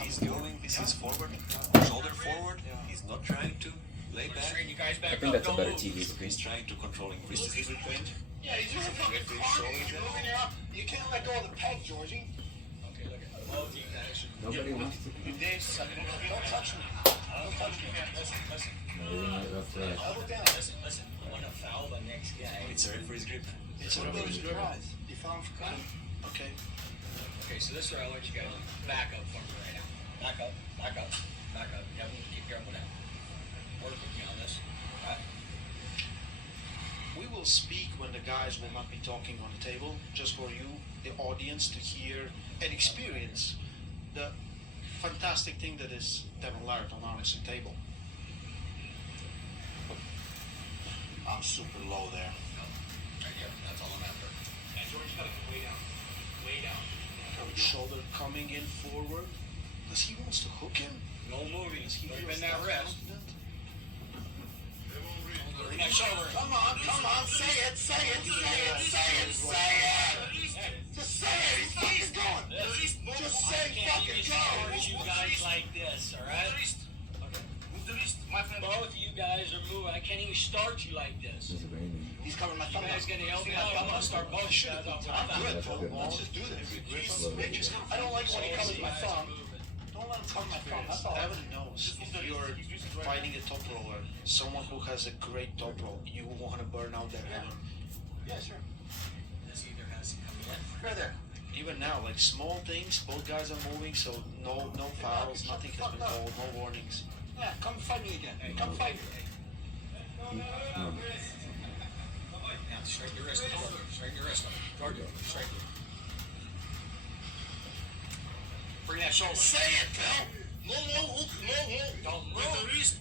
He's going with his forward, shoulder forward. He's not trying to lay back. I think that's a better TV screen. He's trying to controlling wrist is a little bit. Yeah, he's just a fucking farmer. You're moving your arm. You can't let go of the peg, Georgie. Okay, look at both you guys. Nobody wants to. Don't touch me. Don't touch me. Listen. Elbow down. Listen. I want to foul the next guy. It's a referee's grip. It's a referee's grip. You found for cutting. Okay. Okay, so this is where I want you guys to back up for me right now. Back up. Yeah, keep careful now. Work with me on this. Right? We will speak when the guys will not be talking on the table, just for you, the audience, to hear and experience the fantastic thing that is Devon Larratt on Armwrestling table. I'm super low there. Right here. That's all I'm after. And George, you gotta go way down. Way down. Shoulder coming in forward. Because he wants to hook him. No moving. He Don't feels bend that wrist. confident. Bring that shoulder. Come on, say it. Just say it. He's fucking going. Just say fucking go. You guys like this, all right? Both of you guys are moving. I can't even start you like this. He's covering my You thumb. guys gonna help me out? I'm gonna start both you guys off with a I'm thumb. good, Paul. Let's just do this. I don't like when he covers my thumb. Don't let him cover my thumb. That's all. Evan knows if you're fighting a top roller, someone who has a great top roll, you want to burn out that hand. Yeah, sure. This either has to come in. Right there. Even now, like small things, both guys are moving, so no fouls, nothing has been called, no warnings. Yeah, come fight me again. Come fight me. Now, straighten your wrist. Straighten your wrist. George, straighten it. Bring that shoulder. Say it, Phil. No. Don't move. The wrist.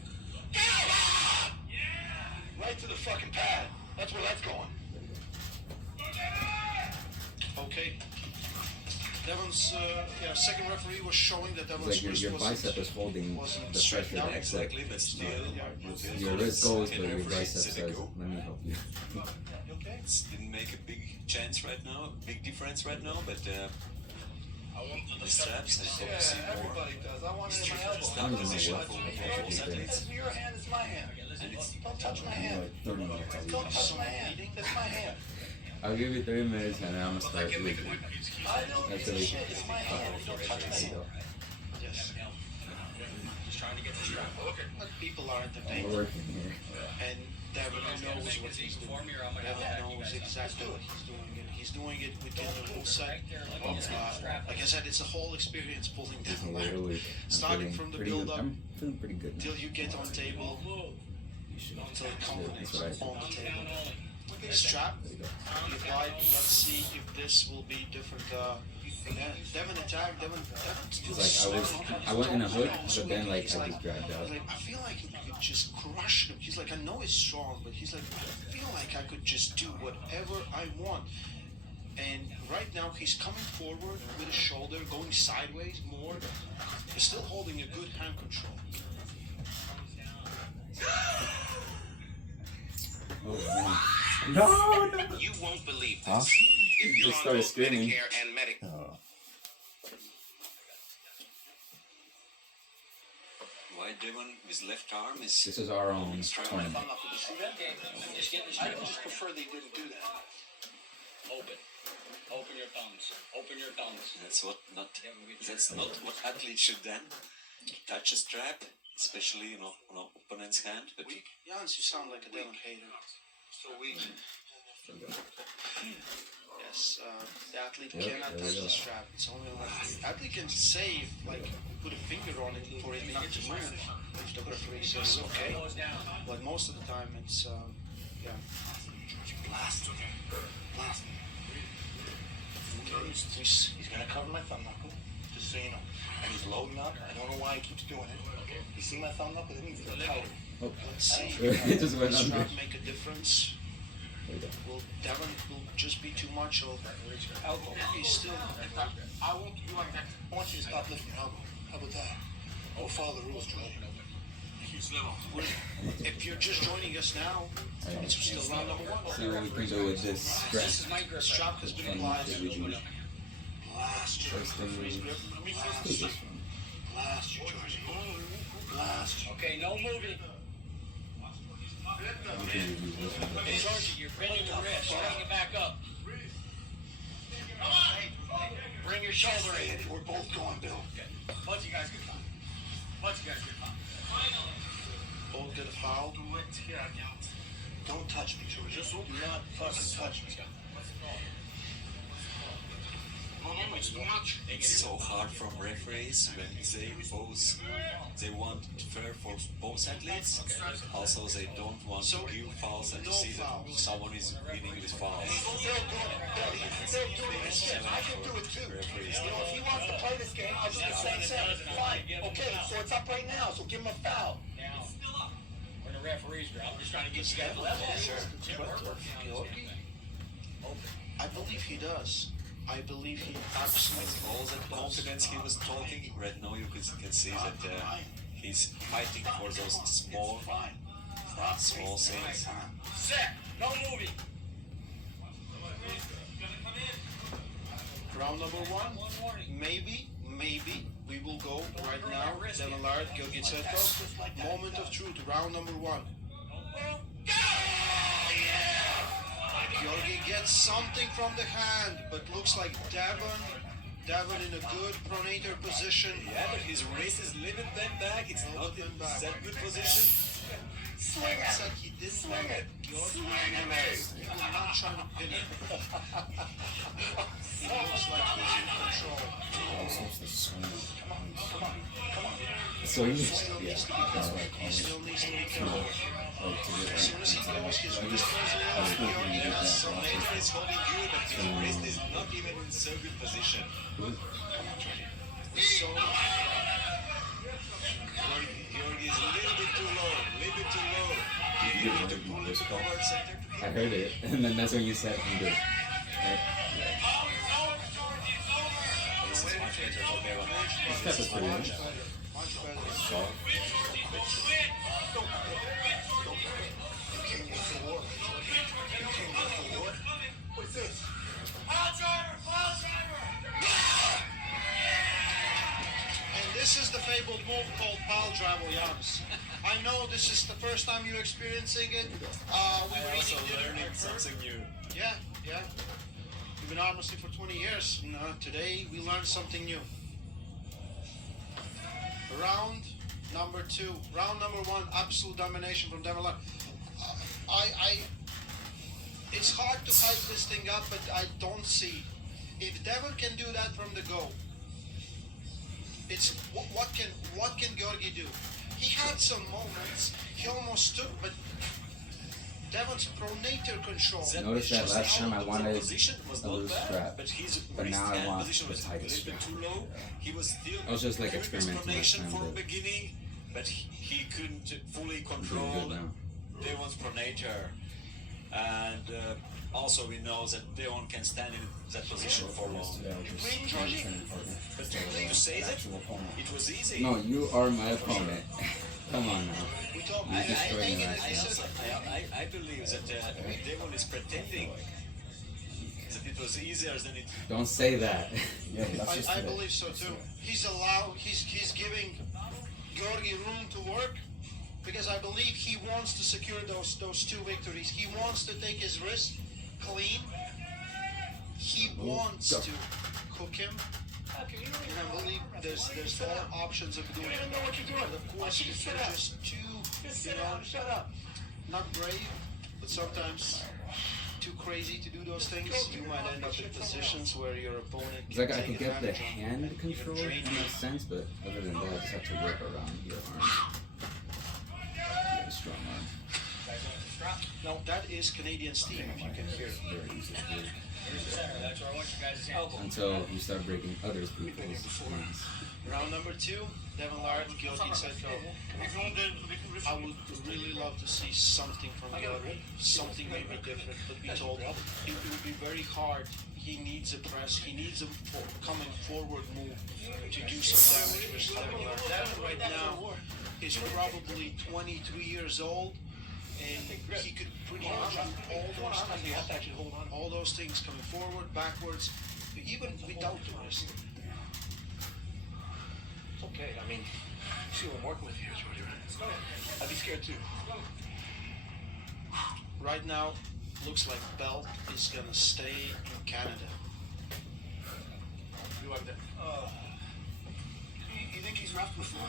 Right to the fucking pad. That's where that's going. Okay. Devon's second referee was showing that Devon's Like wrist your bicep is holding the pressure there. Exactly, but still, Your wrist goes, but your bicep says, "Let me help you." Okay. It didn't make a big chance right now, big difference right now, but the straps, I don't see more. Everybody does. I want it in my elbow. It's not position for both athletes. It's your hand, it's my hand. And it's Don't touch my hand. Like 30 minutes. Don't touch my hand. It's my hand. I'll give you 30 minutes and I'm gonna start losing. I don't give a shit. It's my hand. Don't touch my hand. Yes. Just trying to get the strap. Okay. But people are We're entertained. working here. And Devon knows what he's doing. Devon knows exactly what he's doing. And he's doing it within the rule set. Like I said, it's a whole experience pulling Devon Larratt. Starting from the build-up I'm feeling pretty good now. till you get on table, until the confidence on the table. Strap, you fight, let's see if this will be different. Devon attacked, Devon It's like I went in a hook, but then like I just dragged out. I feel like you could just crush him. He's like, I know he's strong, but he's like, I feel like I could just do whatever I want. And right now he's coming forward with his shoulder, going sideways more. He's still holding a good hand control. Oh man. No! You won't believe this. Huh? If you're Just on started both screaming. Medicare and Medicaid. Oh. Why Devon with left arm is This is our own tournament. Just get the I strap. just prefer they didn't do that. Open your thumbs. Open your thumbs. that's not what athletes should then touch a strap, especially on an opponent's hand. But Weak. Jans, you sound like a Devon hater. So weak. Yes, the athlete cannot touch the strap. It's only the athlete can save, like put a finger on it for it not to move. If the referee says okay, but most of the time it's yeah. Blast. Okay, he's gonna cover my thumb knuckle, just so you know. And he's loading up. I don't know why he keeps doing it. You see my thumb knuckle? It needs to be tighter. Oh. Let's see. It just went Does under. strap make a difference? Will Devon just be too much of elbow? He's still. I won't do like that. I want you to stop lifting your elbow. How about that? I'll follow the rules, Johnny. If you're just joining us now, it's still round number one. See what we can do with this strap. This is my grip. Strap has been And applied. did we do Last first thing we freeze grip. do this one? Okay, no moving. Hey, Georgie, you're bending your wrist. Bring it back up. Bring your shoulder in. We're both going, Bill. Okay. Bunch of you guys get caught. Bunch of you guys get caught. Both get a foul. Don't touch me, George. Do not fucking touch me. It's so hard from referees when they want fair for both athletes. Also, they don't want to give fouls and to see that someone is winning with fouls. I can do it too. If he wants to play this game, I'll do the same thing. Fine. Okay, so it's up right now, so give him a foul. Now, we're in a referee's room. I'm just trying to get you guys level. I believe he does. I believe he absolutely. With all the confidence he was talking, right now you can see that he's fighting for those small things. Set. No moving. Round number one. Maybe we will go right now. Devin Lard, Georgi Tsetko. Moment of truth. Round number one. Georgi gets something from the hand, but looks like Devin in a good pronator position. Yeah, but his wrist is a little bit bent back. It's not in that good position. Swing it. It's like he didn't swing it. Swing it. He was not trying to pin it. He looks like he's in control. So you He still needs to be careful. He still needs to be careful. As soon as he goes, his wrist goes around. Georgi has some Pronator is holding good, but his wrist is not even in so good position. So Georgi is a little bit too low. You need to pull it towards center. I heard it, and then that's when you said I'm good. Right? This is much better for Devin. This is pretty much. much better. Soft. What's this? And this is the fabled move called pile driver, Janis. I know this is the first time you're experiencing it. We were Also eating dinner. learning something new. Yeah. We've been arm wrestling for 20 years. And, today we learned something new. Round number two. Round number one, absolute domination from Devin Lard. It's hard to hype this thing up, but I don't see. If Devin can do that from the go, it's what can Georgi do? He had some moments. He almost took, but Devin's pronator control. Notice that just last time I out of wanted Position was a not loose bad, strap, but his but wrist now I hand want position the was a tightest little bit strap. too low. He was still I was just like good with experimenting last pronation time, from but beginning, but he couldn't fully I'm doing control good now. Devon's pronator. And also we know that Devon can stand in that position for long. But to say that, it was easy. No, you are my opponent. Come on now. We talk. You destroyed me last I believe that Devon is pretending that it was easier than it. Don't say that. I believe so too. He's giving Georgi room to work because I believe he wants to secure those two victories. He wants to take his wrist clean. He wants to cook him. And I believe there's more options of doing it. But of course, if you're just too, not brave, but sometimes too crazy to do those things, you might end up in positions where your opponent It's can like I take could get the advantage of hand you, control even in drain you. that sense, but other than that, I just have to work around your arm. You have a strong arm. No, that is Canadian steam, if you can hear it. Very easy to do. Here's the center. That's where I want you guys' elbow. Until you start breaking other people's arms. Round number two, Devin Lard, Georgi Tsetko. I would really love to see something from Georgi, something maybe different, but be told it would be very hard. He needs a press, he needs a coming forward move to do some damage with Devin Lard. Devin right now is probably 23 years old, and he could pretty much do all those things coming forward, backwards, even without the wrist. okay. I mean, see what I'm working with here, Georgia. I'd be scared too. Right now, looks like Belt is gonna stay in Canada. You like that? You think he's rough before?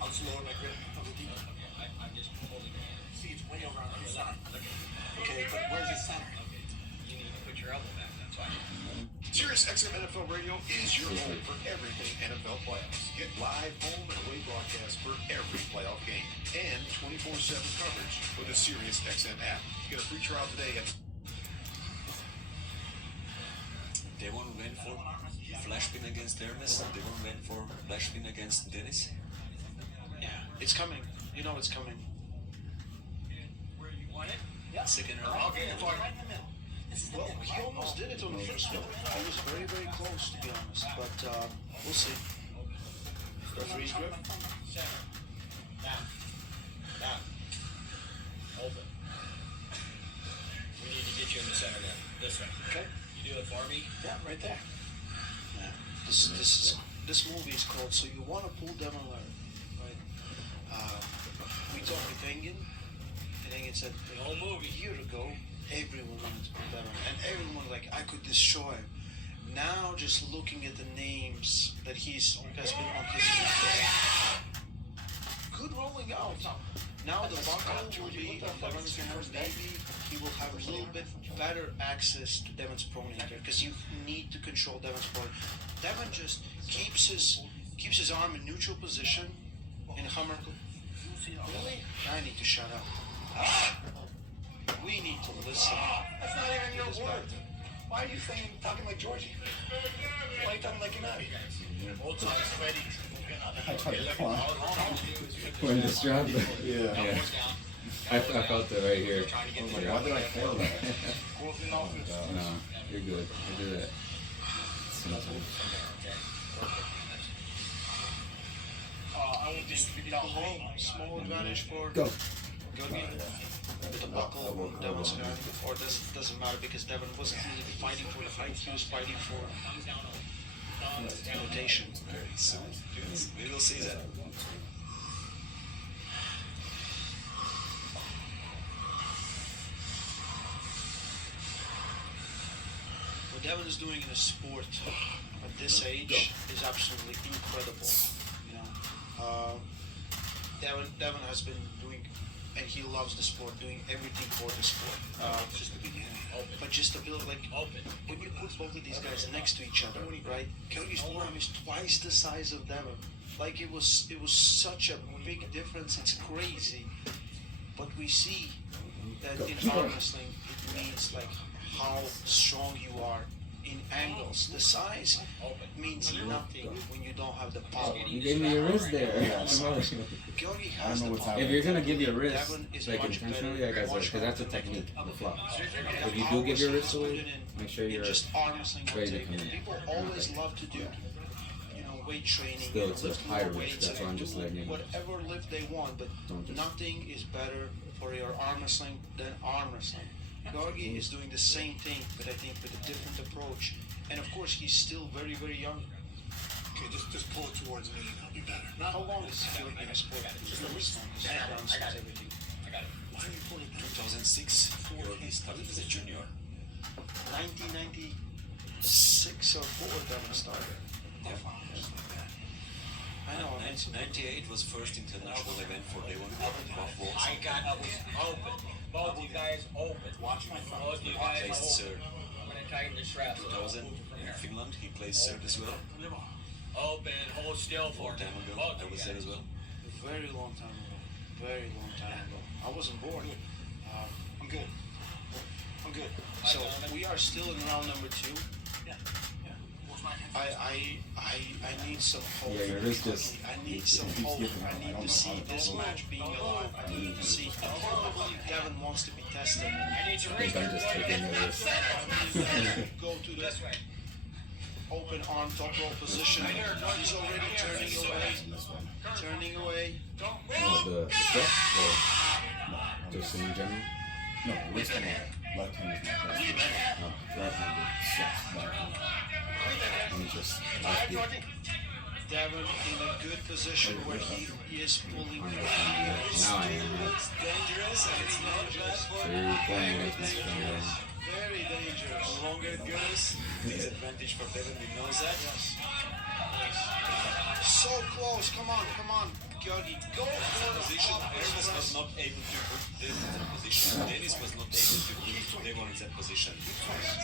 I'll just lower my grip. I'm just holding your hand. See, it's way over on the other side. Okay, but where's his center? You need to put your elbow back. That's why. Sirius XM NFL Radio is your home for everything NFL playoffs. Get live home and away broadcasts for every playoff game and 24/7 coverage with the Sirius XM app. Get a free trial today at Devon went for flash pin against Hermes. Devon went for flash pin against Dennis. Yeah, it's coming. You know it's coming. Where you want it? Second round. Okay, that's all right. Right in the middle. This is the Well, middle. he almost did it on the first one. He was very, very close, to be honest. But we'll see. Referee's grip. Center. Down. Down. Open. We need to get you in the center now. This way. Okay. You do it for me. Yeah, right there. Yeah. This movie is called So You Want to Pull Devon Larry, right? We talked with Engin, and Engin said The whole movie. a year ago, everyone wanted to pull Devon, and everyone like I could destroy him. Now, just looking at the names that has been on his list, good rolling out. Now the buckle will be on Devon's hands. Maybe he will have a little bit better access to Devon's pronator because you need to control Devon's pronator. Devon just keeps his arm in neutral position in Hummer. Really? I need to shut up. We need to listen. That's not even your word. Why are you talking like Georgie? Why are you talking like Gennady? Both sides ready. When the strap. Yeah. Yeah. I felt it right here. Why did I fail that? No, you're good. I do that sometimes. Small advantage for Go. Georgi with the buckle on Devon's hand. Or doesn't matter because Devon wasn't really fighting for the fight. He was fighting for rotation. Very soon. We will see that. What Devon is doing in a sport at this age is absolutely incredible. You know, Devon has been doing, and he loves the sport, doing everything for the sport. Just the beginning. But just to build, like, when you put both of these guys next to each other, right? Georgi's arm is twice the size of Devon. Like it was such a big difference. It's crazy. But we see that in arm wrestling, it means like how strong you are in angles. The size means nothing when you don't have the power. You gave me your wrist there. Georgi has the what's power. happening. If you're gonna give your wrist, Devon is like much intentionally, better, I guess, much because that's a more technique, the flop. The If you do give your power wrist away, is included make sure in you're just arm wrestling. ready to come in. People always love to do, weight training. Still, it's a lift high more risk, weights, that's why I'm and just do letting you know. whatever lift they want, but Don't just- nothing is better for your arm wrestling than arm wrestling. Georgi is doing the same thing, but I think with a different approach. And of course, he's still very, very young. Okay, just pull it towards me and I'll be better. How long is Georgi in the sport? Just a least long. He's done since everything. Why are you pulling it? 2006, he started as a junior. 1996 or 4 Devon started. I know. 1998 was first international event for Devon. Buff Walls. I got open. Both you guys open. Watch my phone. Both you guys Placed open. third. I'm gonna tighten the straps. 2000 in Finland, he placed third as well. Open. Hold still for Long me. time ago, Both I you was there guys. as well. Very long time ago. Very long time ago. I wasn't born. I'm good. I'm good. So we are still in round number 2. Yeah. Yeah. What's my hand? I need some hope. Yeah, your wrist just- I need some keeps hope. giving out. I I need don't to know see how to this do it. match being alive. I need to see. I believe Devon wants to be tested. I need you I think I'm just taking the risk. Go to the This way. open arm top roll position. He's already turning away. This one. Turning away. Oh, the strap or just in general? No, wrist and arm. Left hand is my best. No, right handed sucks. Right hand. I'm just lefty. Devon in a good position where he is pulling. Now I am. It's dangerous and it's not bad for So you're going against my finger. Very dangerous. the longer it goes. Disadvantage for Devon, we know that. So close. Come on. Georgi, go for the Position. top Hermes was press. not able to put Devon in that position. Dennis was not able to put Devon in that position.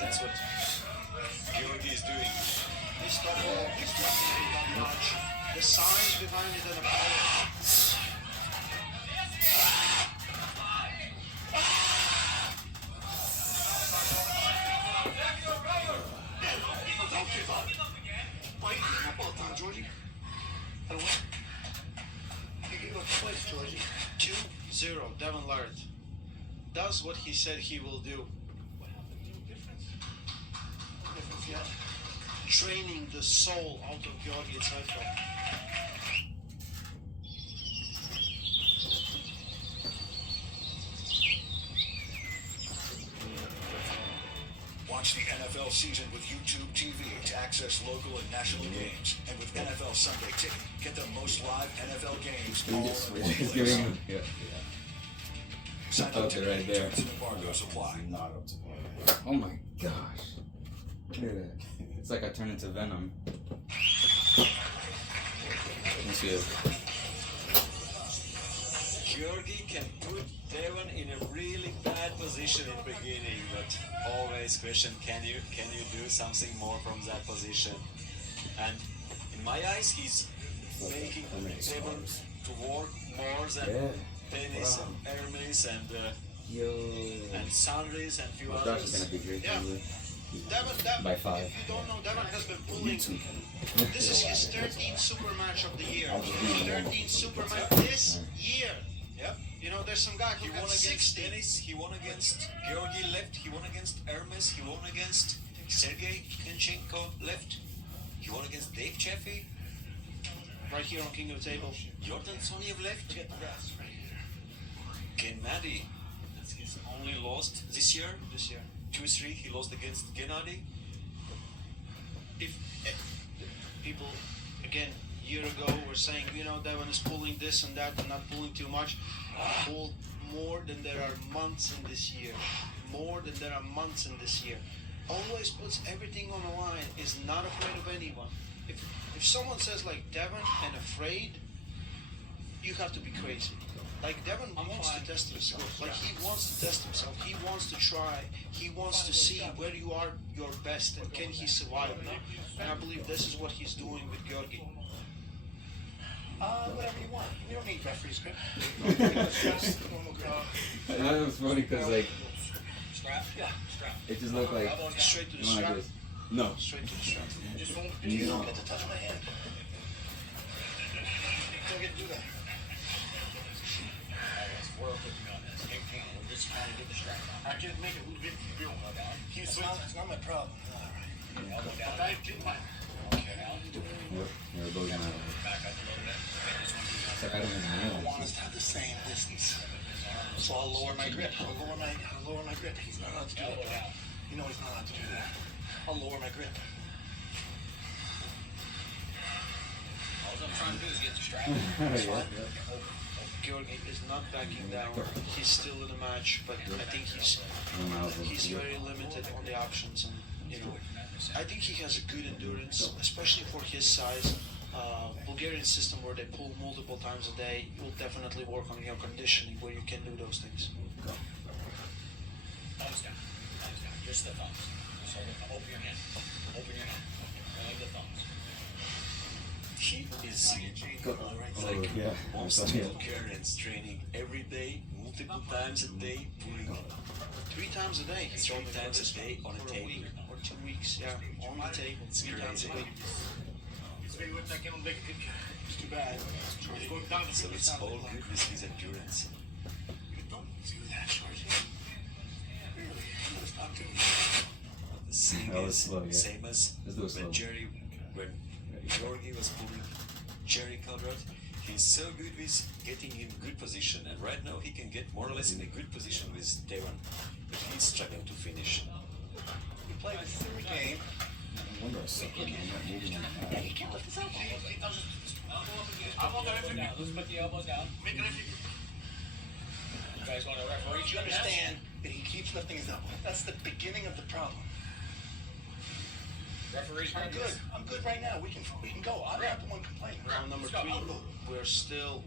That's what Georgi is doing. This double, this not much. The size behind it and the power. Don't give up. Why you giving up all the time, Georgie? I don't want. You gave up twice, Georgie. 2-0, Devon Larratt does what he said he will do. Difference, yeah. Training the soul out of Georgi Tsaikov. Watch the NFL season with YouTube TV to access local and national games. And with NFL Sunday Ticket, get the most live NFL games all in one He's place. giving him. Yeah. Sign up Okay, today. right there. Terms and embargoes apply. I'm not up to par. Oh my gosh. Look at that. It's like I turned into Venom. Let's see it. Georgi can put Devon in a really bad position in the beginning, but always question, can you do something more from that position? And in my eyes, he's making Devon to work more than Yeah. Dennis Wow. and Hermes Yo. and Sandris and a few My gosh, it's others. gonna be great. Yeah. Devon, By 5. if you don't know, Devon has been pulling. This is his 13th super match of the year. 13th super match this year. Yep. You know, there's some guy He who won had against 60. Dennis, he won against Georgi left, he won against Hermes, he won against Sergey Kenchenko left, he won against Dave Chaffee, Right here on King of the Table. Jordan Soniev left, Gennady, that's his only lost this year, 2-3, he lost against Gennady. If people, again, year ago were saying, you know, Devon is pulling this and that and not pulling too much, he pulled more than there are months in this year. More than there are months in this year. Always puts everything on the line, is not afraid of anyone. If someone says like Devon and afraid, you have to be crazy. Like Devon wants to test himself. Like he wants to test himself. He wants to try. He wants to see where you are your best and can he survive. And I believe this is what he's doing with Georgi. Whatever you want. You don't need referees, good? That was funny because like Strap? Yeah, strap. it just looked like Elbows down. Straight to the you know, like strap. this. No. Straight to the strap. You don't get to touch my hand. Don't get to do that. We're putting on this. 18. We're just trying to get the strap on. I can make it a little bit real. It's not my problem. All right. Elbow down. I didn't mind. Okay. Now, You're going out. back up a little bit. Okay, this one. It's like I don't even I know. want us to have the same distance. So I'll lower my grip. I'll lower my grip. He's not allowed to do Elbow that. down. You know he's not allowed to do that. I'll lower my grip. All I'm trying to do is get the strap. Georgi is not backing down. He's still in the match, but I think he's very limited on the options, and you know, I think he has a good endurance, especially for his size. Bulgarian system where they pull multiple times a day will definitely work on your conditioning where you can do those things. Thumbs down. Thumbs down. Just the thumbs. Just hold the thumb. Open your hand. Open your hand. Only the thumbs. He is Oh, like yeah. most I saw it. Bulgarians training every day, multiple times a day, pulling 3 times a day. He told me 3 times this a day on a for table. week or 2 weeks. Yeah, on the table. It's 3 times a crazy. week. It's too bad. So it's all good with his endurance. Don't do that, Georgie. Really? Stop doing The thing That was is, slow, yeah. same as Let's do it slow. when Georgi was pulling Jerry Conrad, He's so good with getting in good position, and right now he can get more or less in a good position with Devon, but he's struggling to finish. He played a silly game. No wonder I suck when I'm not moving on the He can't lift his elbow. Let's put the elbows down. Make it if You guys want to referee? you understand that he keeps lifting his elbow. That's the beginning of the problem. Referee's I'm good. I'm good right now. We can go. I'm not the one complaining. Round number 3. We're still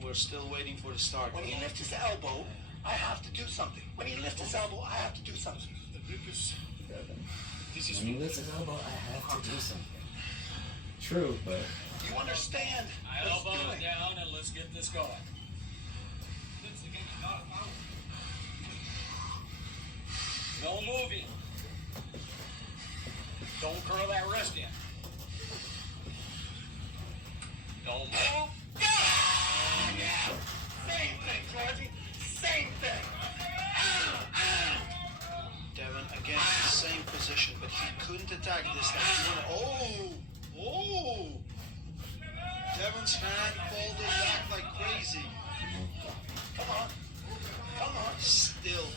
waiting for the start. When he lifts his elbow, I have to do something. When he lifts his elbow, I have to do something. When he lifts his elbow, I have to do something. True, but You understand what Elbow he's doing. down and let's get this going. No moving. Don't curl that wrist in. Don't move. Same thing, Georgie. Same thing. Devon again in the same position, but he couldn't attack this time. Oh! Devon's hand pulled it back like crazy. Come on. Come on. Still,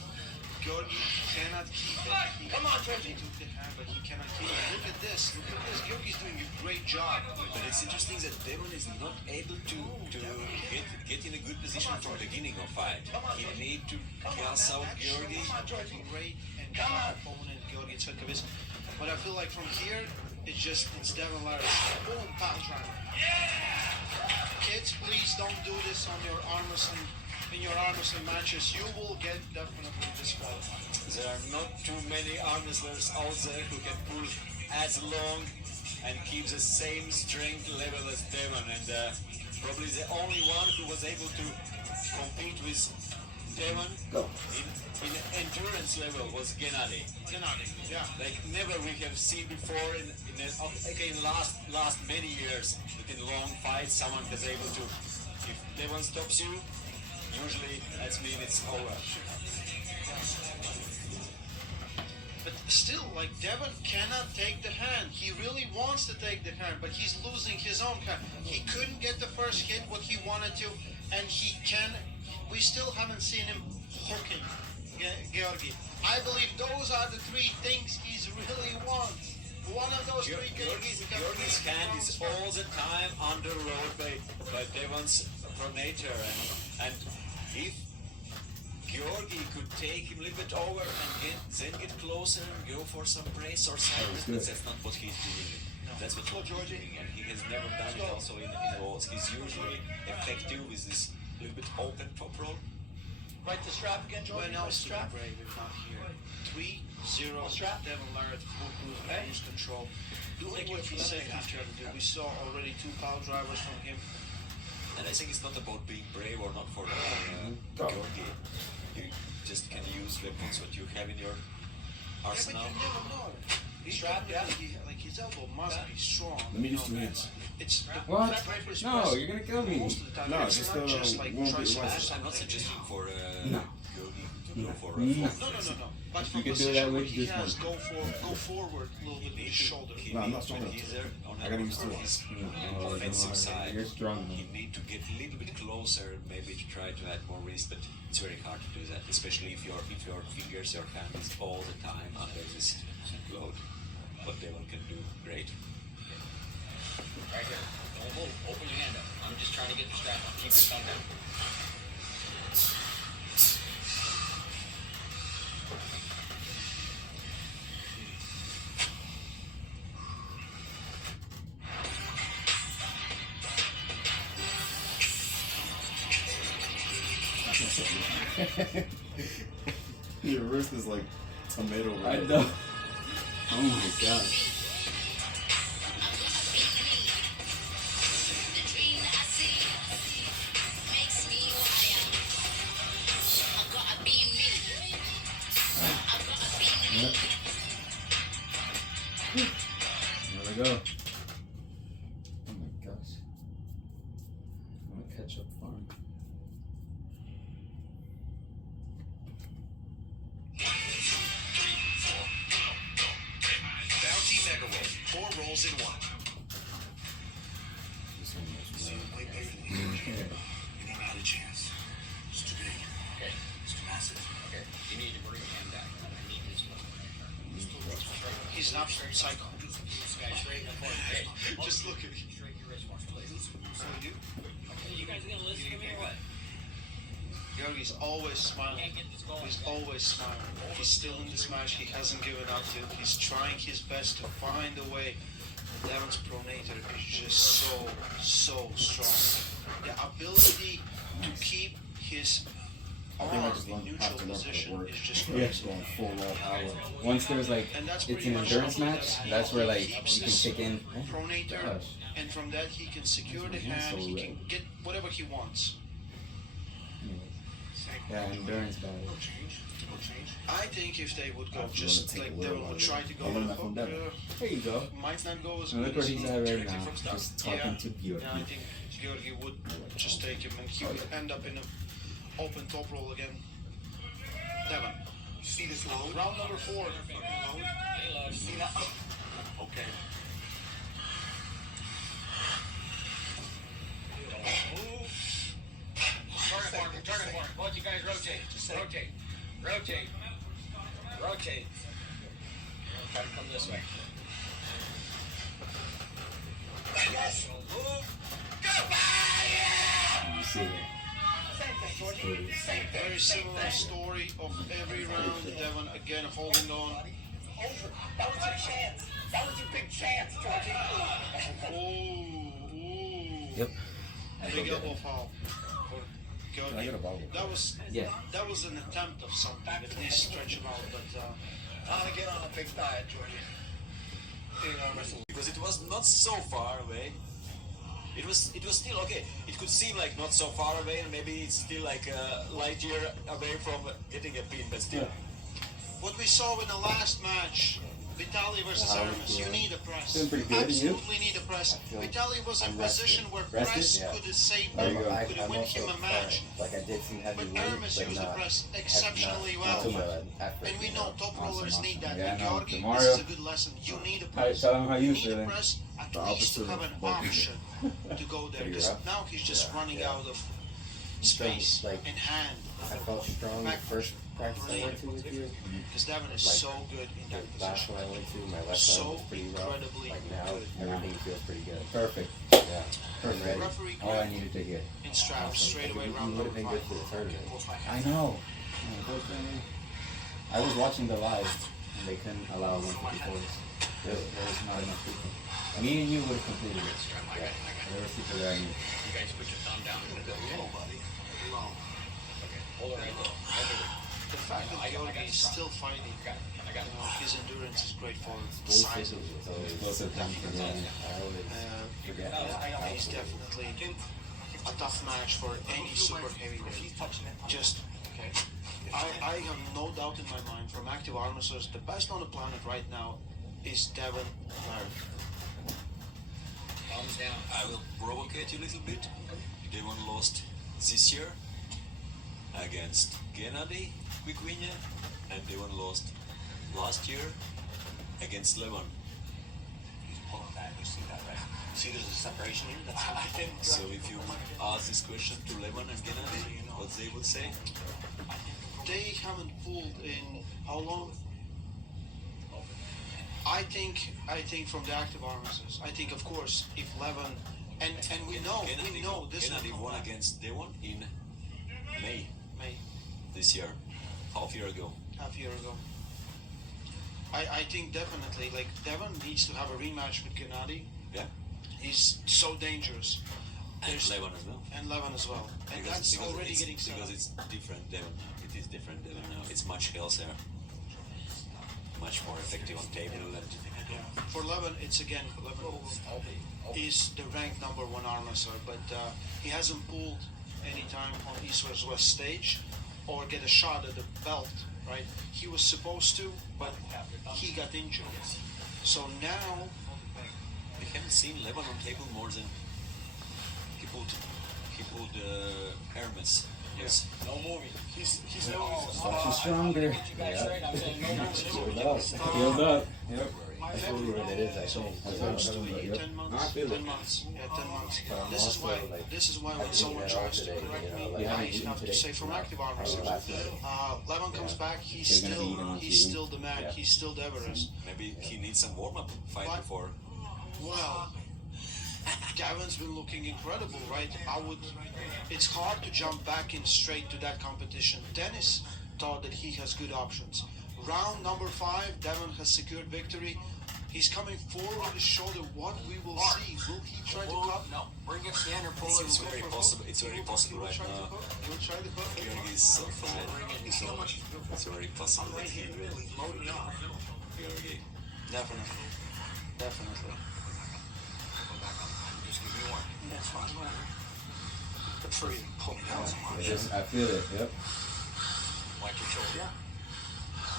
Georgi cannot keep it. He Come on, Georgie. took the hand, but he cannot keep it. Look at this. Georgi's doing a great job. But it's interesting that Devon is not able to get in a good position from the beginning of fight. He need to gas out Georgi. Come on, Georgie. Great and Come on. opponent Georgi Tsurkavits. But I feel like from here, it's Devon Larry. Boom, pound driver. Kids, please don't do this on your arm wrestling matches. You will get definitely disqualified. There are not too many arm wrestlers out there who can pull as long and keep the same strength level as Devon, and probably the only one who was able to compete with Devon in endurance level was Gennady. Yeah. Like never we have seen before in last many years that in long fights someone is able to, if Devon stops you, usually that means it's over. But still, like, Devon cannot take the hand. He really wants to take the hand, but he's losing his own hand. He couldn't get the first hit what he wanted to, and we still haven't seen him hooking Georgi. I believe those are the 3 things he really wants. One of those 3 things. Georgi's hand is all the time under load by Devon's pronator, and if Georgi could take him a little bit over and then get closer and go for some brace or something, but that's not what he's doing. That's what he's doing, and he has never done it also in walls. He's usually effective with this little bit open top roll. Right the strap again, Georgie. When Right else to be strap. brave if not here? 3-0, strap. Devon Larratt, full cruise control. Doing what he said he's trying to do. We saw already 2 power drivers from him. And I think it's not about being brave or not for Georgi. You just can use weapons what you have in your Yeah, arsenal. but you never know. He's Strapped, yeah. like his elbow must be strong. let me use 2 hands. It's the What? prep is No, pressed you're gonna kill me. most of the time. No, It's just not just like won't be triceps. right. I'm not suggesting for No. Georgi to go for No. No. But You from can do position that where with he this has, one. go forward a little bit with his shoulder. No, I'm not strong when enough. he's there on I gotta use 2 his hands. offensive side. You're strong He enough. need to get a little bit closer, maybe to try to add more wrist, but it's very hard to do that, especially if your fingers, your hand is all the time under this load. What Devon can do, great. Right here. Don't move. Open your hand up. I'm just trying to get the strap on. Keep your thumb down. Your wrist is like tomato. I know. Oh my gosh. Yep. There we go. Oh my gosh. I'm gonna catch up farm. Bounty Mega Roll. 4 rolls in 1. This one was Way better than the Yeah. Psycho. This guy straight in the corner. Hey, Just look at him. straighten your wrist, watch, please. So you? Okay, you guys are gonna listen to me or what? Georgi's always smiling. Can't get this going. He's always smiling. He's still in this match. He hasn't given up yet. He's trying his best to find a way. Devon's pronator is just so strong. The ability to keep his I arm think I just in have neutral to learn how to position work. is just Yeah, crazy. going full power. Once there's like, And that's it's pretty an much endurance all match, that that's where like keeps you can his kick in. pronator, Gosh. and from that he can secure the He's so hand. He red. can get whatever he wants. Yeah, endurance battle. I think if they would go After just take a like little Devon would while, try to go I'll learn with that from hook, Devon. There you go. might not go as And good look as where he's he at right directly now, from start. just talking to Georgi. Yeah, I think Georgi would just take him and he would end up in an open top roll again. Devon. See this load? Round number 4. Load? Hey, look. See that? Okay. Turn it for him, turn it for him. Both you guys rotate. Rotate. Rotate. Rotate. Try to come this way. Yes. Move. You see it. Very similar story of every round. Devon again holding on. Over. That was your chance. That was your big chance, Georgie. Ooh. Yep. Big elbow foul for Can I Georgi. get a bottle? That was an attempt of something, at least stretch him out, but Time to get on a big diet, Georgie. Big arm wrestle. Because it was not so far away. It was still okay. It could seem like not so far away, and maybe it's still like a light year away from getting a pin, but still. what we saw in the last match, Vitaly versus How Aramis, you you feeling? need a press. Feeling pretty good, and you? Absolutely need a press. Vitaly was in I'm position rested. where Rested? press Yeah. could have saved There him, you go. could have win him a match. Like I did some heavy But weight, Aramis but used the not press exceptionally not well. too much effort, And we you know top rollers Awesome, need awesome. that. Yeah, And no, Georgi, Mario. this is a good lesson. You need a press. Tell him how you need a feeling. press at The least to opposite have of an both of you. option to go there. Pretty Because rough. now he's just running yeah. out of space like- and hand. I felt strong the first practice I went to with you. Because Devon is Like, so good in The that last position. one I went to, my left So arm was pretty rough. incredibly Like now, good. everything feels pretty good. Perfect. Yeah, I'm Perfect. ready. Referee All I grab needed to hear. in straps straight away You round would have number been good 5. for the tournament. I know. I was watching the live, and they couldn't allow 154s. There was not enough people. Me and you would have completed it. Yeah. There were people there. I knew. You guys put your thumb down. Low, buddy. Low. Okay, hold it right there. Right there. The fact that Georgi is still fighting, I got it. I got it. his endurance is great for the size of It's always Explosive time for them. I always forget. he's definitely a tough match for any super heavyweight. Just, I have no doubt in my mind from active arm wrestlers, the best on the planet right now is Devon Larry. Thumbs down. I will provocate you a little bit. Devon lost this year against Gennady Quickwinya, and Devon lost last year against Levon. He's pulling back. You see that, right? See, there's a separation here. That's I think So if you ask this question to Levon and Gennady, what they would say? they haven't pulled in how long? I think from the active arm wrestlers, I think of course if Levon and we know this Gennady will won come back. against Devon in May May, this year, half year ago. half year ago. I think definitely like Devon needs to have a rematch with Gennady. Yeah, He's so dangerous. and There's- Levon as well. And Levon as well. And that's already it's, getting set because up. it's different Devon. It is different Devon now. It's much healthier, much more effective on table and Yeah. For Levon, it's again, Levon is the ranked number 1 arm wrestler, but he hasn't pulled any time on East vs West stage or get a shot at the belt, right? He was supposed to, but he got injured. So now, we haven't seen Levon on table more than he pulled Hermes. Yes. No moving. He's She's stronger. You guys straight. I'm saying no moving. Healed up. Yep. That's really what it is, I think. That's what I'm Close to talking a about. year, Yep. 10 No, I months. feel 10 it. months. Yeah, 10 months. But I'm This is also, why. like, This is why I when didn't someone eat at all tries to today, correct you know, me, like, I I haven't eaten have to today. say from active arm Probably wrestling. last night. Levin comes Yeah. back. He's So you're gonna be eating on he's TV? still the man. Yeah. He's still the Everest. Maybe he needs some warm-up fight What? before. Well, Gavin's been looking incredible, right? It's hard to jump back in straight to that competition. Dennis thought that he has good options. Round number 5, Devon has secured victory. He's coming forward with his shoulder. What we will see? Will he try to cut? No, bring it stand or pull it. It's very possible. It's very possible right Try to now. hook. He'll try to hook. Georgi is so fat. It's very possible that he will. Georgi. Definitely. Definitely. Just give me one. That's fine. Good for you. I feel it, yep. Watch your shoulder.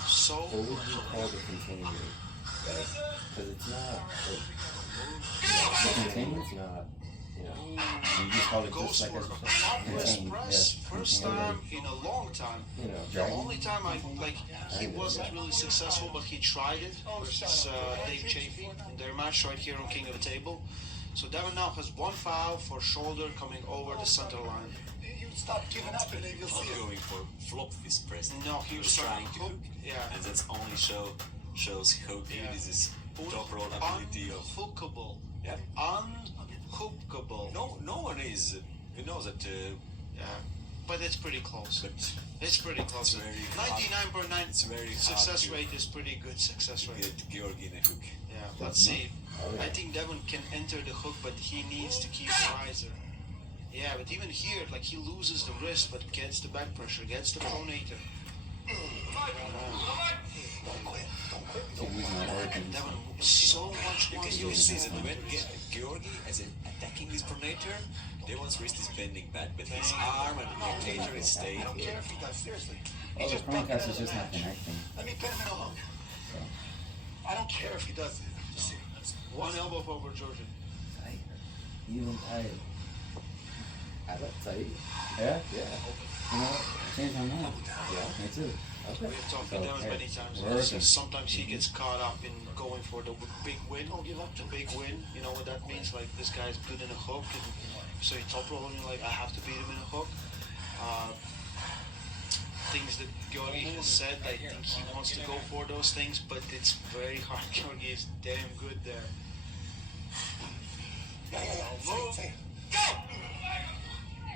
So, What would you call the containment, guys? Because it's not, like, the containment's not, you know, you just call it just ghost like work. a Wrist contain, press. yeah, First contain, time like, in a long time. you know, The dragging. only time he wasn't really successful, but he tried it versus Dave Chafee in their match right here on King of the Table. So Devon now has 1 foul for shoulder coming over the center line. You stop giving up and then you'll Not see it. going for flop this press. No, he was trying to hook. Yeah. And that's only shows how good Yeah. this is top roll ability of. Unhookable. Yeah. Unhookable. No one is. We know that. Yeah. But it's pretty close. But It's pretty close. It's very hard. 99.9 It's very hard success to rate is pretty good success rate. get Georgi in a hook. Yeah, let's see. I think Devon can enter the hook, but he needs to keep the riser. Yeah, but even here, like he loses the wrist, but gets the back pressure, gets the pronator. So he's not working. Devon, so much You wants can to use this when Georgi as attacking his pronator. Devon's wrist is bending back, but his arm and rotator is staying I don't here. care if he does, seriously. Oh, He the just broke Chromecast out is of the just not match. connecting. Let me pin him in a hook. So, I don't care if he does it. Just see. one elbow over Georgia. tight. Even tight. I look tight. Yeah? Yeah. You know what? I changed my mind. Yeah, me too. Okay. We've talked So, to Devon hey, many times. we're working. Sometimes he gets caught up in going for the big win. Don't give up. The big win. You know what that means? Like this guy's good in a hook, and so you top roll, and you're like, I have to beat him in a hook. Things that Georgi has said, I think he wants to go for those things, but it's very hard. Georgi is damn good there. Yeah. Say it. Go!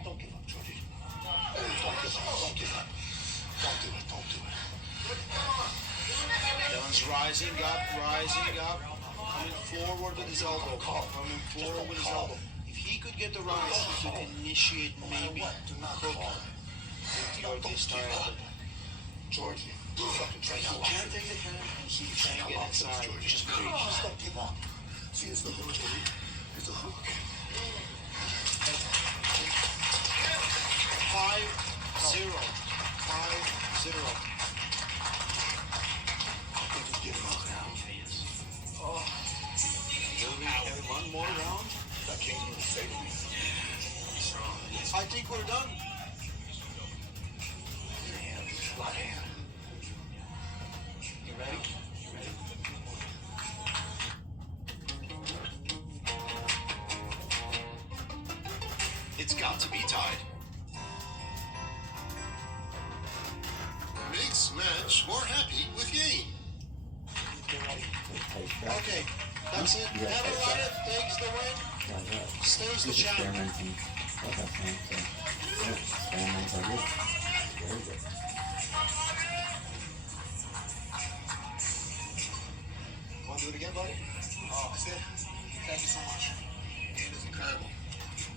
Don't give up, Georgie. Don't give up. Don't give up. Don't do it. Don't do it. Devon's rising up, coming forward with his elbow, coming forward with his elbow. If he could get the rise, he could initiate maybe hook. Georgi's tired. Georgie, do fucking train He out. can't take the hand, and he can't get inside, which is great. Just don't give up. See, it's the hook, Georgie. It's a hook. 5-0. 5-0. Don't just give up now. Will we have one more round? That King's gonna save me. I think we're done. Right hand. You ready? It's got to be tied. Makes match more happy with game. Okay, that's it. Yeah. Never run it, takes the win, Yeah, yeah. stays the Just champ. experimenting. Like I was saying, so, yeah, experiments are good. Very good. Want to do it again, buddy? Oh, that's it. Thank you so much. It was incredible.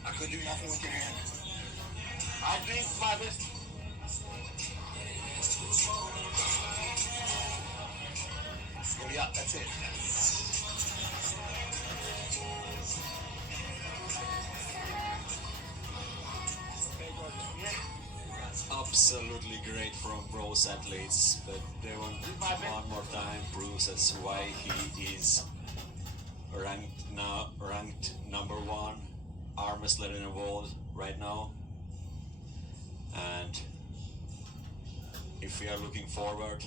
I could do nothing with your hand. I did my best. Give me up. That's it. Absolutely great from Bros athletes, but Devon one more time proves us why he is ranked number 1 arm wrestler in the world right now. And if we are looking forward,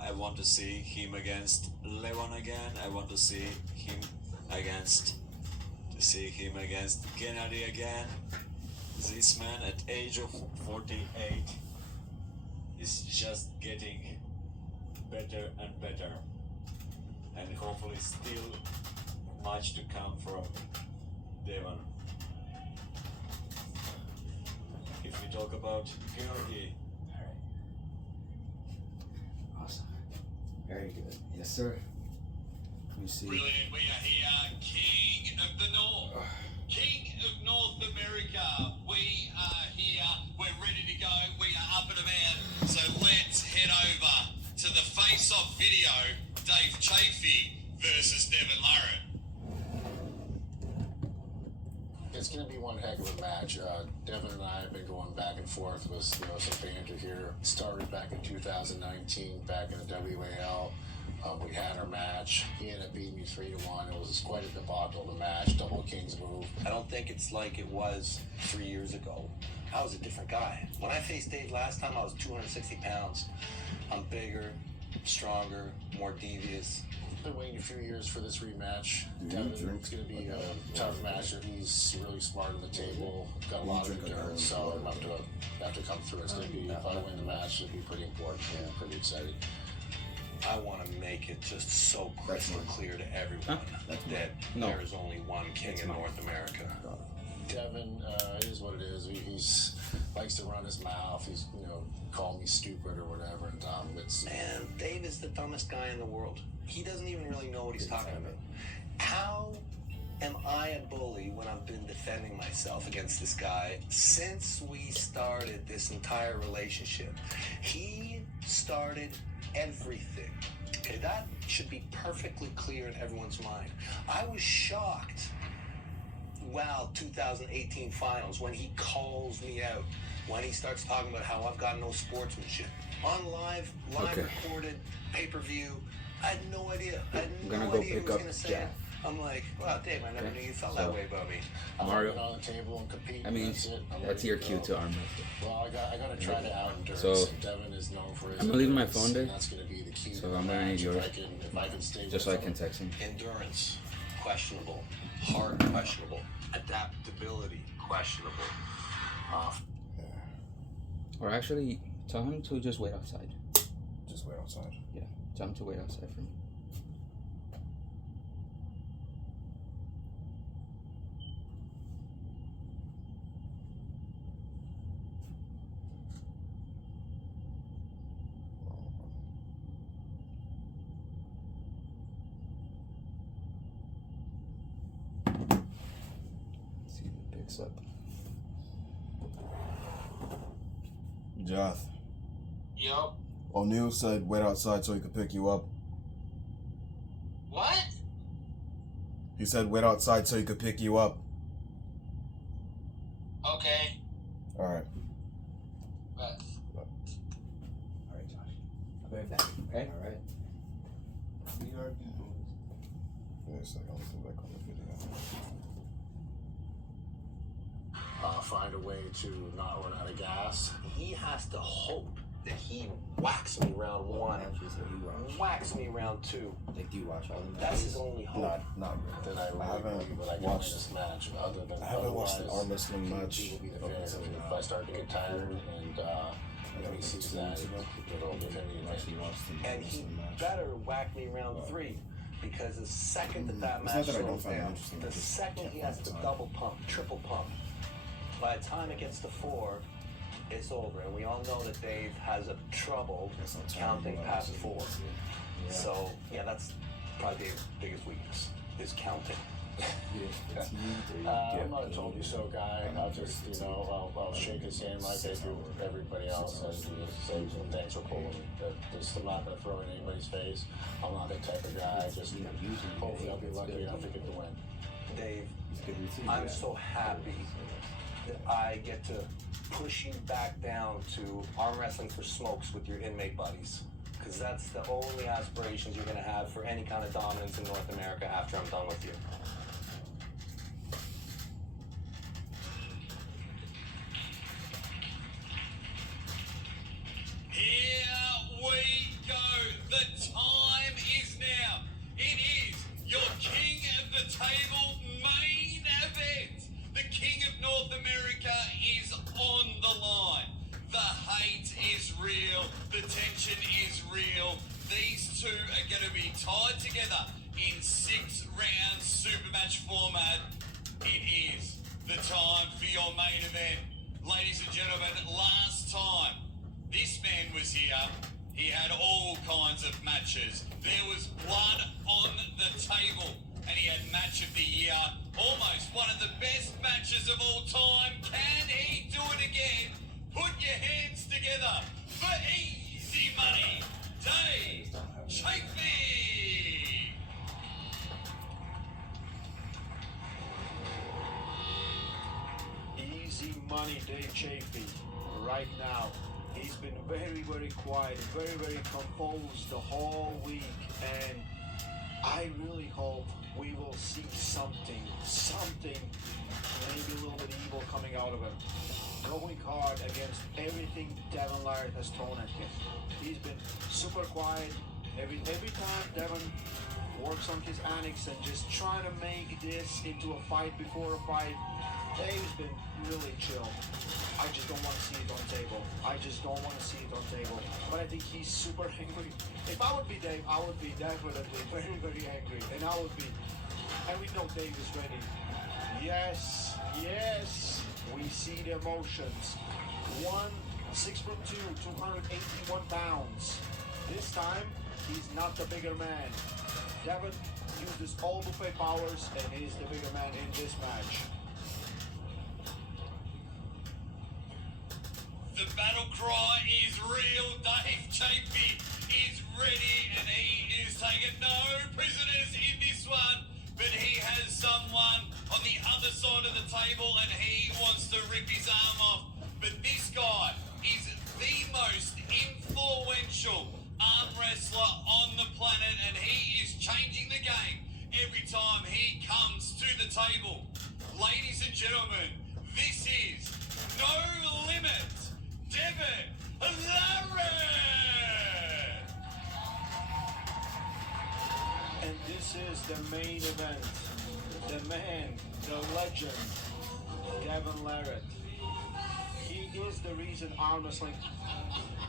I want to see him against Levon again. I want to see him against Gennady again. This man at age of 48 is just getting better and better, and hopefully still much to come from Devon. If we talk about Georgi, Awesome. Very good. Yes, sir. Let me see. Brilliant. We are here, King of the North. King of North America. We are here. We're ready to go. We are up and about. So let's head over to the face-off video. Dave Chafee versus Devon Larratt. It's going to be one heck of a match. Devin and I have been going back and forth with some banter here. Started back in 2019, back in the WAL. We had our match. He ended up beating me 3-1. It was quite a debacle, the match, double King's move. I don't think it's like it was 3 years ago. I was a different guy. When I faced Dave last time, I was 260 pounds. I'm bigger, stronger, more devious. Been waiting a few years for this rematch. It's going to be a tough match. He's really smart on the table. Got a lot of endurance, so I'm have to come through. It's going to be, if I win the match, it'll be pretty important. Yeah, I'm pretty excited. I want to make it just so crystal clear to everyone that there is only one king in North America. Devin is what it is. He's likes to run his mouth. He's call me stupid or whatever. And man, Dave is the dumbest guy in the world. He doesn't even really know what he's talking about. How am I a bully when I've been defending myself against this guy since we started this entire relationship? He started everything. Okay, that should be perfectly clear in everyone's mind. I was shocked. Wow, 2018 finals, when he calls me out, when he starts talking about how I've got no sportsmanship. On live recorded, pay-per-view, I had no idea. I had no idea who was going to say it. I'm like, wow, Dave, I never knew you felt that way about me. Mario, on the table and compete. I mean, that's your cue to arm wrestle. Well, I got to try to out-endurance. So, Devin is known for his I'm leaving my phone there. That's going to be the key. So I'm going to need yours. If I can stay just so I can text him. Endurance, questionable. Heart, questionable. Adaptability, questionable. Or actually, tell him to just wait outside. Just wait outside. Yeah, tell him to wait outside for me. See if it picks up. Joth. Yup. O'Neal said wait outside so he could pick you up. What? He said wait outside so he could pick you up. Okay. Alright. But Alright, Josh. I'll be right back. Okay? Alright. Wait a second, I'll go back on the video. Find a way to not run out of gas. He has to hope that he whacks me round one, whacks me round two. Like, do you watch all the matches? That's his only hope. Not really. That I really haven't believe that I can watched- win this match. Other than I haven't watched an otherwise, arm wrestling match. he will be the up favorite. until If now. I start to get tired and he sees that, it'll give him the advantage. And he better whack me round three, because the second that It's match not that I don't slows find it down, interesting, I the just second he can't has to find the double pump, triple pump, by the time it gets to 4, it's over. And we all know that Dave has a trouble counting past 4. So, yeah, that's probably Dave's biggest weakness, is counting. I'm not a told you so guy. I'll just, I'll shake his hand like I do everybody else and say thanks for pulling me. I'm not going to throw it in anybody's face. I'm not that type of guy. Just hopefully I'll be lucky enough to get the win. Dave, I'm so happy that I get to push you back down to arm wrestling for smokes with your inmate buddies. Because that's the only aspirations you're going to have for any kind of dominance in North America after I'm done with you. here we go. The main event. The King of North America is on the line. The hate is real. The tension is real. These two are going to be tied together in 6-round super match format. It is the time for your main event. Ladies and gentlemen, last time this man was here, he had all kinds of matches. There was blood on the table, and he had match of the year, almost one of the best matches of all time. Can he do it again? Put your hands together for easy money, Dave Chafee. Easy money, Dave Chafee. Right now, he's been very, very quiet, very, very composed the whole week, and I really hope we will see something, maybe a little bit evil coming out of him. Going hard against everything Devin Laird has thrown at him. He's been super quiet. Every time Devin works on his antics and just trying to make this into a fight before a fight, Dave's been really chill. I just don't want to see it on table. But I think he's super angry. If I would be Dave, I would be definitely very, very angry. And we know Dave is ready. Yes, we see the emotions. 6'2", 281 pounds. This time, he's not the bigger man. Devin uses all buffet powers and is the bigger man in this match. The battle cry is real. Dave Chafee is ready, and he is taking no prisoners in this one. But he has someone on the other side of the table, and he wants to rip his arm off. But this guy is the most influential arm wrestler on the planet, and he is changing the game every time he comes to the table. Ladies and gentlemen, this is No Limit Devin Laird. And this is the main event. The man, the legend, Devin Laird. He is the reason arm wrestling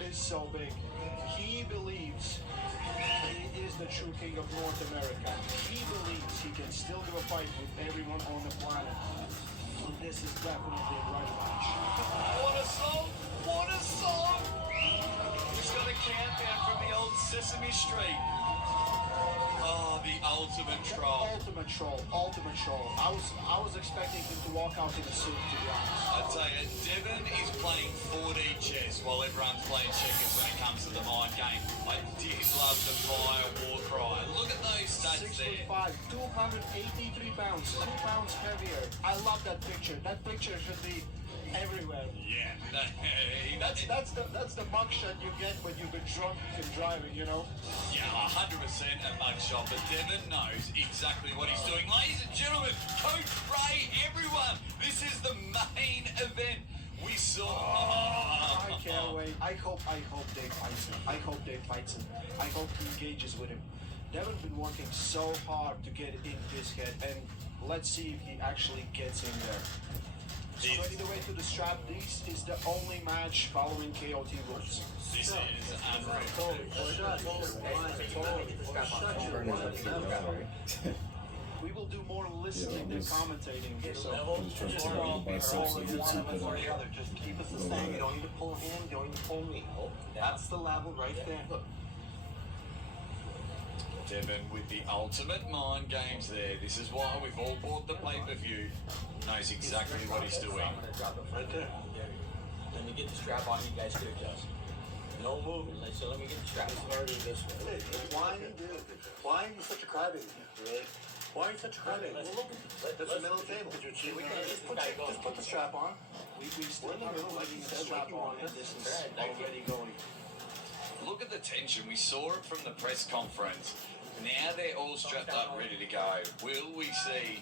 is so big. He believes he is the true king of North America. He believes he can still do a fight with everyone on the planet. And this is definitely a grudge match. What a song! What a song! He's got a countdown from the old Sesame Street. Oh, the ultimate troll. Ultimate troll. I was expecting him to walk out in a suit, to be honest. I tell you, Devin is playing 4D chess while everyone's playing checkers when it comes to the mind game. I did love the fire war cry. Look at those stats 6'5", there. 283 pounds, 2 pounds heavier. I love that picture. That picture should be everywhere. Yeah. That's the mugshot you get when you've been drunk and driving, you know? Yeah, 100% a mugshot, but Devin knows exactly what he's doing. Ladies and gentlemen, Coach Ray, everyone, this is the main event. We saw... I can't wait. I hope Dave fights him. I hope he engages with him. Devin's been working so hard to get in his head, and let's see if he actually gets in there. Straight away to the strap. This is the only match following KOT rules. This is unreal. We will do more listening than commentating. So Just keep us the same. You don't need to pull him. You don't need to pull me. That's the level right there. Devin with the ultimate mind games there. This is why we've all bought the pay-per-view. Knows exactly what he's doing. Right there. Let me get the strap on, you guys could adjust. No moving. So let me get the strap on. Why are you such a crybaby? Really? Why are you such a crybaby? Well, look, that's the middle of the table. Just put the strap on. we still in the middle of getting the strap on, and this is already going. Look at the tension. We saw it from the press conference. Now they're all strapped up, ready to go. Will we see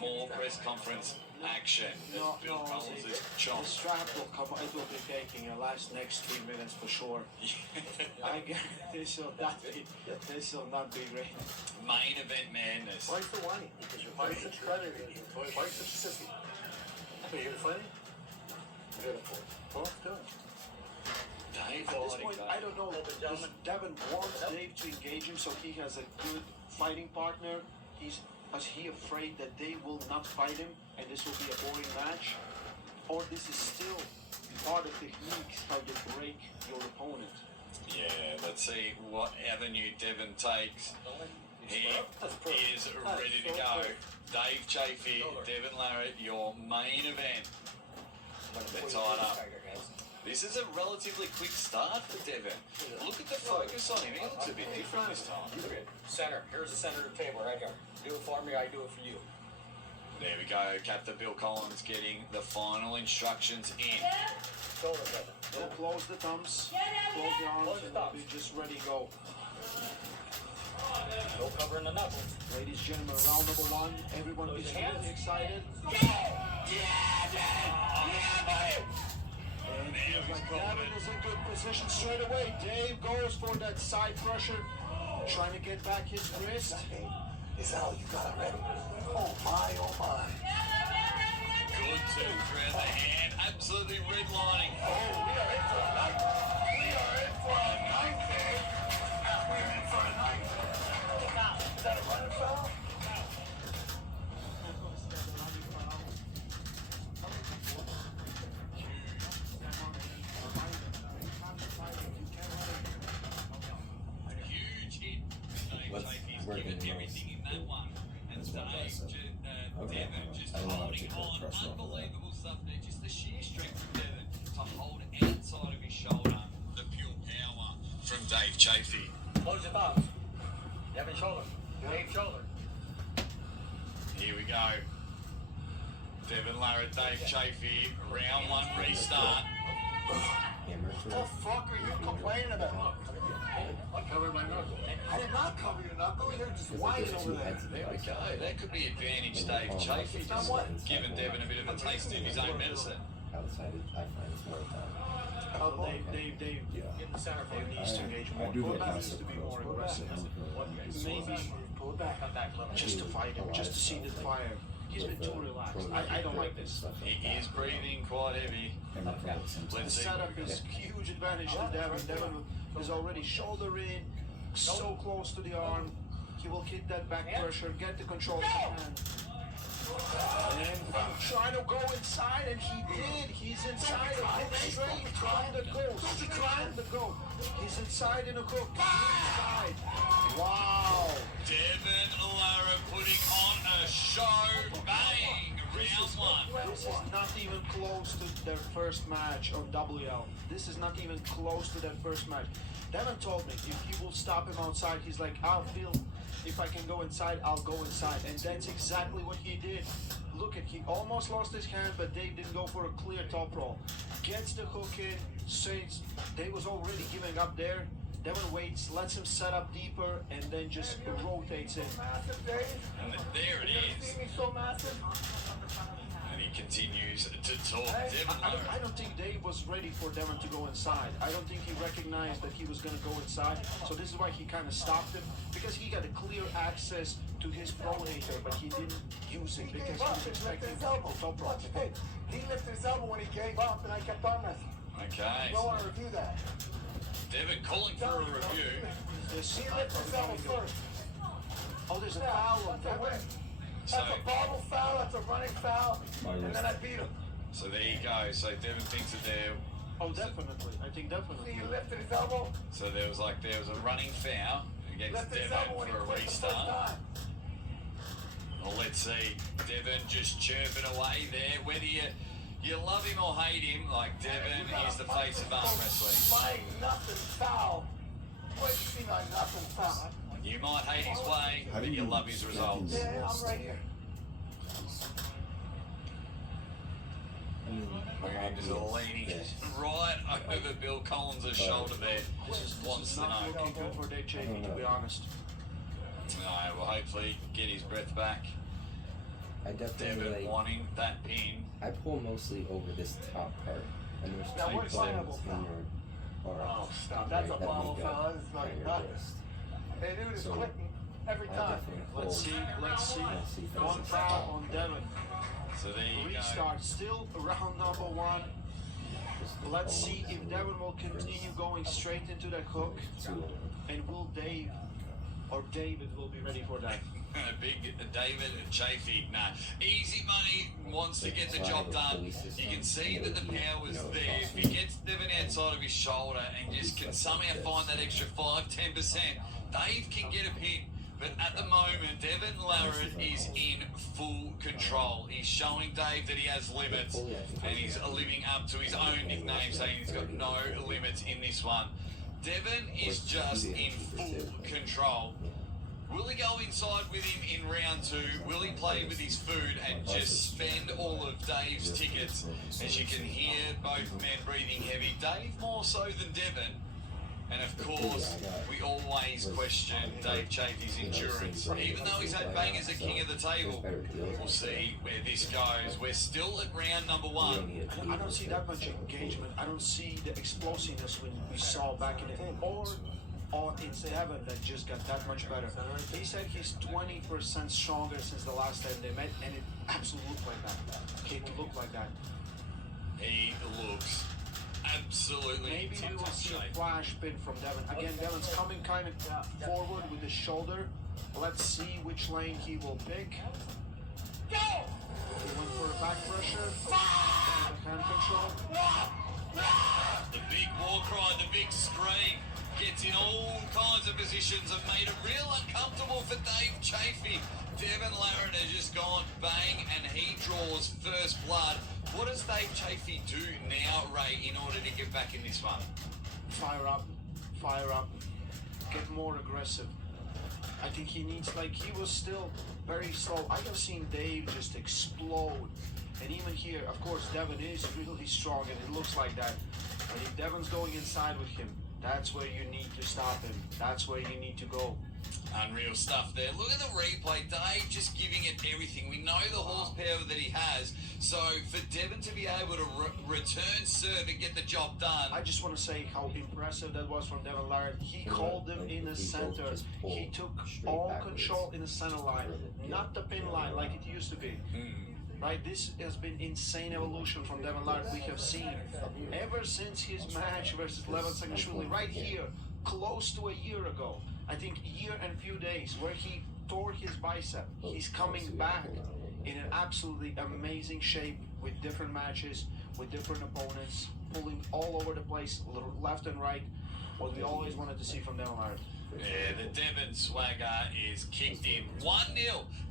more press conference action as Bill Collins is The chomped? strap will come. It will be taking the last next 3 minutes for sure. I guess this will not be great. Main event madness. Why so whiny? Because you're fighting such credit. Why such a sissy? Hey, you're fighting? Beautiful. Talk to him. Dave At this fighting, point, Dave. I don't know. Does Devin wants Dave to engage him so he has a good fighting partner? Is he afraid that Dave will not fight him and this will be a boring match? Or this is still part of techniques how to break your opponent? Yeah, let's see what avenue Devin takes. He is ready to go. Dave Chafee, Devin Larratt, your main event. They're tied up. This is a relatively quick start for Devin. Look at the focus on him. He looks a bit different this time. Center. Here's the center of the table right here. Do it for me, I do it for you. There we go. Captain Bill Collins getting the final instructions in. Shoulder, Devin. They'll close the thumbs, close the arms, and they'll be just ready to go. No covering the knuckles. Ladies and gentlemen, round number 1. Everyone is really excited. And feels like Devin is in good position straight away. Dave goes for that side pressure, trying to get back his wrist. Is that all you got already? Oh my, oh my. Good turn throughout the hand. Absolutely redlining. Oh, we are in for a night. We are in for a night, Dave. We're in for a night. Is that a running foul? Huge hit. Dave Let's Chafee's work given in those. everything in that one. And That's what I Dave, said. Okay. Devin just I don't want to holding take that on. pressure off of that. Unbelievable stuff there. Just the sheer strength of Devin to hold outside of his shoulder. The pure power from Dave Chafee. Close your thumbs. Devin shoulder. Dave shoulder. Here we go. Devin Larratt, Dave Chafee, round 1 restart. Hammer for What the fuck are you complaining about? I covered my knuckle. I did not cover your knuckle. You're just Because like whining there's over two there. heads of the There we bike. go. That could be advantage When Dave you fall Chafee. off, Just what? giving Devin a bit of a taste of his own medicine. Outside, I find it's more fun. Dave, Yeah. In the center for Dave me. needs to engage I more. do Pull get back lots needs of to be curls, more but aggressive. Maybe Pull it back. Come back a little. just to fight him, just to see the fire. He's been too relaxed. I don't like this. He is breathing quite heavy. Hammer curl at the same The time. Let's see. setup is huge advantage to Devin. Devin is already shoulder in, so close to the arm. He will hit that back pressure, get the control of the hand. And trying to go inside, and he did. He's inside a hook straight from the ghost. From the goat. He's inside in a hook. Inside. Wow. Devin Larratt putting on a show. Bang! Round 1. This is not even close to their first match on WL. This is not even close to their first match. Devin told me if he will stop him outside, he's like, I'll feel if I can go inside, I'll go inside. And that's exactly what he did. Look at, he almost lost his hand, but Dave didn't go for a clear top roll. Gets the hook in, says Dave was already giving up there. Devin waits, lets him set up deeper, and then just rotates it. Massive, Dave. And there it You ever is. see me so massive? And he continues to talk. Hey, Devin I Larratt. don't think Dave was ready for Devin to go inside. I don't think he recognized that he was going to go inside. So this is why he kind of stopped him, because he got a clear access to his pronator, but he didn't use it because he was expecting his elbow. top roll. Hey, he lifted his elbow when he gave up, and I kept on messing. Okay. You don't want to review that. Devin calling for a review. This, He lifted his elbow first. oh, there's a foul on That's a win. Devin. That's a bobble foul. That's a running foul. And then I beat him. So there you go. So Devin thinks that there. Oh, definitely. I think See, definitely. he lifted his elbow. So there was a running foul against Lifted his Devin elbow when he for a quit the first restart. time. Well, let's see. Devin just chirping away there. Whether you love him or hate him, like Devin is the face of arm wrestling. My nothing foul. What do you mean my nothing foul? You might hate his way, How do but you you love his get results. these- Yeah, I'm right here. I mean, Just leaning right over Bill Collins' shoulder there. Just wants to Not know. looking good for Dave Chafee, to be honest. No, well, hopefully get his breath back. I definitely Devin like. wanting that pin. I pull mostly over this top part, and there's Now, two what's bones liable, in your or Oh, stop. That's a that bottle, make up fella. It's like your nothing. wrist. Hey, dude, it's So, clicking every I time. definitely Let's hold. see. Let's see if there's One a foul spot. on Devin. So there you go. Restart. Still round number one. Just Let's hold see if and Devin will continue going straight into that hook, two of them. and will Dave or David will be ready for that. Big David Chafee, nah. Easy money wants to get the job done. You can see that the power's there. If he gets Devin outside of his shoulder and just can somehow find that extra 5-10%, Dave can get a pin. But at the moment, Devin Larratt is in full control. He's showing Dave that he has limits, and he's living up to his own nickname, saying he's got no limits in this one. Devin is just in full control. Will he go inside with him in round two? Will he play with his food and just spend all of Dave's tickets? As you can hear, both men breathing heavy. Dave more so than Devin. And of course, we always question Dave Chafee's endurance. Even though he's had bangers at King of the Table, we'll see where this goes. We're still at round number one. I don't see that much engagement. I don't see the explosiveness when we saw back in the or it's Heaven that just got that much better. He said he's 20% stronger since the last time they met, and it absolutely looked like that. It looked like that. He looks absolutely Maybe we will tip-top see shape. a flash pin from Devin. Again, Devin's coming kind of forward with his shoulder. Let's see which lane he will pick. Go! He went for a back pressure. Hand control. The big war cry, the big scream, gets in all kinds of positions and made it real uncomfortable for Dave Chafee. Devin Larratt has just gone bang and he draws first blood. What does Dave Chafee do now, Ray, in order to get back in this one? Fire up, get more aggressive. I think he needs, like, he was still very slow. I have seen Dave just explode. And even here, of course, Devin is really strong and it looks like that. But if Devin's going inside with him, that's where you need to stop him. That's where you need to go. Unreal stuff there. Look at the replay. Dave just giving it everything. We know the horsepower that he has. So for Devin to be able to return serve and get the job done. I just want to say how impressive that was from Devin Larratt. He called him in the center. He took all control in the center line, not the pin line like it used to be. Right, this has been insane evolution from Devin Larratt. We have seen ever since his match versus Levan Saakashvili right here, close to a year ago. I think a year and a few days, where he tore his bicep. He's coming back in an absolutely amazing shape with different matches, with different opponents, pulling all over the place, left and right. What we always wanted to see from Devin Larratt. Yeah, the Devin swagger is kicked in. 1-0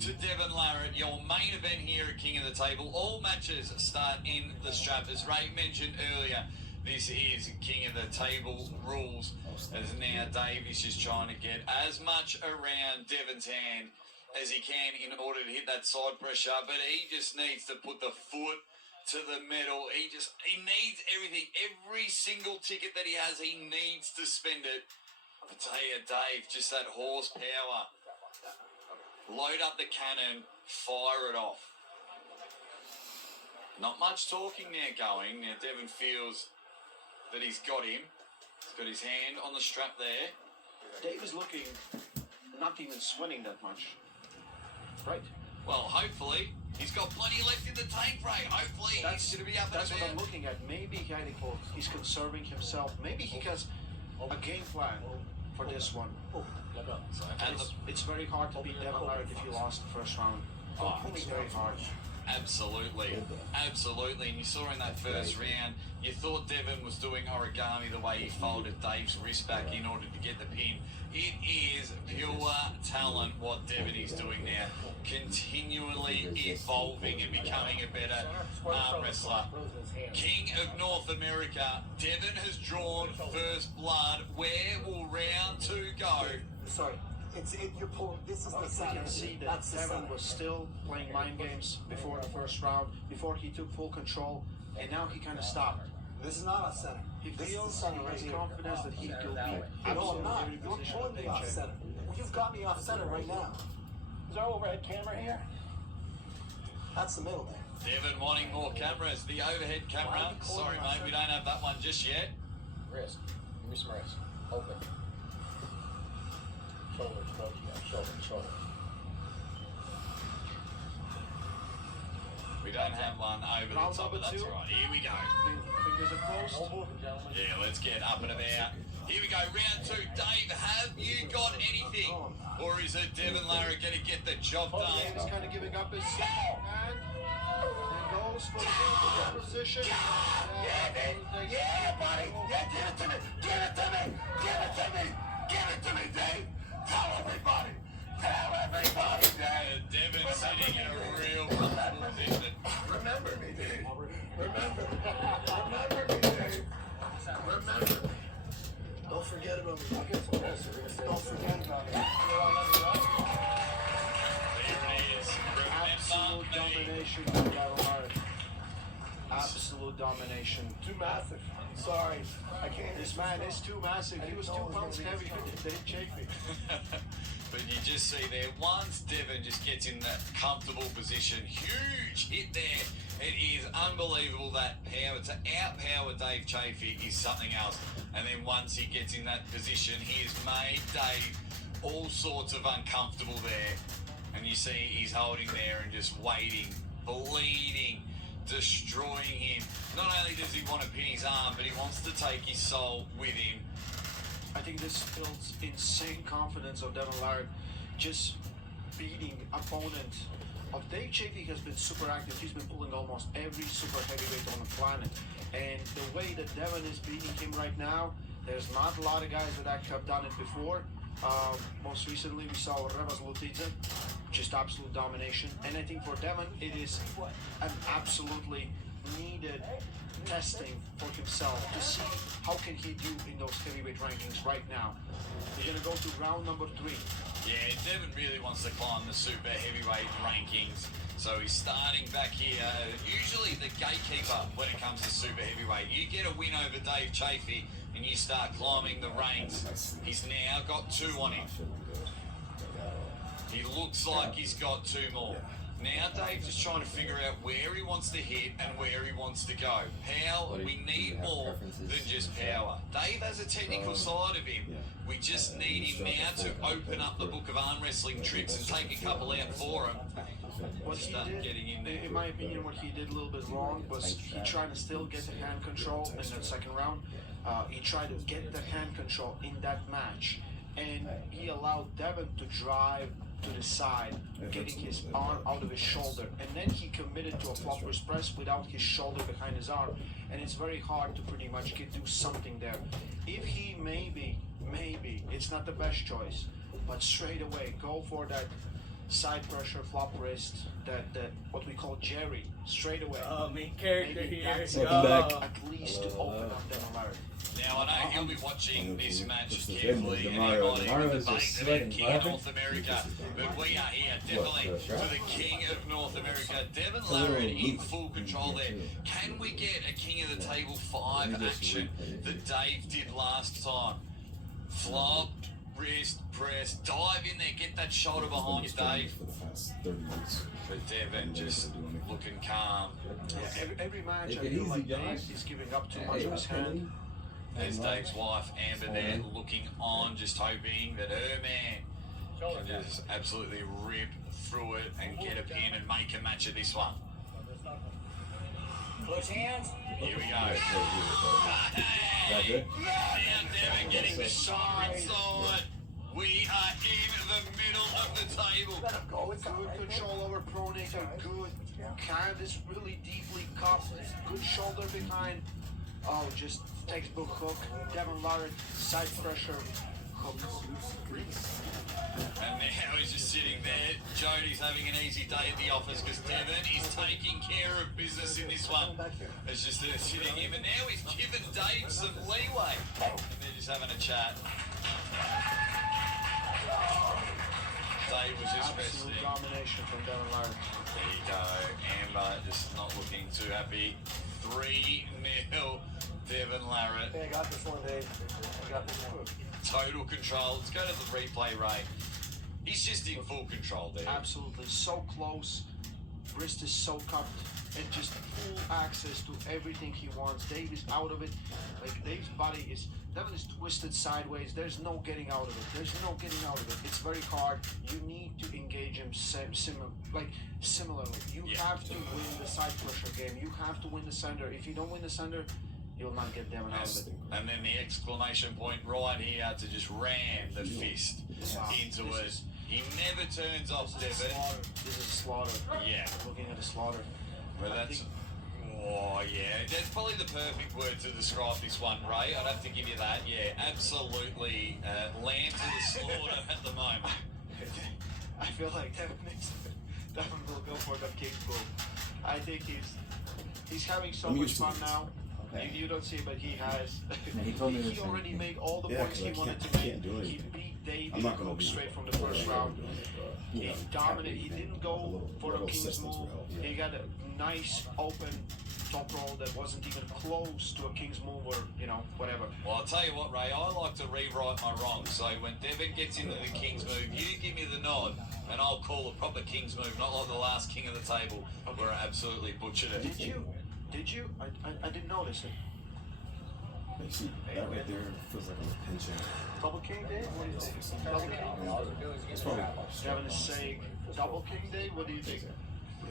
to Devin Larratt, your main event here at King of the Table. All matches start in the strap. As Ray mentioned earlier, this is King of the Table rules. As now Dave is just trying to get as much around Devin's hand as he can in order to hit that side pressure. But he just needs to put the foot to the metal. He needs everything. Every single ticket that he has, he needs to spend it. I tell you, Dave, just that horsepower. Load up the cannon, fire it off. Not much talking there going. Now Devin feels that he's got him. He's got his hand on the strap there. Dave is looking not even sweating that much. Right? Well, hopefully, he's got plenty left in the tank, Ray. Hopefully, he's going to be up and That's what I'm about. looking at. Maybe he's conserving himself. Maybe he has a game plan for this one. So, And it's very hard to beat Devin Larratt if you lost the first round. It's very hard. Absolutely. Absolutely. And you saw in that first round, you thought Devin was doing origami the way he folded Dave's wrist back in order to get the pin. It is pure talent what Devin is doing now. Continually evolving and becoming a better arm wrestler. King of North America, Devin has drawn first blood. Where will round two go? Sorry. You're pulling. This is the We center. can see that That's the Devin center. was still playing mind games before the first round, before he took full control, and now he kind of stopped. This is not a center. He This is feels the center he right has here. confidence that he could be No, I'm absolutely not. every You're position pulling of me Dave off Chafee. center. you've got me off center right now. Is there an overhead camera here? That's the middle there. Devon wanting more cameras. The overhead camera. Sorry, mate, we don't have that one just yet. Wrist. Give me some wrist. Open. Shoulder. We don't have one over the top, but that's all right. Here we go. Fingers are crossed. Yeah, let's get up and about. Here we go, round 2. Dave, have you got anything? Or is it Devon Larratt going to get the job done? Dave is kind of giving up his hand. And goes for the position. Yeah, buddy. Yeah, give it to me. Give it to me. Give it to me. Give it to me, Dave. Tell everybody. Tell everybody, Dave. Devon sitting in a real comfortable position. Remember me, Dave. Remember me, Dave. Remember me. Don't forget about me. Don't forget about me. There it is. Absolute Remember me. domination by Devon Larratt. Absolute domination. Too massive. Sorry. I can't. This man is too massive. He was 2 pounds heavier than Dave Chafee. But you just see there, once Devon just gets in that comfortable position, huge hit there. It is unbelievable that power to outpower Dave Chafee is something else. And then once he gets in that position, he has made Dave all sorts of uncomfortable there. And you see he's holding there and just waiting, bleeding, destroying him. Not only does he want to pin his arm, but he wants to take his soul with him. I think this builds insane confidence of Devon Larratt just beating opponent. Dave Chafee has been super active. He's been pulling almost every super heavyweight on the planet. And the way that Devon is beating him right now, there's not a lot of guys that have done it before. Most recently we saw Revas Lutidze, just absolute domination. And I think for Devon it is an absolutely needed testing for himself to see how can he do in those heavyweight rankings right now. We're gonna go to round number 3. Yeah, Devon really wants to climb the super heavyweight rankings. So he's starting back here. Usually the gatekeeper when it comes to super heavyweight. You get a win over Dave Chafee and you start climbing the ranks. He's now got 2 on him. He looks like he's got 2 more. Now Dave's just trying to figure out where he wants to hit and where he wants to go. Power, we need more than just power. Dave has a technical side of him. We just need him now to open up the book of arm wrestling tricks and take a couple out for him. What he Start did, getting in there. in my opinion, what he did a little bit wrong was he tried to still get the hand control in the second round. He tried to get the hand control in that match, and he allowed Devon to drive to the side, getting his arm out of his shoulder, and then he committed to a floppers press without his shoulder behind his arm, and it's very hard to pretty much do something there. If he maybe, it's not the best choice, but straight away go for that side pressure flop wrist, that what we call Jerry, straight away. Oh, main character Maybe here. that's Welcome at least to open up Devon Larratt. Now I know he'll be watching this match This is carefully him, and Demario. he might Demario even is just debate about sweating, King of laughing. North America, but we are here definitely for the King of North America. Devon a little Larratt in loop full control in there. here, too. Can we get a King of the Table 5 Let me just action replay that it. Dave did last time? Flop, wrist, press, dive in there, get that shoulder behind you, Dave. For the past 30 weeks. But Devon just looking calm. Yeah, every match Take I it feel easy, like guys. Dave is giving up too much of his hand. There's Dave's wife, Amber, there looking on, just hoping that her man can just absolutely rip through it and get a pin and make a match of this one. Close hands. Here we go. That good? Now Devon getting the shoulder inside. We are in the middle of the table. Good control over pronator, good. Kind is really deeply cupped, good shoulder behind. Oh, just textbook hook. Devon Larratt, side pressure, hook. And now he's just sitting there. Jody's having an easy day at the office because Devon is taking care of business in this one. It's just sitting here, but now he's given Dave some leeway. And they're just having a chat. Dave was just resting. Absolute domination from Devon Larratt. There you go. Amber just not looking too happy. 3-0 Devon Larratt. Hey, I got this one, Dave. I got this one. total control. Let's go to the replay, Ray. He's just in full control there. Absolutely, so close. Wrist is so cupped, and just full access to everything he wants. Dave is out of it. Like, Dave's body is, Devin is twisted sideways. There's no getting out of it. There's no getting out of it. It's very hard. You need to engage him similarly. You have to win the side pressure game. You have to win the center. If you don't win the center, you'll not get Devin out of it. And then the exclamation point right here to just ram the fist into it. He never turns off, Devin. This is a slaughter. Yeah. Looking at a slaughter. Well, that's... Oh, yeah. That's probably the perfect word to describe this one, Ray. I'd have to give you that. Yeah, absolutely lamb to the slaughter at the moment. I feel like Devin will go for the kick move. I think he's having so much fun now. Okay. You don't see, but he has. He told me he already made all the points he wanted to make. He beat Dave in hook straight from the first round. He dominated. He didn't go for a king's move. He got a nice open top roll that wasn't even close to a king's move or, whatever. Well, I'll tell you what, Ray, I like to rewrite my wrongs. So when Devin gets into the king's move, you give me the nod, and I'll call a proper king's move, not like the last king of the table, where I absolutely butchered it. Did you? I didn't notice it. You see, that right there feels like a pinching. Double king day? What do you think? Double king? It's probably Devin is saying double king day? What do you think?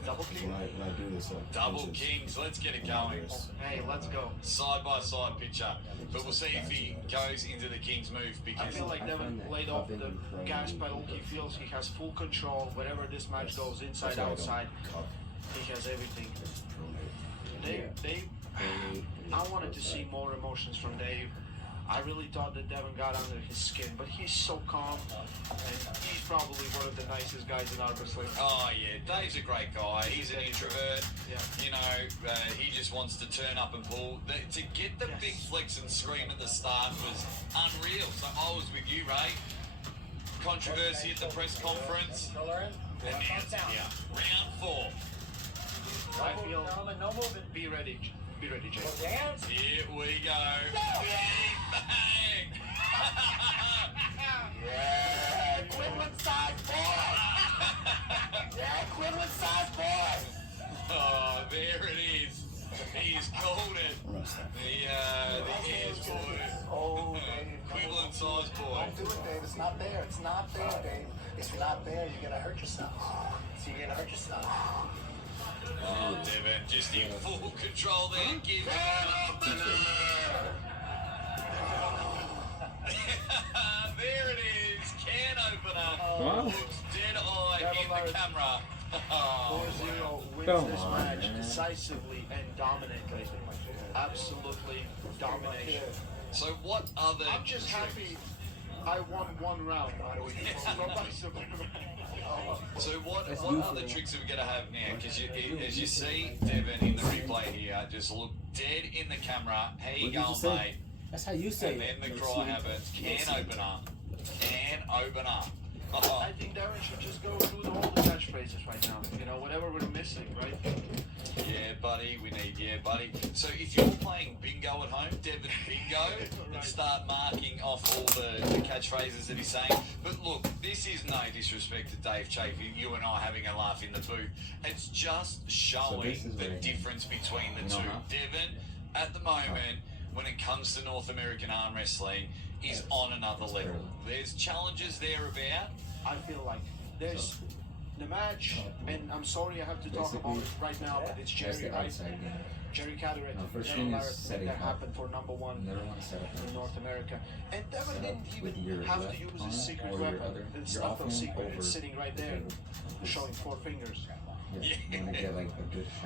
Double king? when I do this, Double kings, let's get it going. Hey, let's go. Side by side picture. But we'll see if he goes into the king's move I because feel like Devin laid off the gas pedal. He feels he has full control. Wherever this match goes, inside, outside, he has everything. Dave, I wanted to see more emotions from Dave. I really thought that Devin got under his skin, but he's so calm, and he's probably one of the nicest guys in Armwrestling. Oh yeah, Dave's a great guy. He's an introvert. Yeah. He just wants to turn up and pull. To get the big flex and scream at the start was unreal. So I was with you, Ray. Controversy at the press conference. And now, round 4. I feel. No movement. Be ready. Be ready, Jay. Here we go. Bang! Yeah, equivalent size boy. Yeah, equivalent size boy. Oh, there it is. He's called it. The Ayers boy. Oh, Dave. Equivalent size boy. Don't do it, Dave. It's not there. It's not there, Dave. If you're not there, you're gonna hurt yourself. So you're gonna hurt yourself. Oh, Devin, just in full control there. Give there it is. Can opener. Looks dead eye in the camera. 4-0 wins this match decisively and dominantly. Absolutely domination. So what other... I'm just happy I won one round. So what other tricks are we going to have now? Because as you see Devin in the replay here, just look dead in the camera. How you going, mate? That's how you say and it. then the cry happens. Can opener. Can opener. I think Darren should just go through all the catchphrases right now. Whatever we're missing, right? Yeah, buddy, we need, buddy. So if you're playing bingo at home, Devin Bingo, and start marking off all the catchphrases that he's saying. But look, this is no disrespect to Dave Chafee, you and I having a laugh in the booth. It's just showing the difference between the two. Devin, at the moment, when it comes to North American arm wrestling, is on another level. There's challenges there about. I feel like there's the match, and I'm sorry I have to talk about it right now, but it's Jerry, right? Jerry Caderet, Devin Larratt, that happened for number 1 in North America. And Devin didn't even have to use his secret weapon. It's not no secret, it's sitting right there, showing 4 fingers. Yeah.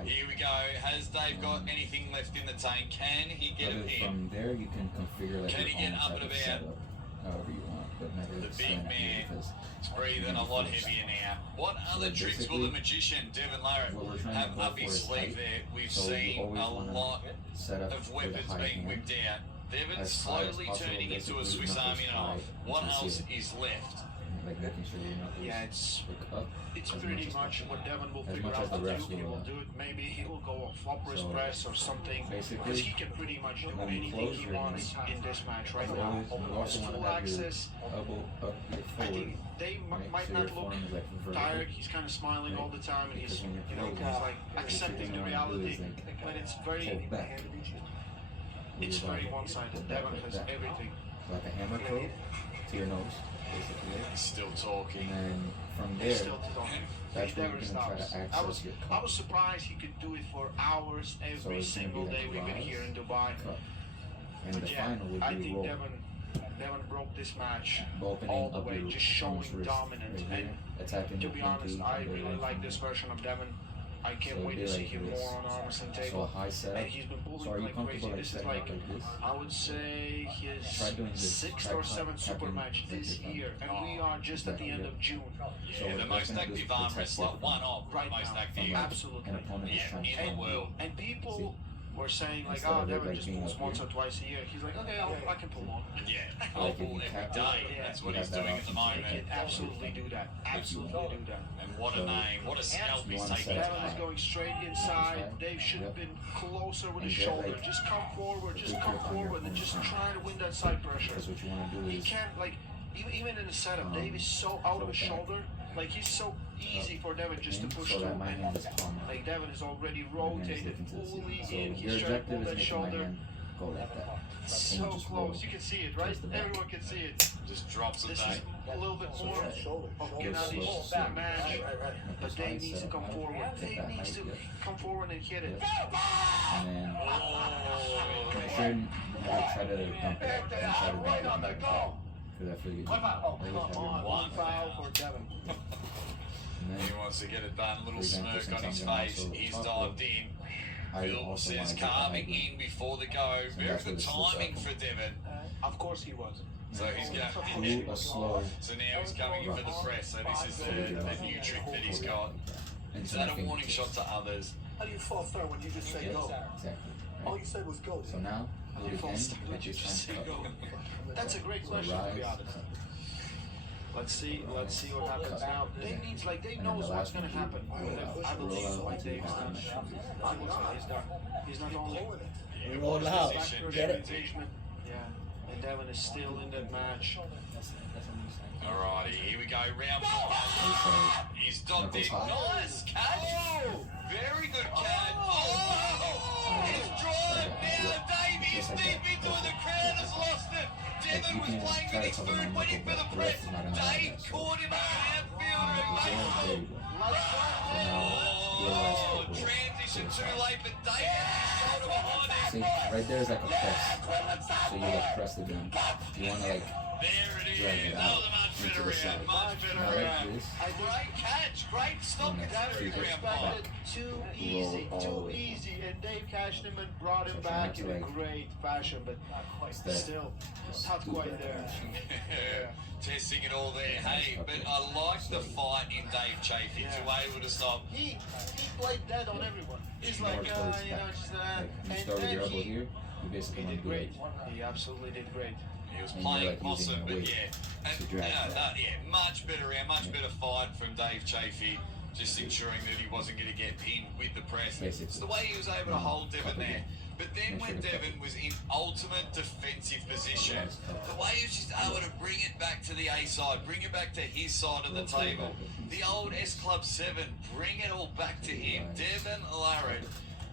Here we go. Has Dave got anything left in the tank? Can he get him in? From there, you can configure like can he get up and about? However you want, but never the big man is breathing a lot heavier now. What other tricks will the magician Devin Larratt have up his sleeve there? We've seen a lot of weapons being whipped out. Devin's slowly turning into a Swiss Army knife. What else is left? like making sure you're not Yeah, it's up. it's as pretty as much possible. what Devin will As figure much out as the to refs do. He will, will do it. Maybe he will go off upwards So, press or something. basically, Because he can pretty much do when you anything close he your wants knee, in this match right you now. always, you Almost also want full to have your access. elbow up your I forward. think they right? might So not your look form is like vertical. tired. He's kind of smiling all the time, and Because he's, when you're you know, closing, he's like what accepting you the don't wanna do reality. is, like, But it's very, hold back. it's Your very body. one-sided. Hold back Devin like has that. everything. So like a hammer throw to your nose, basically. He's still talking. And then from They there, still don't. that's He when never you're gonna try stops. to I access was your I cup. was surprised he could do it for hours So every it's gonna single be day like we've been rise, here in Dubai. cup. And But the yeah, final would I be think roll. Devin broke this match Opening all the of way, your just showing orange wrist dominance. right And here, attacking to your be honest, pinky I and the really right like thumb. this version of Devin. I can't So wait it'd to be see like him this. more on Armwrestling So a Table. high setup. And he's been So are bullying you like comfortable crazy. like This is setting like, up like this? I would say Try his doing this. 6th Try or 7th super tapping match like this your thumb. year, and we are just at the end of June. So Yeah, what the that's most gonna do is active arm protect wrestler, your one thumb of Right most now. active. from, like, Absolutely. an opponent Yeah, is trying to in the find you. world. And people were saying like, Instead oh, of it, Devin like, just being pulls up once here. or twice a year. He's like, okay, I can pull one. Yeah, Like I'll if pull you every tap it, day. yeah, That's you what have he's that doing at the option. He moment. can absolutely do that. Absolutely do that. And what a So, name, what a scalp you he's wanna taking set Devin is today. going straight inside. Inside. Dave should have Yep. been closer with And his get, shoulder. like, Just come forward. Just big come grip on your forward and just opponent's try to win that side pressure. Because what you want to do He is can't like even in the setup. Dave is so out of his throw back. shoulder. Like he's so easy for Devin just to in, push so through. that my And, hand is palm up. like Devin is already My hand is rotated looking to the fully ceiling. So in. your He's trying to objective pull is that making my shoulder. hand go like that. And So you just roll close. You can see it, right? towards the back. Everyone can see it. Just drops it This back. is a little bit more of Gennadi's slow. match. But That's Dave why I needs to set come up forward. high, Dave that needs height, to yep. come forward and hit it. Yep. And then Oh, make sure you never try to dump it. Don't try to dump it back. Because I feel you Come always have your on, one foul for Devin. And he then wants to get it done. Little For example, smirk on his since I'm gonna face. also He's talk dived with- in. I Phil also says want to get the carving high in before the go. So Very that's good what it's supposed to timing happen. for Devin. Of course he was. So he's going. Do a slow So now he's coming in for the press. So this is the new trick that he's got. into Is my that a warning fingertips. shot to others? How do you false start when you just say Yep, go? exactly. All Right. you said was go. So now, do it again, but you this just say time go. cut. That's a great So question, to be rise, honest. cut. Let's see what happens now. Dave needs Dave And then knows the what's last gonna one, happen. I believe roll out what onto Dave's the done. bottom. He's not only Roll out. backwards Get it. engagement. Yeah, and Devin is still in that match. Alrighty, here we go. Round They five. say, He's docked knuckles it. high. Nice catch. Very good catch. Oh, his drive now. Dave is deep into it. The crowd has lost it. Devin was playing with his food, waiting for the press. Dave caught him out There outfielder. you go. So now, realize Oh, couple. transition too late, but Dave is behind him. See, right there is like a press. So you like press the gun. You want to like There it drag is. it That out was a much into better the round. side. Much better Now round. like this. Great catch. Great stop And and that's carry three round hits. five. Too easy, all the too way. easy, and Dave cashed him and brought him So try back not to, in a like, great fashion, but Instead, still just not scoop quite it there. out. Testing it all there. Hey, but I like the fight in Dave Chafee to be able to stop. He played dead on everyone. He's More like, towards you know, back. just Like, you and start with then your elbow he, here, you basically he want did to do great. it. He absolutely did great. He was And you're, playing like, using possum, your but weight yeah. to drag that. Yeah, much better round, much better fight from Dave Chafee. Just ensuring that he wasn't going to get pinned with the press. Basically. It's the way he was able to hold Devin Couple there. again. But then Make when sure to Devin couple. was in ultimate defensive position, the way he was just able to bring it back to the A side, bring it back to his side of the Rotate table. back. The old S Club 7, bring it all back to him. Devin Larratt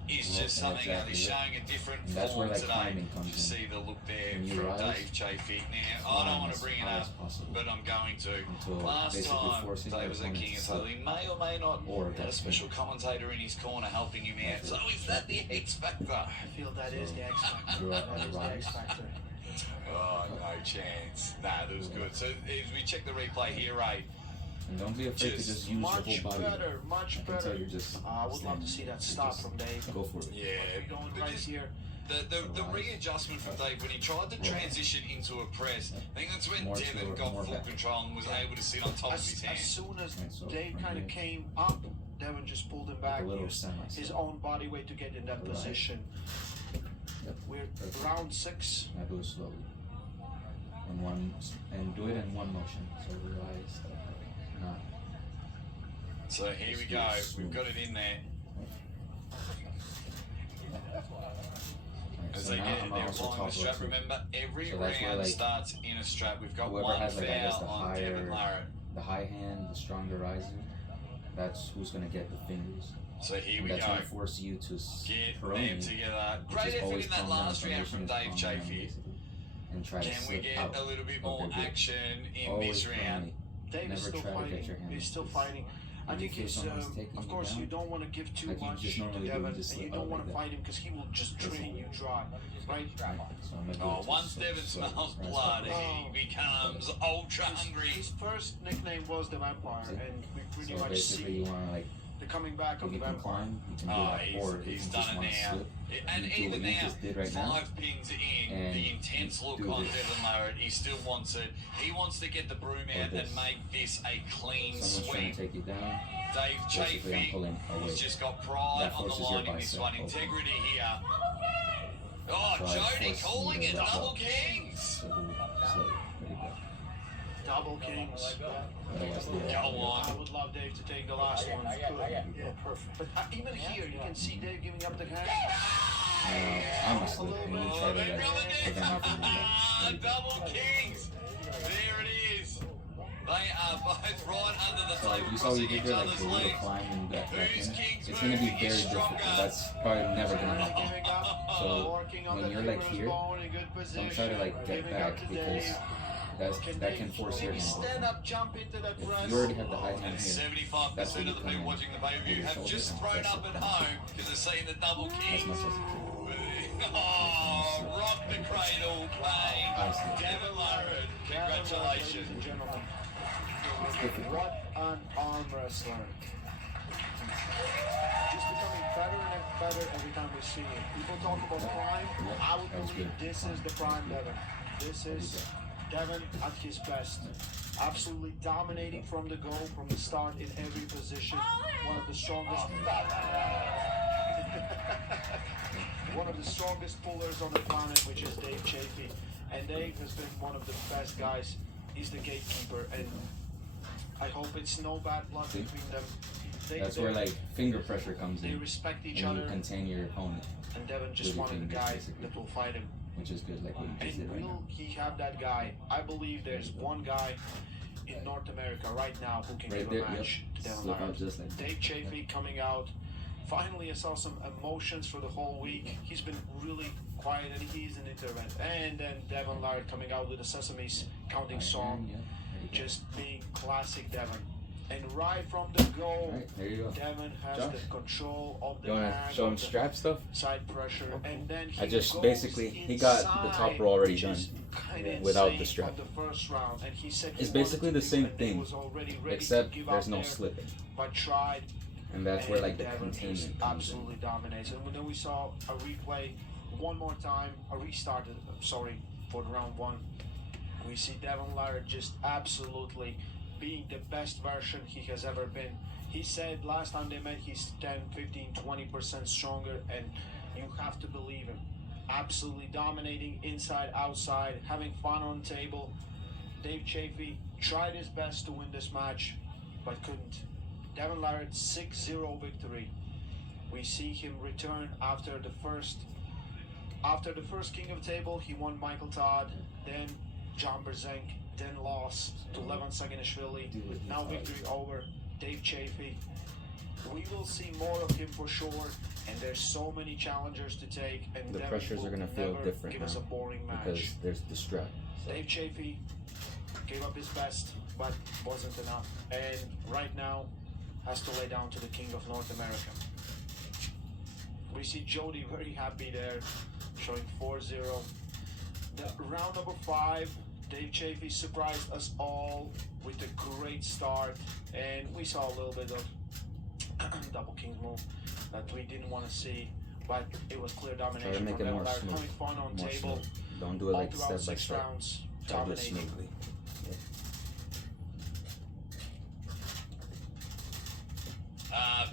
is Well, just something that is exactly, yeah. showing a different And that's form where, like, today. timing comes You in. see the look there When you from rise, Dave Chafee. Now, I don't want to bring it high as up, possible. but I'm going to. Until Last basically time, forcing Dave your was at opponent King to of slip. He may or may not Or had a that special pin. commentator in his corner helping him out. So is that the X Factor? I feel that is the X factor. You're up on That the is the rise. X factor. Oh, no chance. Nah, that was good. So as we check the replay here, Ray, And don't be afraid to Just just use your Much whole body. better, much Until better. you're just I would love to standing. see that You stop just from Dave. Go for it. yeah. Going but right just here. the readjustment from Dave when he tried to transition into a press, I think that's when More Devin slower, got more full back. control and was able to sit on top of his As hand. soon as Right, so Dave from kind of here. came up, Devin just pulled him back, a little used his semi-step. own body weight to get in that Right. position. Yep. We're Perfect. round 6. Now do it slowly. in one, and do it in one motion. So realize not. So here we go. We've got it in there. As So they now get I'm they're also applying the top strap. rope too. Remember, every So that's where, round like, starts in a strap. We've got Whoever one has, like, I guess, foul on Devin Larratt. the high hand, the stronger riser, that's who's gonna get the fingers. So here And we that's go. gonna force you to Get pronate, them together. which Great is effort always in that prone down. last round from Foundation is Dave prone down, Chafee. basically. And try to Can we slip get out a little bit of more their grip. action in Always this round? pronate. Dave is Never still try to get fighting. your hand He's still because fighting. I when you think feel he's, someone's taking of you course, down, you don't want to give too like you much just to normally do, Devin, you just and you slip don't out want to like that. fight him because he will just drain you dry, right? So maybe Oh, it's once just Devin slow, smells right? blood, Oh. he becomes ultra His hungry. first nickname was the Vampire, See? and we pretty So much basically, see you want to like, the coming back if of the you can Vampire. climb, you can do Oh, that, or if he's you done just it want to now. slip, And you do even what you now, just did right now. 5 pins in, and the intense look do on this. Devin Larratt, he still wants it. He wants to get the broom Or out this. and make this a clean Someone's trying sweep. to take you down. Dave Basically, I'm Chafee pulling away. has just got pride That on the forces your line in this bicep one. open. Integrity here. Oh, So I Jody force calling you it to let double go. kings. So do slowly, pretty good. Double Kings. Otherwise, Go on. I would love Dave to take the last one. Yeah, perfect. But even here, you can see Dave giving up the hand. I'm a slip, and you try to like prevent me from doing that. Double kings. There it is. They are both right under the So table, you saw what crossing you did each there, like other's the little legs. climb and back in. Whose king's It's gonna be moving very is difficult. stronger? That's probably never gonna happen. Giving up, So working on when the you're like femur's here, bone in good position. don't try to like get giving up back to because Dave. that can force your maybe hand. stand up, jump into that If press. you already have the high And hand here, 75% that's where you of the come people in watching the with pay-per-view your have shoulder just and thrown press up it at down home because they're seeing the double as king. much as you can. Oh, rock the cradle, bang. I see. Devin Larratt, Ladies and congratulations. gentlemen, It's difficult. what an arm wrestler. Just becoming better and better every time we see him. People talk about prime. I would That was believe good. this is the prime Devin. This is Devin at his best. Absolutely dominating from the go, from the start in every position. One of the strongest. One of the strongest pullers on the planet, which is Dave Chafee. And Dave has been one of the best guys. He's the gatekeeper, and I hope it's no bad blood See? between them. That's where like finger pressure comes they in, respect each and you other, contain your opponent, and Devin just with your wanted a fingers, guy basically. that will fight him. which is good, like what you just And did right now. will he have that guy? I believe there's one guy in North America right now who can Right give there, a match to Devin Slip out Larratt. just like that. Dave Chafee coming out. Finally, I saw some emotions for the whole week. He's been really quiet and he's an intervent. And then Devin Larratt coming out with the Sesame's counting song, Yeah, there you go. just being classic Devin. And right from the go, Right, there you go. Devin has Josh, the control of the You wanna hand, show him of the strap stuff? side pressure, and then he I just goes basically he got the top inside, row already which done is kinda without insane the strap. from the first round, and he said he It's basically wanted the to same do, and he thing, was already ready except to give there's up no there, slipping, but tried. and that's where like the Devin just containment comes in. absolutely dominates. And then we saw a replay one more time, a restart. For the round one. We see Devin Larratt just absolutely being the best version he has ever been. He said last time they met he's 10, 15, 20% stronger, and you have to believe him. Absolutely dominating inside, outside, having fun on table. Dave Chafee tried his best to win this match, but couldn't. Devin Larratt 6-0 victory. We see him return after the first King of Table. He won Michael Todd, then John Brzenk, then lost to Levan Saginashvili. Now victory over Dave Chafee. We will see more of him for sure, and there's so many challengers to take, and The Devin pressures are will gonna feel never different give us a now boring because match. there's the strap. So Dave Chafee gave up his best, but wasn't enough, and right now has to lay down to the King of North America. We see Jody very happy there, showing 4-0. The round number 5, Dave Chafee surprised us all with a great start, and we saw a little bit of double kings move that we didn't want to see, but it was clear try to domination make from it Devin more Larratt, smooth, having fun on more table. smooth. Don't do it All like throughout step by 6 step. rounds, Try to do it dominating. smoothly.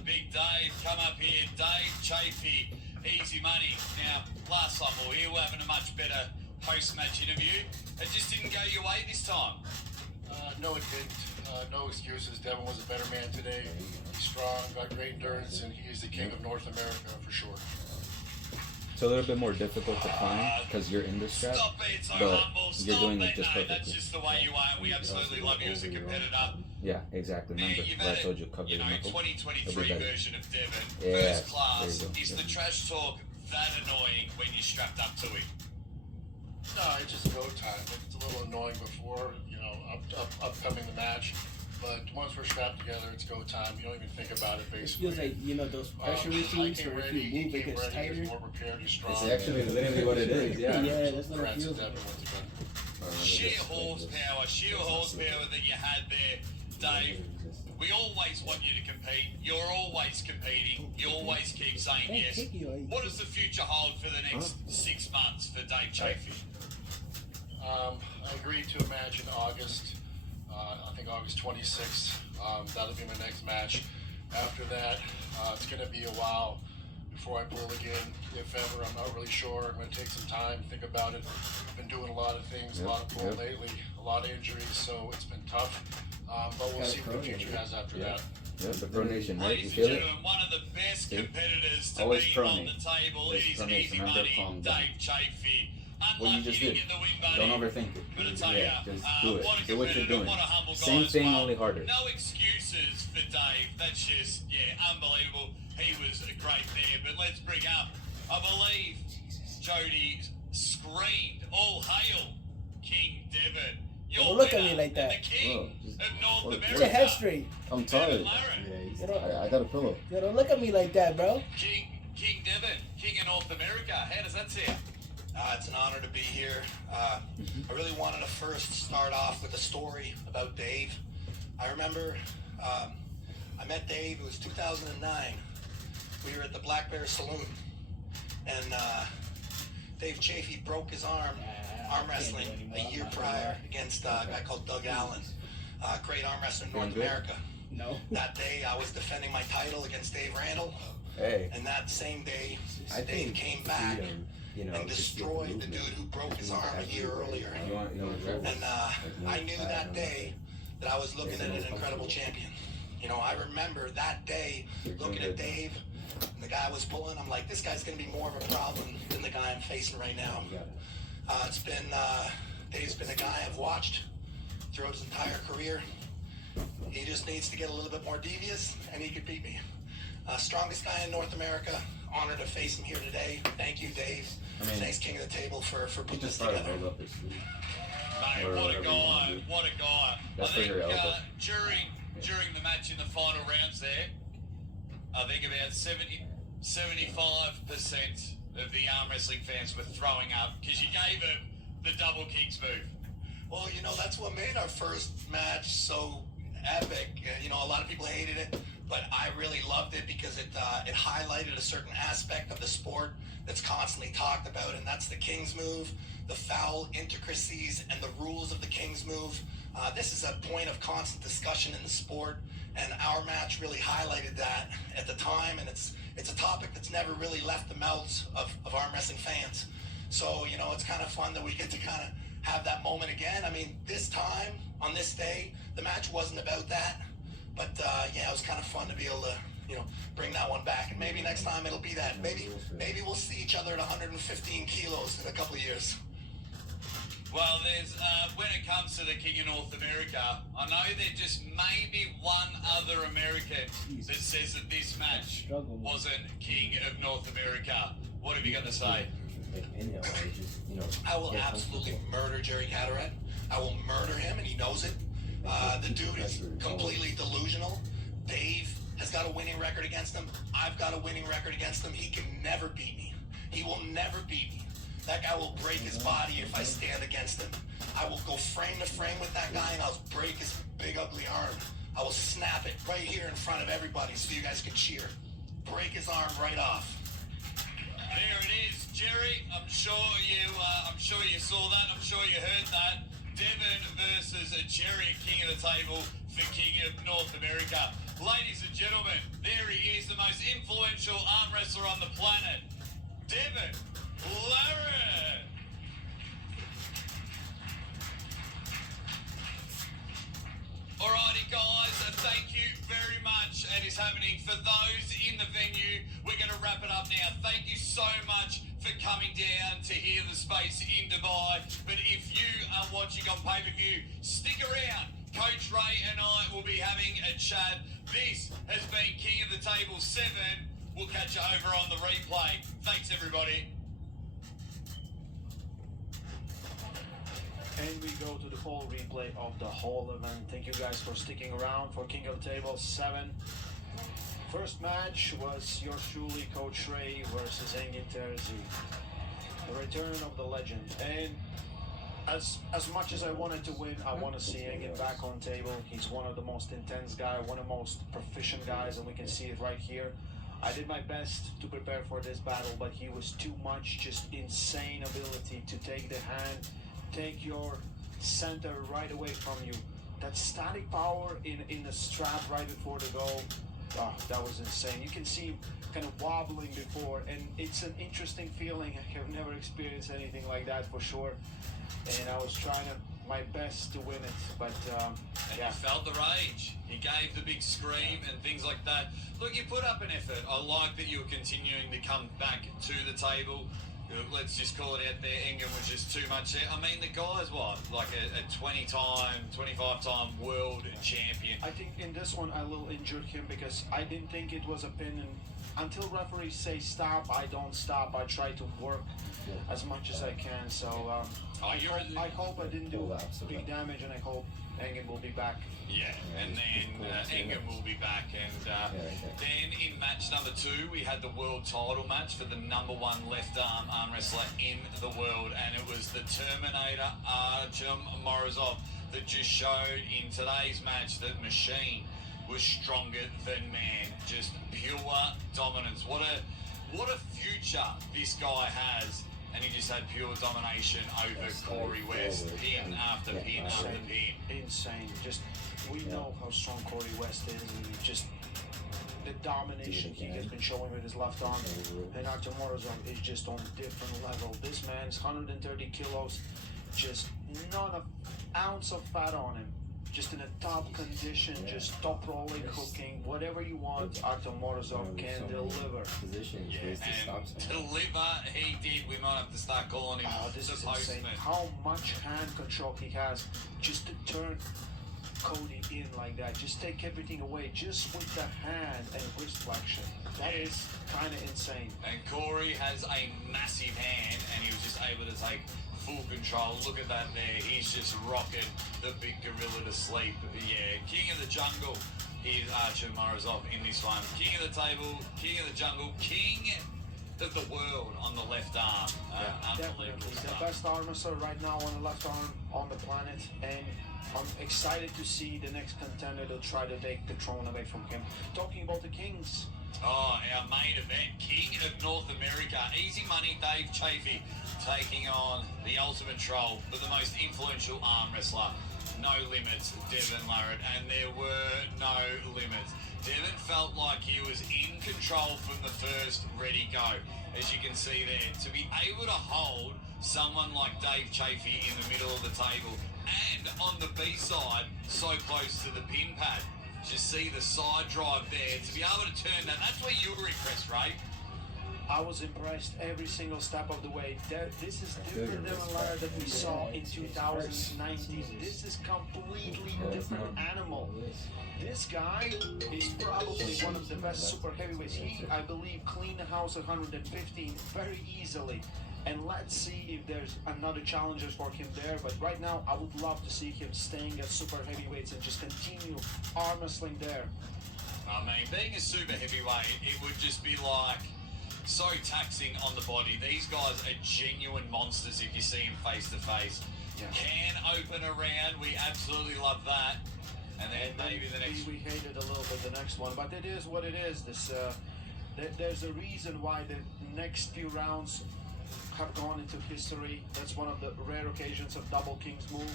Big Dave, come up here. Dave Chafee, easy money. Now, last time we were here, we're having a much better post-match interview. It just didn't go your way this time. No, it didn't. No excuses. Devin was a better man today. He's strong, got great endurance, and he is the king of North America for sure. It's a little bit more difficult to climb because you're in the strap, Stop being so but humble. you're Stop doing it. it just No, perfectly. that's just the way you are. We absolutely love you as a competitor. Yeah, exactly. Remember, You've what I had told you, cover you your know, knuckle. 2023 It'll be better. version of Devin, Yeah, first class. there you go. Is the trash talk that annoying when you're strapped up to it? No, it's just go time. It's a little annoying before, upcoming the match. But once we're strapped together, it's go time. You don't even think about it, It basically. feels like, those pressure I routines came where if ready, you he move, it came gets ready, tighter. he's more prepared, he's strong. It's actually literally what it is, yeah. Yeah, that's what it Congrats feels to like. Devin once again. Sheer horsepower that you had there, Dave. We always want you to compete. You're always competing. You always keep saying yes. What does the future hold for the next 6 months for Dave Chafee? I agreed to a match in August. I think August 26th. That'll be my next match. After that, it's going to be a while before I pull again. If ever, I'm not really sure. I'm going to take some time to think about it. I've been doing a lot of things, a lot of pulling lately, a lot of injuries, so it's been tough. But we'll see what the future has after that. Yeah, the pronation, right? You Ladies feel and it? gentlemen, one of the best See? competitors to Always be on pronate. the table Just is pronate, easy remember, money, calm down. Dave Chafee. What you just did. Unlucky to get the win, buddy. Don't overthink it. But I tell Yeah, ya, just do it. what a Do what you're competitor, doing. what a humble guy Same as thing, well. only harder. No excuses for Dave. That's just, unbelievable. He was a great there. But let's bring up, I believe, Jody screamed, all hail, King Devin. Don't look at me like that. The king Bro, of North what- America. Get your head straight. I'm tired. You know, I got a pillow. yo, don't look at me like that, bro. King Devin, King of North America. How does that sound? It's an honor to be here. I really wanted to first start off with a story about Dave. I remember I met Dave, it was 2009. We were at the Black Bear Saloon, and Dave Chafee broke his arm wrestling a year prior against a guy called Doug Allen, great arm wrestler in North America. No. That day I was defending my title against Dave Randall, Hey, and that same day I Dave think came back and just destroyed with the dude movement. who broke his arm a year earlier. You want And I knew that day that I was looking at an incredible champion. You know, I remember that day looking at Dave, and the guy was pulling. I'm like, this guy's going to be more of a problem than the guy I'm facing right now. Dave's been a guy I've watched throughout his entire career. He just needs to get a little bit more devious, and he could beat me. Strongest guy in North America. Honored to face him here today. Thank you, Dave. Thanks, King of the Table, for putting this together. roll up his sleeve. Mate, Or what a whatever you wanna guy, do. what a guy. That's I for think your elbow. during the match in the final rounds there, I think about 75% of the arm wrestling fans were throwing up because you gave him the double kicks move. Well, you know, that's what made our first match so epic. You know, a lot of people hated it, but I really loved it because it highlighted a certain aspect of the sport that's constantly talked about, and that's the King's move, the foul intricacies, and the rules of the King's move. This is a point of constant discussion in the sport, and our match really highlighted that at the time, and it's a topic that's never really left the mouths of arm wrestling fans. So, you know, it's kind of fun that we get to kind of have that moment again. I mean, this time, on this day, the match wasn't about that, but it was kind of fun to be able to, you know, bring that one back. And maybe next time it'll be that. Maybe we'll see each other at 115 kilos in a couple of years. Well, there's when it comes to the King of North America, I know there's just maybe one other American that says that this match wasn't King of North America. What have you got to say? I will absolutely murder Jerry Cataract. I will murder him, and he knows it. The dude is completely delusional. Dave has got a winning record against him. I've got a winning record against him. He can never beat me. He will never beat me. That guy will break his body if I stand against him. I will go frame to frame with that guy, and I'll break his big ugly arm. I will snap it right here in front of everybody so you guys can cheer. Break his arm right off. There it is, Jerry. I'm sure you saw that. I'm sure you heard that. Devin versus Jerry, King of the Table for King of North America. Ladies and gentlemen, there he is, the most influential arm wrestler on the planet, Devin Larratt. Alrighty, guys, thank you very much. It is happening. For those in the venue, we're going to wrap it up now. Thank you so much for coming down to hear the space in Dubai. But if you are watching on pay-per-view, stick around. Coach Ray and I will be having a chat. This has been King of the Table 7. We'll catch you over on the replay. Thanks, everybody. And we go to the whole replay of the whole event. Thank you guys for sticking around for King of the Table 7. First match was yours truly, Coach Ray versus Engin Terzi. The return of the legend. And as much as I wanted to win, I want to see Engin back on table. He's one of the most intense guys, one of the most proficient guys, and we can see it right here. I did my best to prepare for this battle, but he was too much, just insane ability to take the hand, take your center right away from you. That static power in the strap right before the goal, that was insane. You can see him kind of wobbling before, and it's an interesting feeling. I have never experienced anything like that for sure. And I was trying my best to win it, but yeah. He felt the rage. He gave the big scream and things like that. Look, you put up an effort. I like that you were continuing to come back to the table. Let's just call it out there. Engin was just too much there. I mean, the guy's what? Like a 25-time world champion. I think in this one I little injured him because I didn't think it was a pin. And until referees say stop, I don't stop. I try to work as much as I can. So I hope I didn't do big damage, and I hope Engin will be back. Yeah, and then Engin will be back. And then in match number 2, we had the world title match for the #1 left arm wrestler in the world, and it was the Terminator Artem Morozov that just showed in today's match that machine was stronger than man. Just pure dominance. What a future this guy has. And he just had pure domination over Corey West, pin after pin after pin. Insane. Just, we know how strong Corey West is, and just the domination he has been showing with his left arm. And Artem Morozov is just on a different level. This man's 130 kilos, just not an ounce of fat on him. Just in a top condition, just top rolling, cooking, whatever you want, Artem Morozov can deliver. And deliver he did. We might have to start calling him this the is postman. insane. How much hand control he has just to turn Cody in like that. Just take everything away just with the hand and wrist flexion. That is kind of insane. And Corey has a massive hand, and he was just able to take full control. Look at that there. He's just rocking the big gorilla to sleep. Yeah, King of the Jungle is Artem Morozov in this one. King of the Table, King of the Jungle, King of the World on the left arm. Unbelievable stuff. The best arm wrestler right now on the left arm on the planet, and I'm excited to see the next contender to try to take the throne away from him. Talking about the Kings. Oh, our main event, King of North America. Easy money, Dave Chafee taking on the ultimate troll, but the most influential arm wrestler. No limits, Devin Larratt, and there were no limits. Devin felt like he was in control from the first ready go. As you can see there, to be able to hold someone like Dave Chafee in the middle of the table, and on the B side, so close to the pin pad. Just see the side drive there. To be able to turn that, that's where you were impressed, Ray. I was impressed every single step of the way. This is different than the Larratt that we saw in 2019. This is completely different animal. This guy is probably one of the best super heavyweights. He, I believe, cleaned the house at 115 very easily. And let's see if there's another challenger for him there. But right now, I would love to see him staying at super heavyweights and just continue arm wrestling there. I mean, being a super heavyweight, it would just be like so taxing on the body. These guys are genuine monsters if you see them face to face. Can open a round, we absolutely love that. And then maybe the next. We hated a little bit the next one, but it is what it is. There's a reason why the next few rounds have gone into history. That's one of the rare occasions of Double King's move.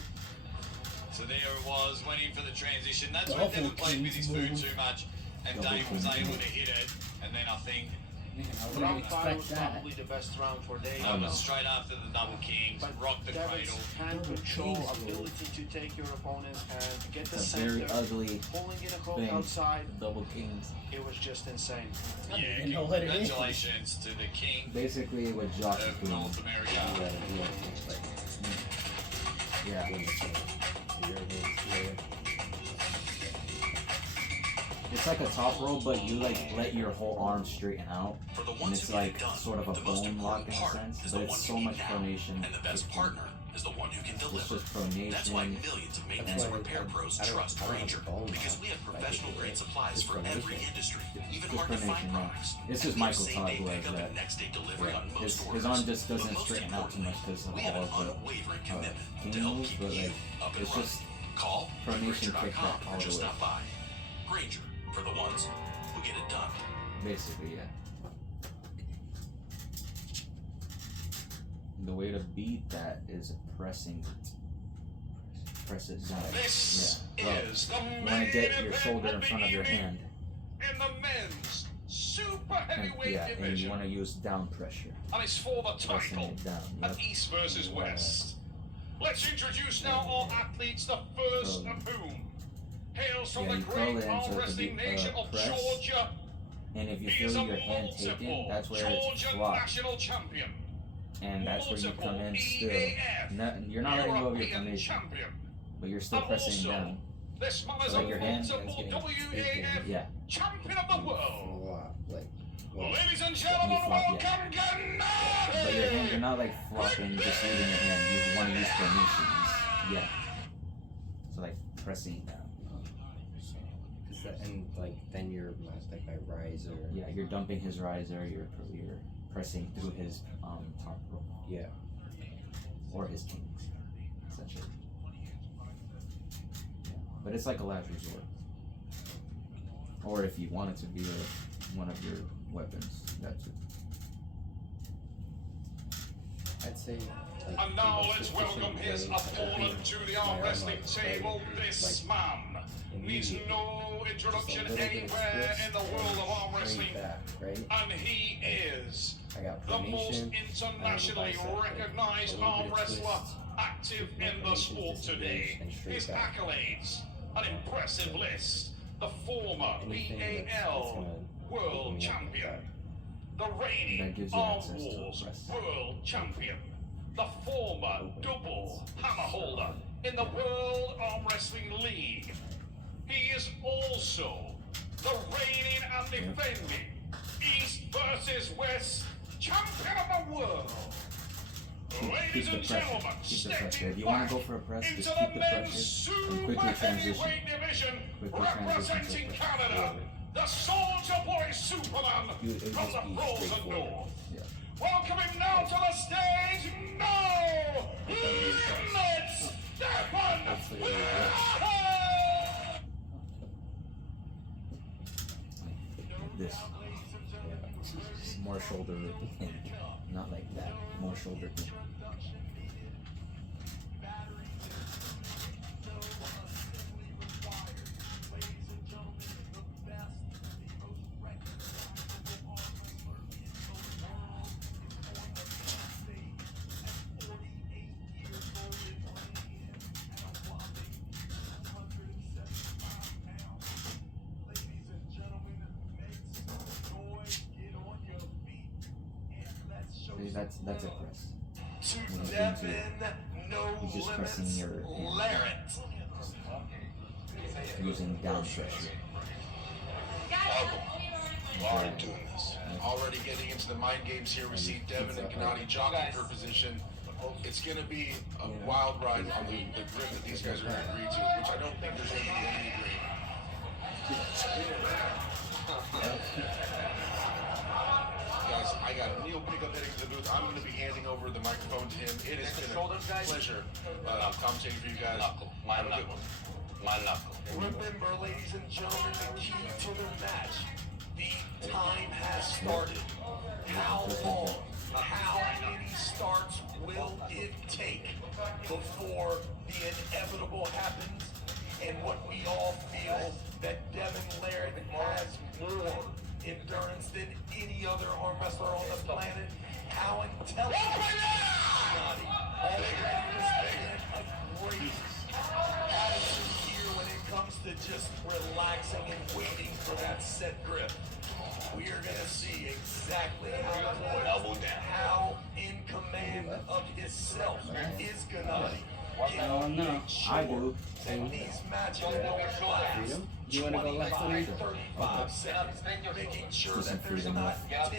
So there it was, went in for the transition. That's when Devin played with his food too much, and Dave was able to hit it. And then I think Man, I wouldn't Round 5 expect was that. probably the best round for Dave. Oh, no. Straight after the double kings, But rock the Devin's cradle. hand Double control, kings, bro. ability to take your opponent's hand, get the It's a very center, ugly pulling it a hook thing. outside. Double kings. It was just insane. I don't Yeah, even know what it is. congratulations to the king Basically, what Josh is of doing. North America. Yeah. It's like a top roll, but you like let your whole arm straighten out, For the and ones it's who get like it done, sort of a the most bone lock important in a part sense, is but the it's one so who much can now, pronation. and the best partner is the one who can It's deliver. just pronation. That's why millions of maintenance and repair pros trust Granger, because we have professional grade supplies for every industry, even hard to find products. This is And we have Michael Todd same-day who has pickup that. and next-day delivery on most His orders. arm just But doesn't most straighten out too much because of we have all an of the unwavering commitment king to help moves, keep but you like up and it's running. just Call pronation kick Granger.com that all or the just way. stop by. Granger, for the ones who get it done. Basically, yeah. The way to beat that is pressing. Press it down. This Yeah. Well, is the you want to get your shoulder in front of your hand. in the men's super And, heavyweight yeah, and you division. want to use down pressure. And it's for the Pressing title it down. at Yep. East versus West. Let's introduce now our athletes, the first of whom hails from Yeah, the you curl great it arm into wrestling the nation of press. Georgia. And if you He is feel a your hand taken, multiple that's where it's Georgia flopped. national champion. And that's where you come in still. EAF You're not letting go of your European formation, champion. but you're still And pressing also, down. This man is So a like your hand, multiple WAF yeah. champion of the world. Like, Ladies and gentlemen, You flop, yeah. welcome Gennady! But your hand, you're not like flopping, just leaving your hand. You want to use formations. Yeah. So like pressing down. and like then you're like my riser. Yeah, you're dumping his riser. You're pressing through his top rope. Yeah. Or his kings, essentially. Yeah. But it's like a last resort. Or if you want it to be one of your weapons, that's it. I'd say. Like, And now the most let's welcome efficient his way opponent to the arm my wrestling arm table. like, This man needs immediately. no introduction Just a little bit of anywhere splits in the world of arm and wrestling. straight back, right? And he is I got the most pronation, internationally bicep, like, recognized a little arm bit of wrestler twist. active My in the pronation sport is today. and straight His back. accolades, an impressive list. The former Anything that's BAL gonna World open me up Champion. like The That reigning gives you Arm access to Wars press. World Champion. The former double hammer holder in the World Arm Wrestling League. He is also the reigning and defending East versus West Champion of the World. Ladies Keep the and pressure. gentlemen, Keep the pressure. stepping If you want back to go for a press, into just the keep the men's pressure and super quickly transition. heavyweight division, Quickly transition to representing press. Canada, the Soldier Boy Superman You- it would from just the be frozen straightforward. north. Yeah. Welcome him now to the stage, no limits, Stefan This. More shoulder in. Not like that. More shoulder in. See, that's a press. When you Devin, into- no He's just pressing limits, your hand. Larrett. Using down pressure. Already doing this. Already getting into the mind games here. We see Devin and Gennady jockeying for position. It's going to be a wild ride on the grid that these guys are going to agree to, which I don't think there's going to be any agreement. Guys, I got Neil Pickup heading to the booth. I'm going to be handing over the microphone to him. It has been a pleasure commentating for you guys. My knuckle. Remember, ladies and gentlemen, the key to the match. The time has started. How long, how many starts will it take before the inevitable happens? And what we all feel that Devin Larrett has more endurance than any other arm wrestler on the planet. How intelligent. Already displaying a great attitude here when it comes to just relaxing and waiting for that set grip. We are going to see exactly how in command of himself is Gennady. I do. And these matches don't last. You want to go last one? 35 seconds, making sure that there's not 10,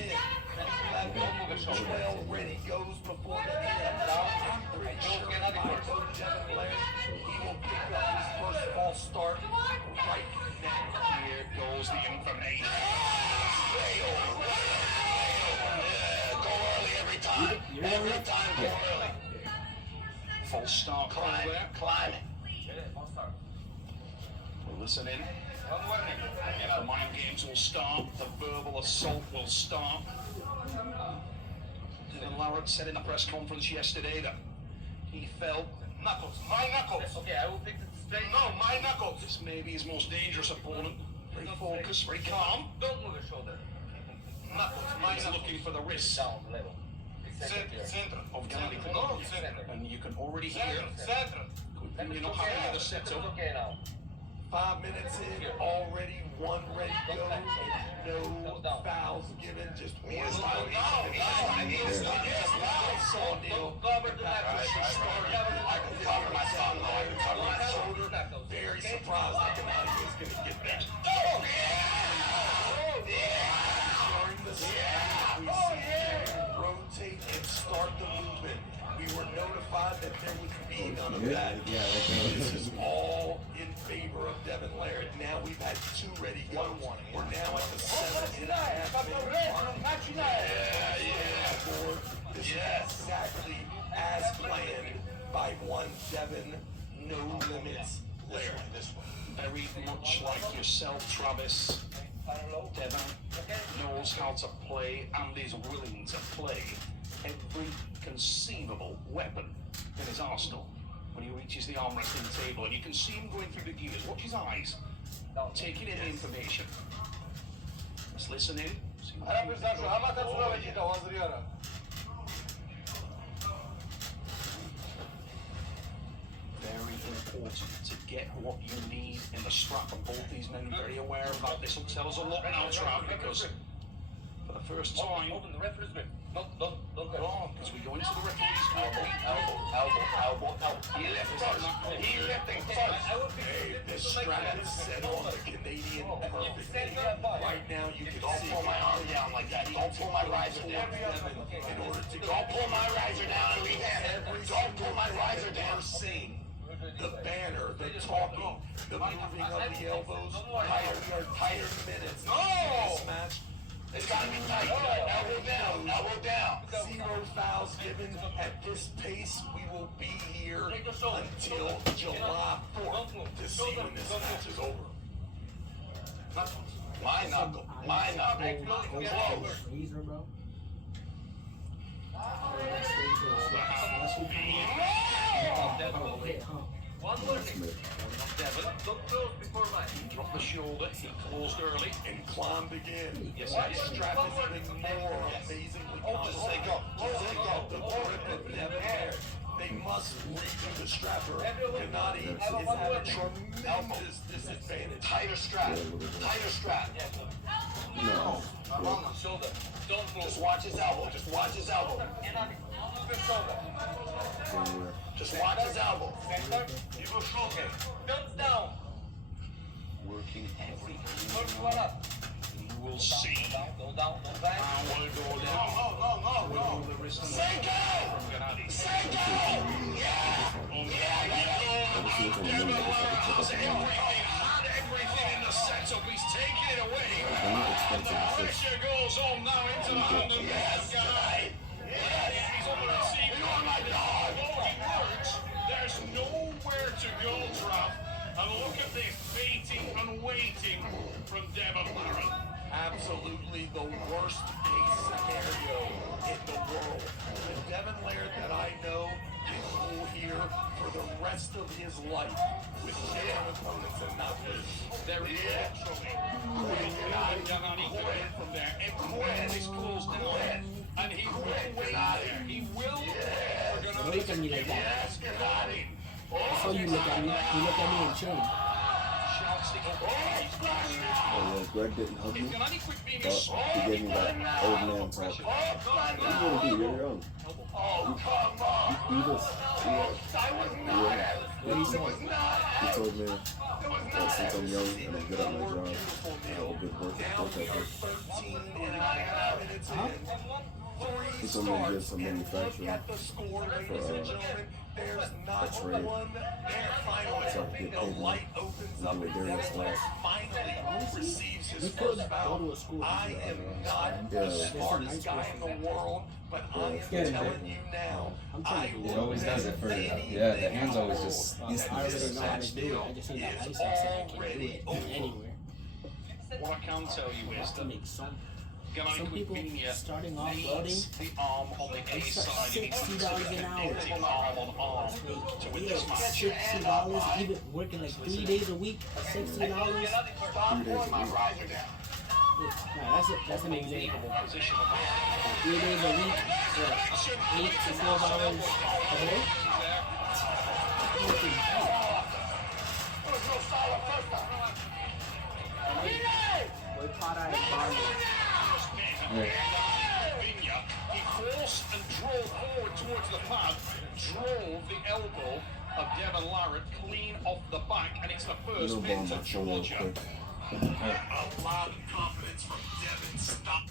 11, 12 ready goes before the end. I'm pretty sure if I go to Devin Laird, he will pick up his first false start right now. Here goes the information. Go early every time. Every time, go early. False start. Climb it. We'll listen in. The mind games will start. The verbal assault will start. And Lauren said in the press conference yesterday that he felt Knuckles. My knuckles. Okay, I will fix it straight. No, my knuckles. this may be his most dangerous opponent. Very focused, very calm. Don't move your shoulder. Knuckles. My He's knuckles. looking for the wrist Down, level. Center. of Gennady. No, center. And you can already hear. Center. You're not happy with the setup. It's okay now. 5 minutes in, already one ready to go, and no fouls given. Just one. Saw Neil. Very surprised that Gennady was going to get that. During the snap, we see him rotate and start the movement. We were notified that there would be none of that. This is all in favor of Devin Laird. Now we've had 2 ready go. We're now at the 7.5 minute mark. This is exactly as planned by one Devin No Limits Laird. Very much like yourself, Travis. Devin knows how to play and is willing to play every conceivable weapon in his arsenal when he reaches the arm wrestling table, and you can see him going through the gears. Watch his eyes, taking in the information. Let's listen in. See what very important to get what you need in the strap, and both these men are very aware of that. This will tell us a lot now, Trav, because for the first time, Open the referee's grip. Don't as we go into the referee's elbow. He lifting first. Hey, this strap is set on the Canadian perfectly. Right now you can see. Don't pull my arm down like that. Don't pull my riser down. In order to don't pull my riser down and leave hand. Don't pull my riser down. Seeing the banner, the talking, the moving of the elbows, tighter minutes. This match. It's got to be tight. Elbow down. 0 fouls given. At this pace, we will be here until July 4th to see when this match is over. My knuckle. Close. Sneezer, bro. One more thing. Devin Don't close before mine. dropped the shoulder, he closed early. And climbed again. Yes, That yes. strap is even more amazingly complicated. The grip of Devin Laird. They must reach the strapper. Gennady is at a tremendous disadvantage. Tighter strap. No. Arm, shoulder. Don't move. Just watch his elbow. Gennady, move your shoulder. Just watch his elbow. Center. You go shoulder. Thumbs down. Working everything. First one up. You will see. Go down. Power go down. No. The wrist and Seiko! from Gennady. Everything in the setup, he's taking it away. They're not expensive. It's just Pressure goes on now into the hand of Gennady. He's on the receiving end. Works. There's nowhere to go, Trav. And look at this, baiting and waiting from Devin Laird. Absolutely the worst case scenario in the world. The Devin Laird that I know is here for the rest rest of his life with sham opponents and not lose. There is actually quit from there. Everything is closed down. And he will wait there. He will. Don't look at me like that. That's how you look at me. You look at me and chill. Oh yeah, Greg didn't hug me, but he gave me that old man talk. You want to be, you're young. You just, What do you say? he told me that since I'm young and I'm good at my job, I have a good work ethic. He told me to get some manufacturing for a trade, so I could get paid more and do a Darius less. You could go to a school. I am not the smartest guy in the world, but I am telling you now, I It always does it for yeah. The hands always just. I already know how to do it. I just need that license and I can do it anywhere. What I can tell you is To that make some Ganani people Quipinia starting off welding, the arm on the A side. $60 an hour. Arm on arm to win Yeah, this match. $60, even working like 3 days a week, $60. 3 days a week. No, that's an example. 3 days a week for 8 to 12 hours a day. Boy, Potter and Barney. He forced and drove forward towards the pad, drove the elbow of Devin Larratt clean off the back, and it's the first Little pin ball to my phone real Georgia. quick. a lot of confidence from Devin. Stop.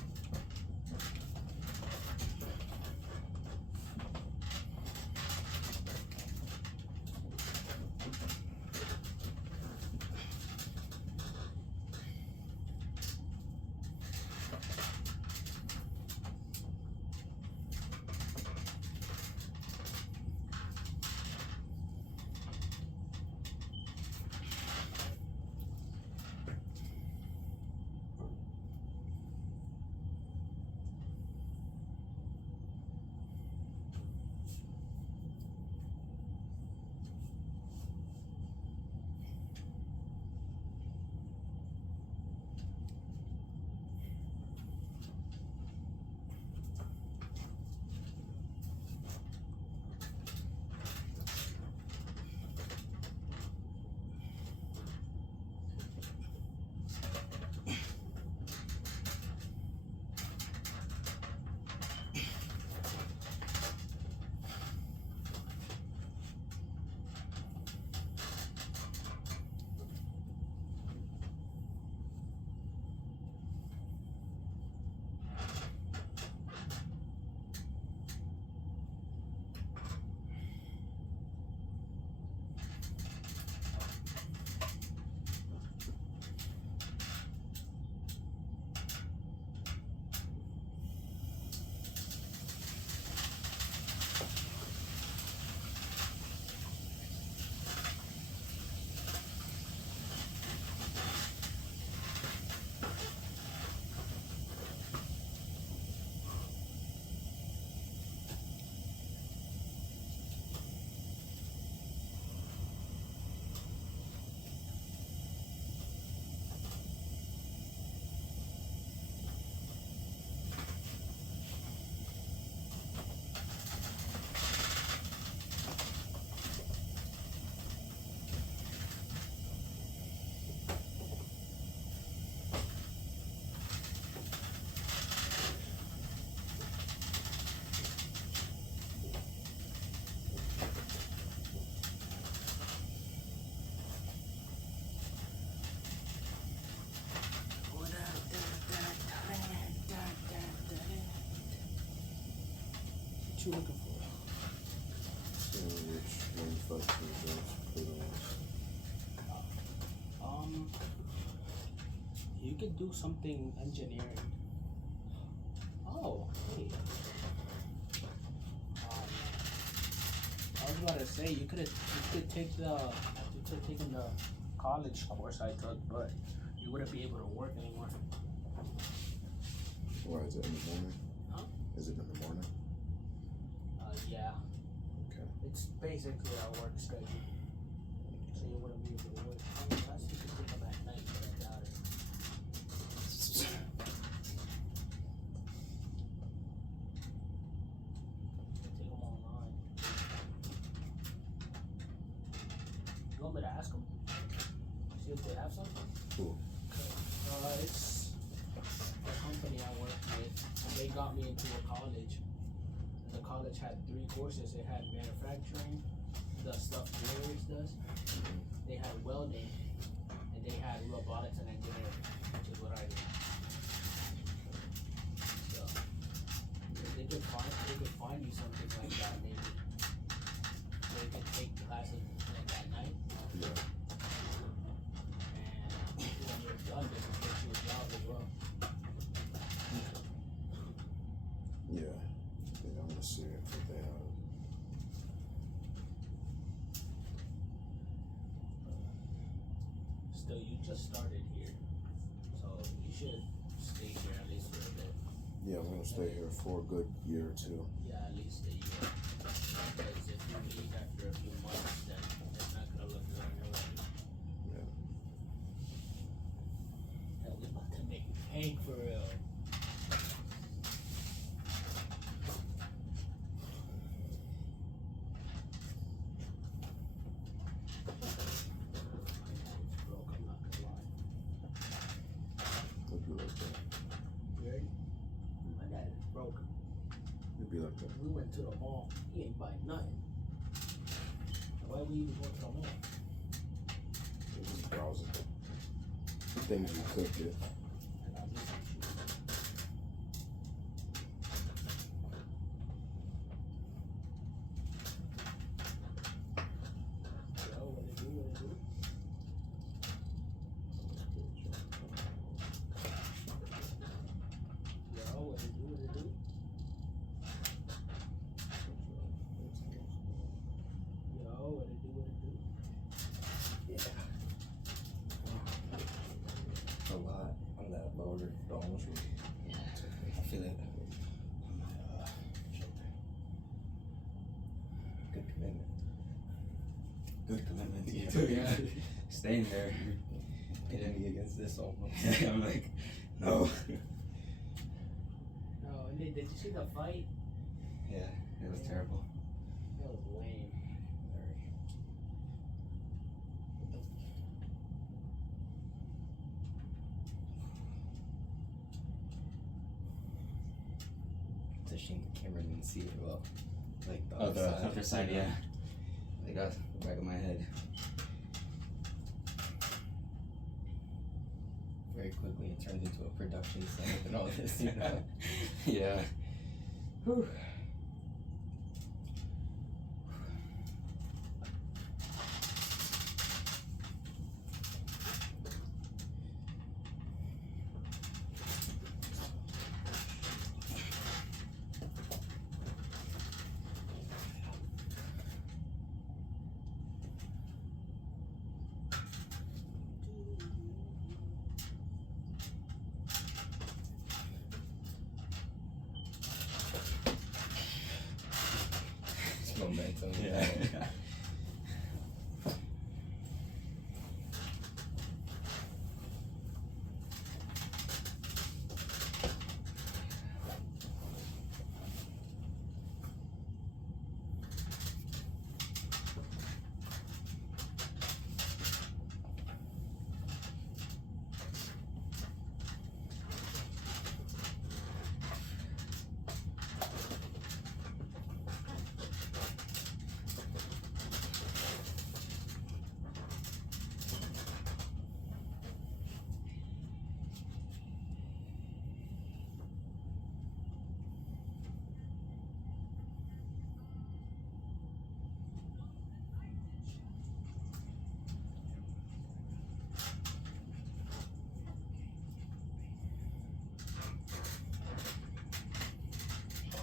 What you looking for? Which manufacturing jobs put on? You could do something engineering. Oh, hey. I was about to say you could take taken the college course I took, but you wouldn't be able to work anymore. Why is it in the morning? Huh? Is it in the morning? Yeah. Okay. It's basically our work schedule. So you wouldn't be able to work. I mean, I used to pick them at night, but I doubt it. Take them online. You want me to ask them? See if they have something? Cool. It's the company I work with, and they got me into a college. And the college had 3 courses. It had manufacturing, the stuff Darius does. They had welding, and they had robotics and engineering, which is what I do. So they could find you something like that maybe. They could take classes like at night. Yeah. And when you're done, they can get you a job as well. Yeah. Then I'm gonna see if they have. Still, you just started here, so you should stay here at least for a bit. Yeah, I'm gonna stay here for a good year or two. Yeah, at least a year. Because if you leave after a few months, then it's not gonna look good on your record. Yeah. Hell, we about to make bank for real. Broke, I'm not gonna lie. It'd be like that. You ready? My dad is broke. It'd be like that. We went to the mall. He ain't buy nothing. Why we even go to the mall? It was browsing. Things you could get. And I miss some shit. Yo, what it do? What it do? Yo, what it do? What it do? Yo, what it do? What it do? Yeah. A lot on that lower almost. I feel it on my shoulder. Good commitment. Good commitment to you. Yeah. Staying there. Pitting me against this almost. I'm like, no. No, and did you see the fight? Yeah, it was terrible. That was lame. Very. It's a shame the camera didn't see it well. Like the other side, yeah. They got the back of my head. Very quickly it turned into a production set and all this, you know? Yeah. Whew. It's momentum. Yeah.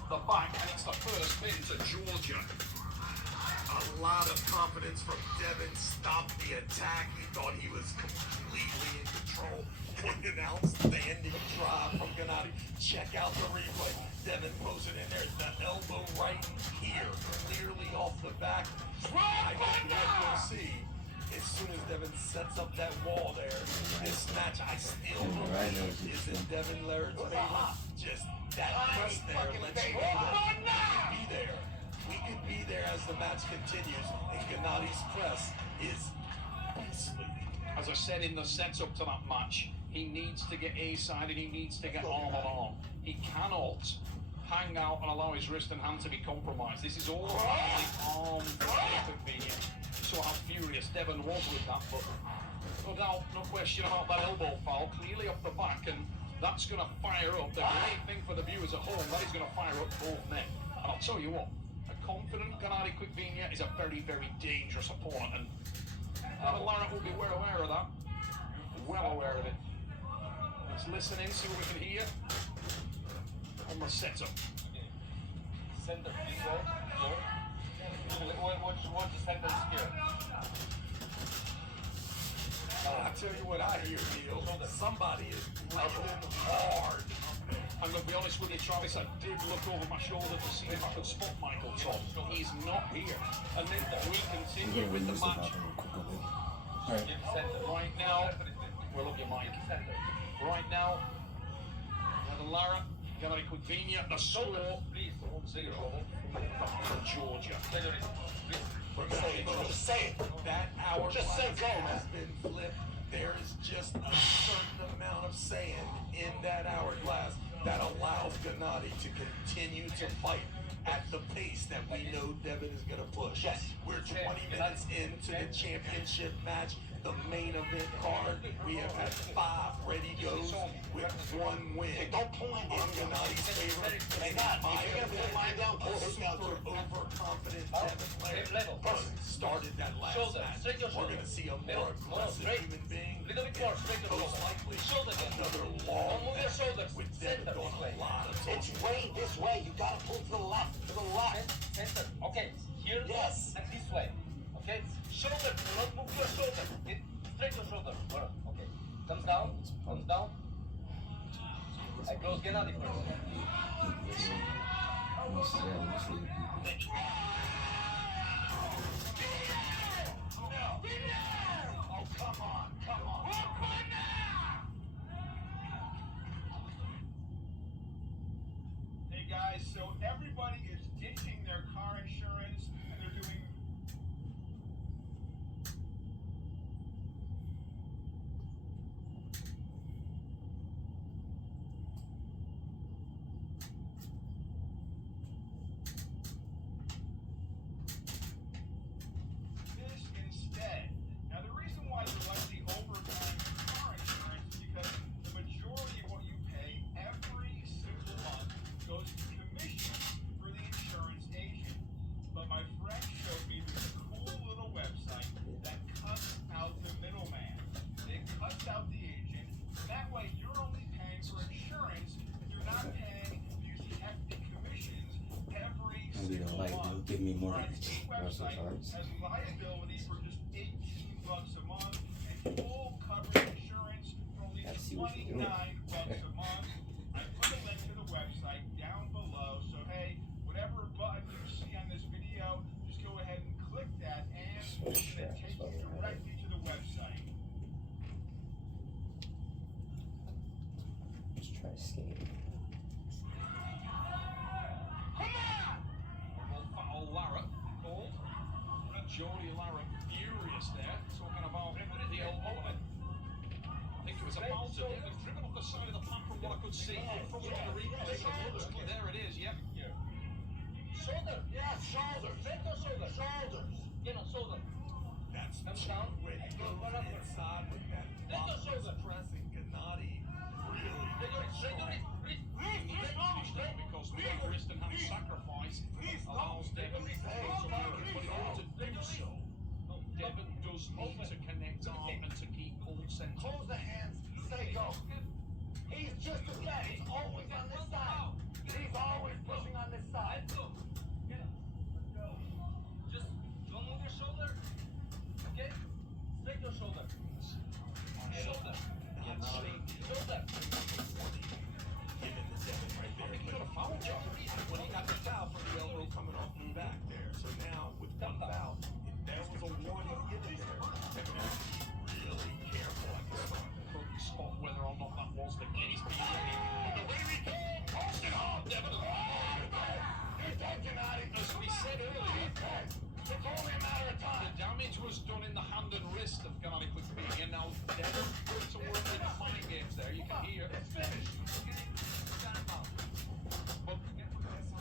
The fight takes the first into Georgia. A lot of confidence from Devin. Stopped the attack. He thought he was completely in control. When announced the ending drive from Gennady. Check out the replay. Devin posted in there. The elbow right here. Clearly off the back. I think what we'll see, as soon as Devin sets up that wall there, this match I still believe is in Devin Laird's favor. Just that press there lets you know that we could be there. We could be there as the match continues, and Gennadi's press is beastly. As I said in the setup to that match, he needs to get A-side and he needs to get arm on arm. He cannot hang out and allow his wrist and hand to be compromised. This is all about the arm convenient. So how furious Devin was with that, but no doubt, no question about that elbow foul, clearly off the back, and that's going to fire up. The great thing for the viewers at home, that is going to fire up both men. And I'll tell you what, a confident Gennady Quickvinia is a very, very dangerous opponent, and Lara will be well aware of that. Well aware of it. Let's listen in, see what we can hear on the setup. Center, please, sir. What's the sentence here? I tell you what I hear, Neil. Somebody is breathing hard. I'm going to be honest with you, Travis. I did look over my shoulder to see if I could spot Michael Todd. He's not here. And then we continue with the match. Right now, we'll look at Mike. Right now, Lara, Gennady Quickvinia, the score 0-0 for Georgia. Just say it. That hourglass has been flipped. There is just a certain amount of sand in that hourglass that allows Gennady to continue to fight at the pace that we know Devin is going to push. Yes. We're 20 minutes into the championship match, the main event card. We have had 5 ready goes with 1 win in Gennady's favor. And in my opinion, a super overconfident Devin Laird started that last match. We're going to see a more aggressive human being. Most likely another long match with Devin doing a lot of talking. It's way this way. You gotta pull to the left. To the left. Center. Okay. Here. Yes. And this way. Okay. Shoulder. Do not move your shoulder. Straight your shoulder. Alright. Okay. Comes down. Comes down. I close Gennady first. Oh, come on. Come on. Hey guys, so everybody is ditching their car insurance and they're doing this instead. Now the reason why you like the overtime car insurance is because the majority of what you pay every single month goes to commission for the insurance agent. But my friend showed me this cool little website that cuts out the middleman. It cuts out the agent. That way you're only paying for insurance and you're not paying these hefty commissions every single month. Give me more This website has liability for just $18 a month and full coverage insurance for only $29 a month. I put a link to the website down below, so hey, whatever button you see on this video, just go ahead and click that and it's going to take you directly to the website. Let's try skating. Foul Lara called. Jody Lara furious there, talking about the elbow. I think it was a foul to Devin, driven off the side of the pack from what I could see from the replay. There it is, yep. Shoulder. Yeah, shoulders. Center shoulder. Shoulders. Shoulder. That's Comes down. when he goes inside with that box pressing Gennady. Really? Because the wrist and hand sacrifice allows Devin to but in order to do so, Devin does need to connect arm and to keep cold center. Close the hands. Stay go. He's just again. He's always on this side. He's always pushing on this side. Just don't move your shoulder. Okay? Straight your shoulder. Shoulder. Shoulder. Giving the Devin right there. He could have fouled you. It's only a matter of time. The damage was done in the hand and wrist of Gennady Quickpedia. Now, Devin going to work in the mind games there. You can hear. It's finished. But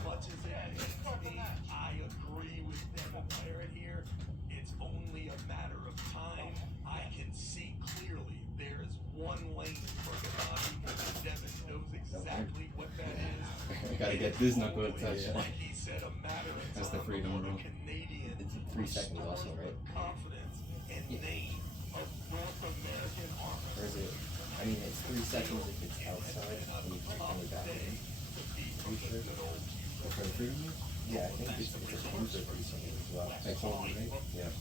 Much as it pains me, I agree with Devin Larratt here. It's only a matter of time. I can see clearly there is one lane for Gennady, and Devin knows exactly what that is. I gotta get this knuckle touch. Like he said, a matter of That's the time freedom before rule. the Canadian It's 3 seconds also, right? confidence and name of North American arm Or is it? I mean, it's 3 seconds if it's outside and you can only back in. Are you sure? For the freedom rule? Yeah, I think it's a cruise for 3 seconds as well. Like hold, right? Yeah.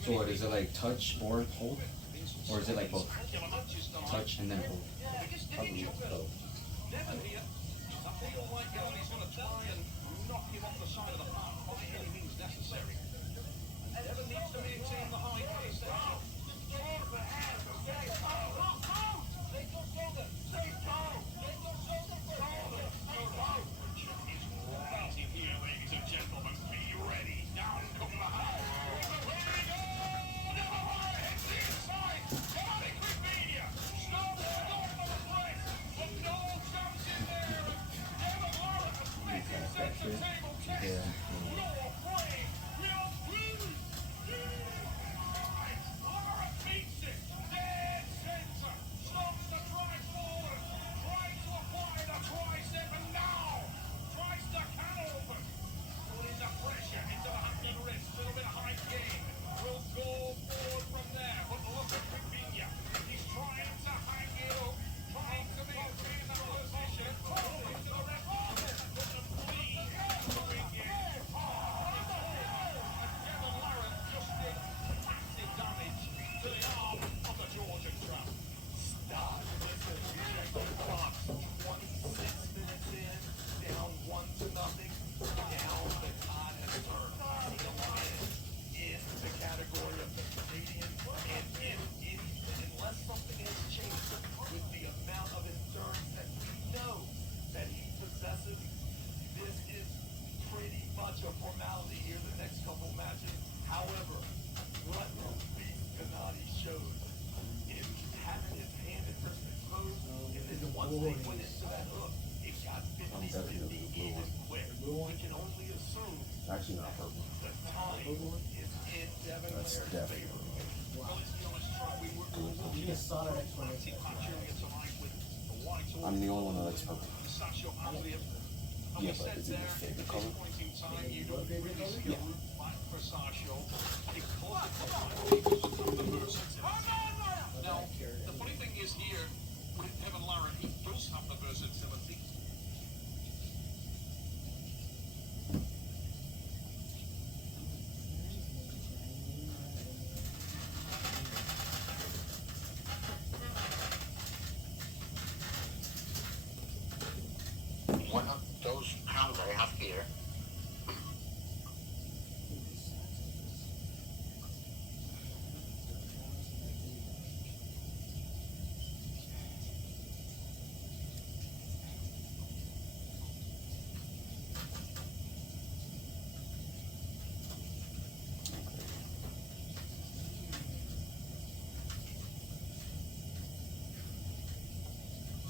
So what, is it like touch or hold? Or is it like both? Touch and then hold? Probably both. Devin here, I feel like Gennady's going to try and knock him off the side of the park by any means necessary. And Devin needs to maintain the high pace there. Here, ladies and gentlemen, be ready. Down come the house. Yeah. Actually, not purple. That's definitely You just saw that explanation. I'm the only one that likes purple. Yeah, but is it your favorite color? Yeah. Now, the funny thing is here, with Devin Larratt, he does have the versatility. One of those pounds I have here.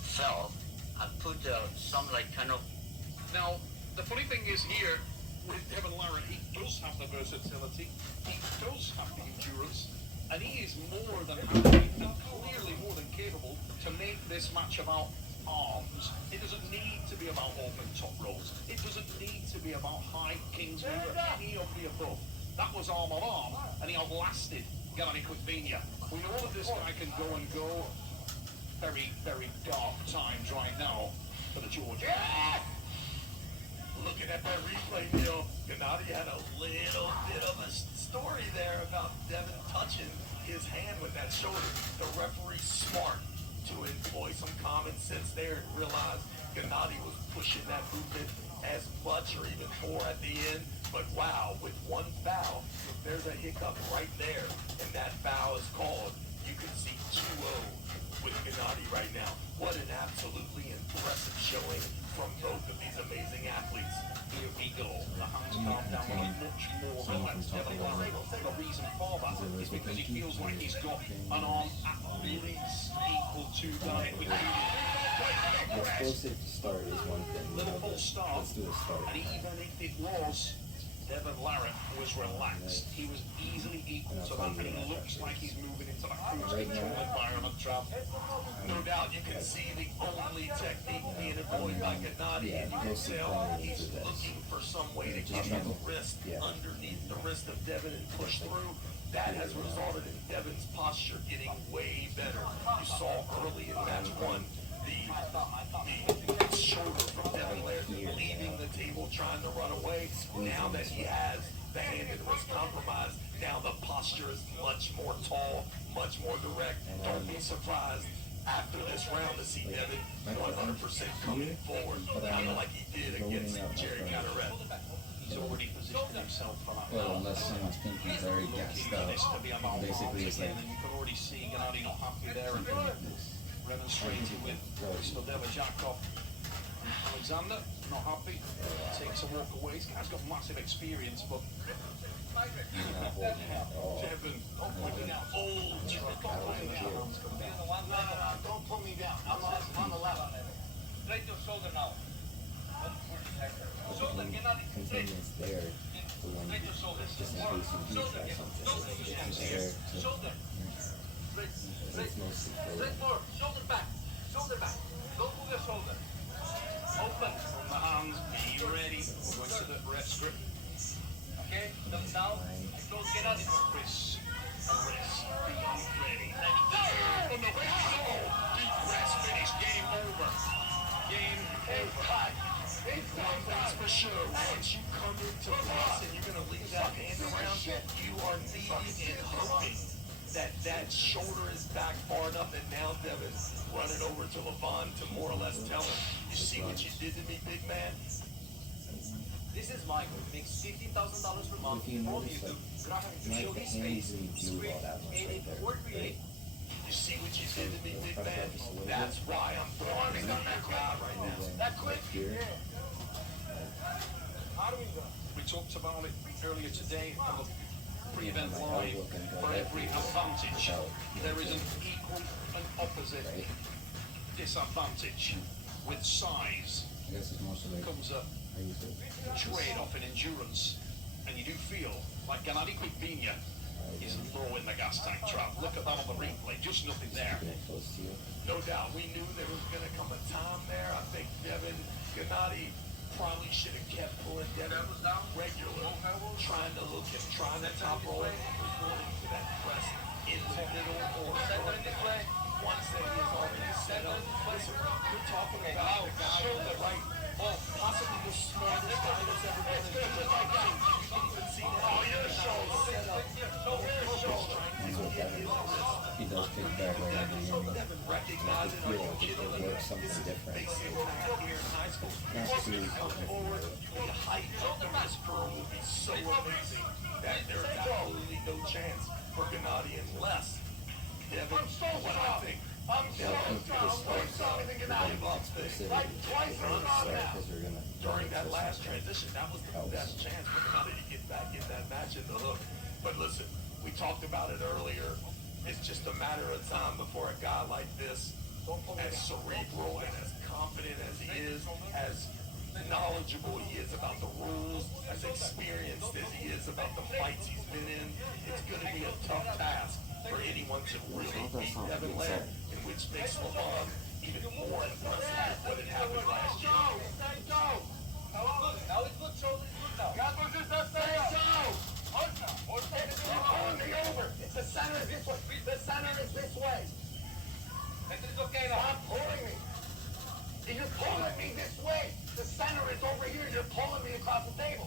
So, I put some like kind of. Now, the funny thing is here, with Devin Larratt, he does have the versatility, he does have the endurance, and he is more than happy and clearly more than capable to make this match about arms. It doesn't need to be about open top rolls. It doesn't need to be about high Kingsman or any of the above. That was arm on arm, and he outlasted Gennady Quickpedia. We know that this guy can go and go. Very, very dark times right now for the Georgians. Looking at that replay, Neil, Gennady had a little bit of a story there about Devin touching his hand with that shoulder. The referee's smart to employ some common sense there and realize Gennady was pushing that movement as much or even more at the end. But wow, with one foul, there's a hiccup right there, and that foul is called. You can see 2-0 with Gennady right now. What an absolutely impressive showing from both of these amazing athletes. He illegal. The hands calm down a much more relaxed. Devin Larratt. The reason for that is because he feels like he's got an arm at least equal to Gannett with The explosive start is one thing. Liverpool start, Let's do a start. and even if it was Devin Larratt was relaxed, he was easily equal to that, and he looks like he's moving into that cruise control environment, Trav. No doubt you can see the only technique being employed by Gennady, and you can tell he's looking for some way to get his wrist underneath the wrist of Devin and push through. That has resulted in Devin's posture getting way better. You saw early in match one the shoulder from Devin Larratt leaving the table, trying to run away. Now that he has the hand and wrist compromised, now the posture is much more tall, much more direct. Don't be surprised after this round to see Devin 100% coming forward, kind of like he did against Jerry Carteret. He's already positioned himself for that. Well, unless someone's thinking he's already gassed out. Basically, it's like. And you can already see Gennady not happy there and remonstrating with Mr. Devajakov. Alexander, not happy, takes a walk away. This guy's got massive experience, but Devin with an old truck. Don't put me down. I'm on the left. Straight your shoulder now. Shoulder, containment's there for when just in case you do try something. Shoulder. It's mostly Straight forward. Shoulder back. Shoulder back. Don't move your shoulder. Open. From the hands, be ready. We're going to the ref grip. Okay, thumbs down. Close Gennady. Wrist. Be ready. On the wrist. Deep press finish. Game over. Game over. One thing's for sure, once you come into press and you're going to leave that hand around, you are needing and hoping that that shoulder is back far enough, and now Devin's running over to Levon to more or less tell him, you see what you did to me, big man? This is Michael. Makes $15,000 per month. If you All notice, you do, like, grab him, my show his hands face, didn't do scream, all that much edit, right there, word create. You see what you did to me, big man? That's why I'm throwing it on that crowd right now. That quick? We talked about it earlier today on the pre-event live. For every advantage, there is an equal and opposite disadvantage. With size comes a trade-off in endurance, and you do feel like Gennady Quickbinia is throwing the gas tank trap. Look at that on the replay, just nothing there. No doubt, we knew there was going to come a time there. I think Devin Gennady probably should have kept pulling Devin regular, trying to look at, trying to top roll, going to that press into the middle or this way. Once that is already set up, listen, we're talking about the guy on the right, possibly the smartest guy that's ever been in the right. You can even see that. Oh, your shoulder set up. He does kick back right at the beginning. I could feel like it would work something different. That's really forward, the height of this curl will be so amazing that there's absolutely no chance for Gennady unless Devin, what I think, during that last transition, that was the best chance for Gennady to get back in that match in the hook. But listen, we talked about it earlier. It's just a matter of time before a guy like this, as cerebral and as confident as he is, as knowledgeable he is about the rules, as experienced as he is about the fights he's been in, it's going to be a tough task for anyone to really beat Devin Larratt, in which makes Levon even more impressive than what had happened last year. Now it's good, shoulder is good now. You're pulling me over. The center is this way. The center is this way. It's okay now. Stop pulling me. You're pulling me this way. The center is over here. You're pulling me across the table.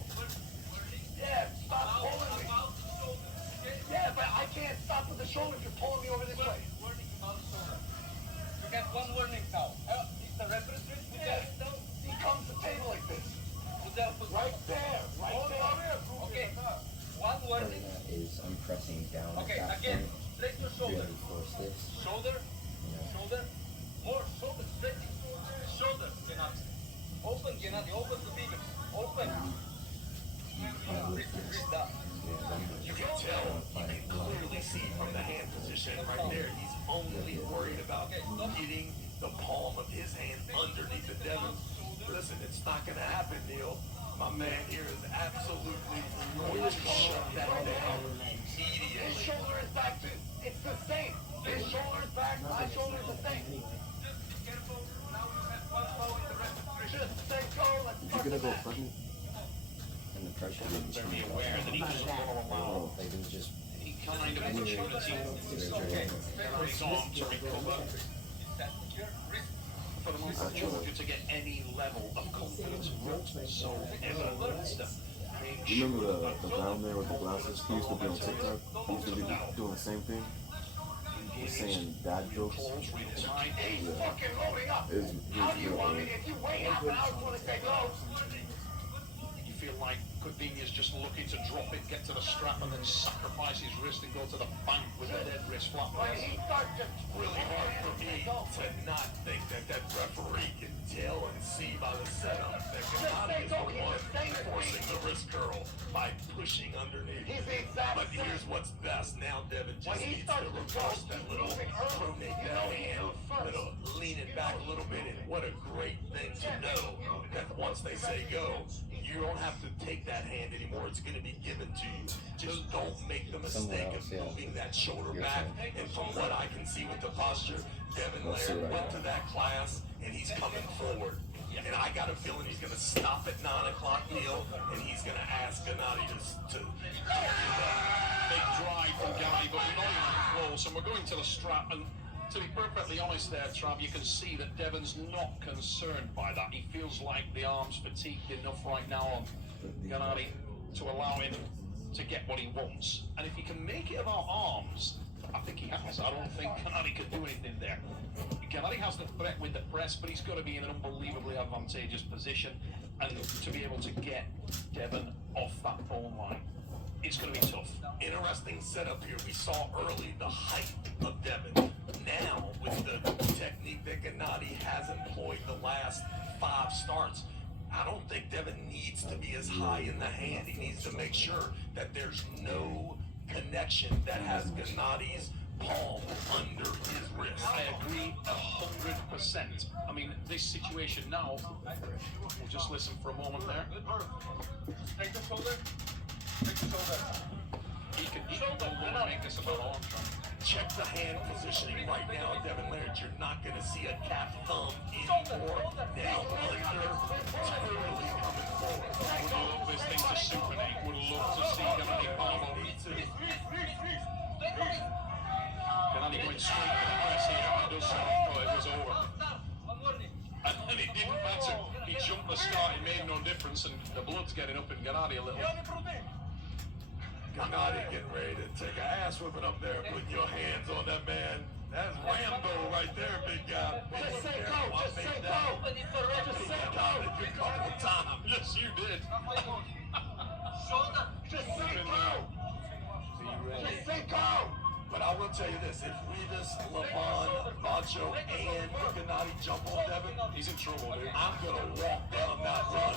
Yeah, stop pulling me. Yeah, but I can't stop with the shoulder if you're pulling me over this way. You get one warning now. Is the reference with that? He comes to the table like this. Right there. Okay. One warning. Is I'm pressing down Okay, at that again, point. straight your shoulder. Really force this. Shoulder. Shoulder. More shoulder. Straight. Shoulder. Gennady. Open, Gennady. Open the fingers. Open. You can tell, you can clearly see from the hand position right there, he's only worried about getting the palm of his hand underneath the Devon's. Listen, it's not going to happen, Neil. My man here is absolutely going to shut that down immediately. His shoulder is back too. It's the same. His shoulder is back, my shoulder is the same. Just say go, let's Is he gonna go pregnant? And the pressure Devin's very aware that he doesn't want to allow they can just any kind of opportunity for his arm to recover. For the most part, to get any level of confidence whatsoever. You remember the clown there with the glasses? He used to be on TikTok. He used to be doing the same thing. He's saying dad jokes. He's fucking loading up. How do you want it? If you wait half an hour for it to say go. You feel like Coutinho's just looking to drop it, get to the strap, and then sacrifice his wrist and go to the bank with a dead wrist flap. It's really hard for me to not think that that referee can tell and see by the setup that Gennady is the one forcing the wrist curl by pushing underneath. But here's what's best. Now Devin just needs to reverse that little pronate that hand, lean it back a little bit, and what a great thing to know that once they say go, you don't have to take that hand anymore. It's going to be given to you. Just don't make the mistake of moving that shoulder back. And from what I can see with the posture, Devin Laird went to that class and he's coming forward. And I got a feeling he's going to stop at 9 o'clock, Neil, and he's going to ask Gennady to Big drive from Gennady, but we're not even close, and we're going to the strap. And to be perfectly honest there, Trav, you can see that Devon's not concerned by that. He feels like the arm's fatigued enough right now on Gennady to allow him to get what he wants. And if he can make it about arms, I think he has. I don't think Gennady could do anything there. Gennady has the threat with the press, but he's got to be in an unbelievably advantageous position and to be able to get Devon off that bone line. It's going to be tough. Interesting setup here. We saw early the height of Devon. Now, with the technique that Gennady has employed the last 5 starts, I don't think Devon needs to be as high in the hand. He needs to make sure that there's no connection that has Gennady's palm under his wrist. I agree 100%. I mean, this situation now, we'll just listen for a moment there. Take the shoulder. Take the shoulder. He can make this about arm triangle. Check the hand positioning right now, Devin Laird. You're not going to see a cap thumb anymore. Now under, totally coming forward. Would love this thing to supinate. Would love to see Gennady palm over. Gennady going straight to the press here. He does so. Oh, it was over. And it didn't matter. He jumped the start. It made no difference. And the blood's getting up in Gennady a little. Gennady getting ready to take an ass whipping up there, putting your hands on that man. That's Rambo right there, big guy. Just say go, just say go. Just say go. A couple of times. Yes, you did. Just say go. Just say go. But I will tell you this, if Rivas, Lavon, Macho, and Gennady jump on Devin, he's in trouble, dude. I'm going to walk down that run.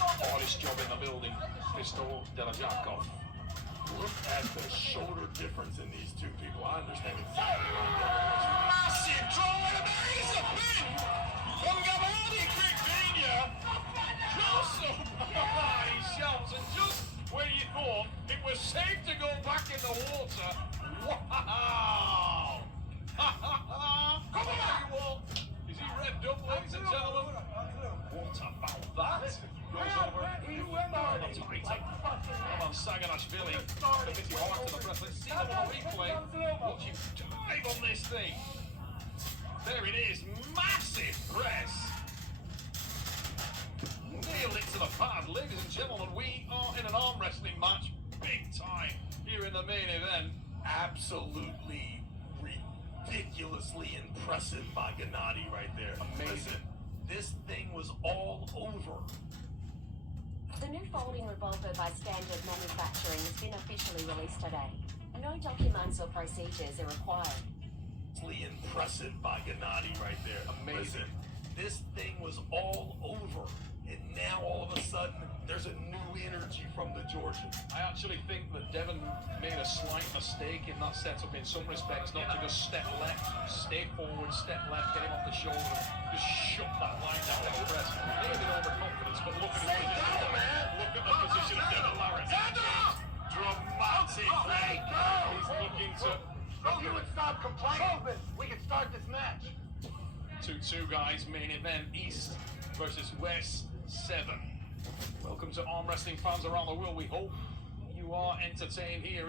Hardest job in the building, Pistol Delajakov. Look at the shoulder difference in these two people. I understand exactly what that is. Massive draw and there is a pin from Gennady Coutinho. Just he shouts, and just when you thought it was safe to go back in the water, wow! Come on, you all! Is he revved up, ladies and gentlemen? What about that? Goes over. That's a great take. Roman Saganashvili, committing hard to the press. Let's see them on replay. Watch him dive on this thing. There it is, massive press. Nailed it to the pad, ladies and gentlemen. We are in an arm wrestling match, big time, here in the main event. Absolutely ridiculously impressive by Gennady right there. Amazing. Listen, this thing was all over. The new folding revolver by Standard Manufacturing has been officially released today. No documents or procedures are required. Impressive by Gennady right there. Amazing. Listen, this thing was all over. And now all of a sudden, there's a new energy from the Georgian. I actually think that Devon made a slight mistake in that setup in some respects, not to just step left, stay forward, step left, get him off the shoulder, and just shut that line down with the press. Maybe overconfidence, but look at his position. Look at the position of Devon Larratt. Dramatic play. He's looking to... You would stop complaining. We can start this match. 2-2 guys, main event, East versus West 7. Welcome to arm wrestling fans around the world. We hope you are entertained here.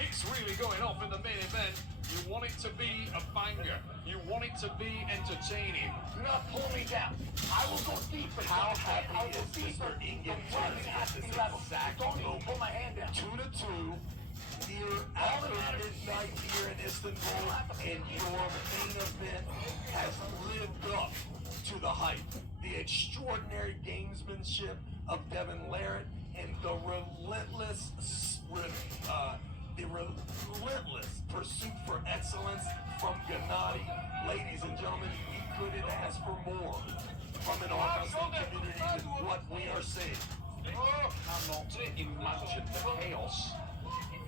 It's really going off in the main event. You want it to be a banger. You want it to be entertaining. Do not pull me down. I will go deeper. How happy is Mr. Ingen to at this exact moment? Pull my hand down. 2-2. Here after midnight here in Istanbul, and your main event has lived up to the hype. The extraordinary gamesmanship of Devon Larratt and the relentless pursuit for excellence from Gennady. Ladies and gentlemen, we couldn't ask for more from an arm wrestling community than what we are seeing. Cannot imagine the chaos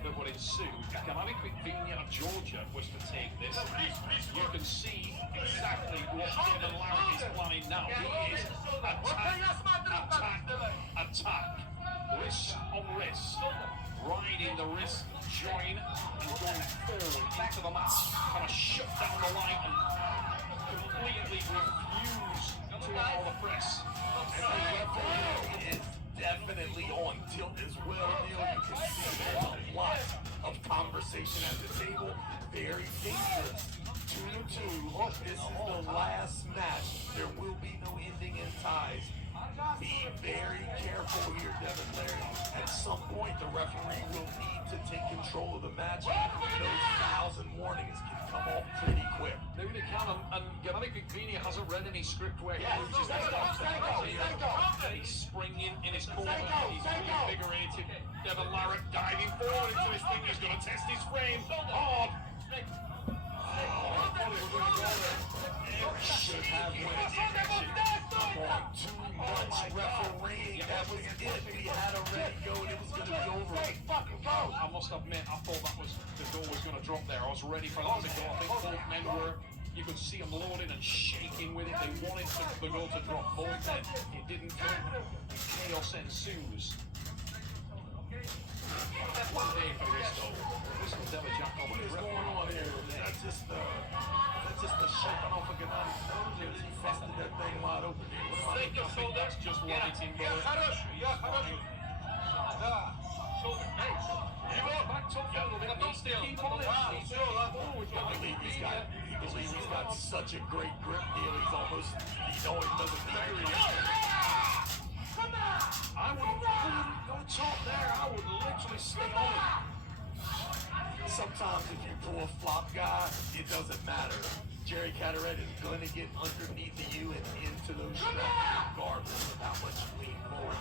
that would ensue. Gennady Vinya of Georgia was to take this. You can see exactly what Devon Larratt is planning now. He is attack, wrist on wrist, riding the wrist join and going forward into the mat, kind of shut down the line and completely refuse to allow the press. It is definitely on tilt as well, Neil. You can see there's a lot of conversation at the table. Very dangerous. 2-2. This is the last match. There will be no ending in ties. Be very careful here, Devon Larratt. At some point, the referee will need to take control of the match. Those fouls and warnings can come off pretty quick. Maybe they can, and Gennady Vinya hasn't read any script where he loses his He's springing in his corner. He's reinvigorated. Devon Larratt diving forward into his thing. He's going to test his frame hard. Should have went too much refereeing. That was it. We had a ready go and it was going to be over. I must admit, I thought that was the door was going to drop there. I was ready for that to go. I think both men were. You could see them loading and shaking with it. They wanted the goal to drop both men. It didn't come. Chaos ensues. That's one day for Risto. Risto Devon Jack over the What's going on here? That's just the shaking off of Gennady's nose as he busted that thing wide open. That's just what it's in. He believes he's got such a great grip, Neil. He's almost, he doesn't need it. I wouldn't go top there. I would literally stay on it. Sometimes if you pull a flop guy, it doesn't matter. Jerry Carteret is going to get underneath you and into those straps regardless of how much you lean forward.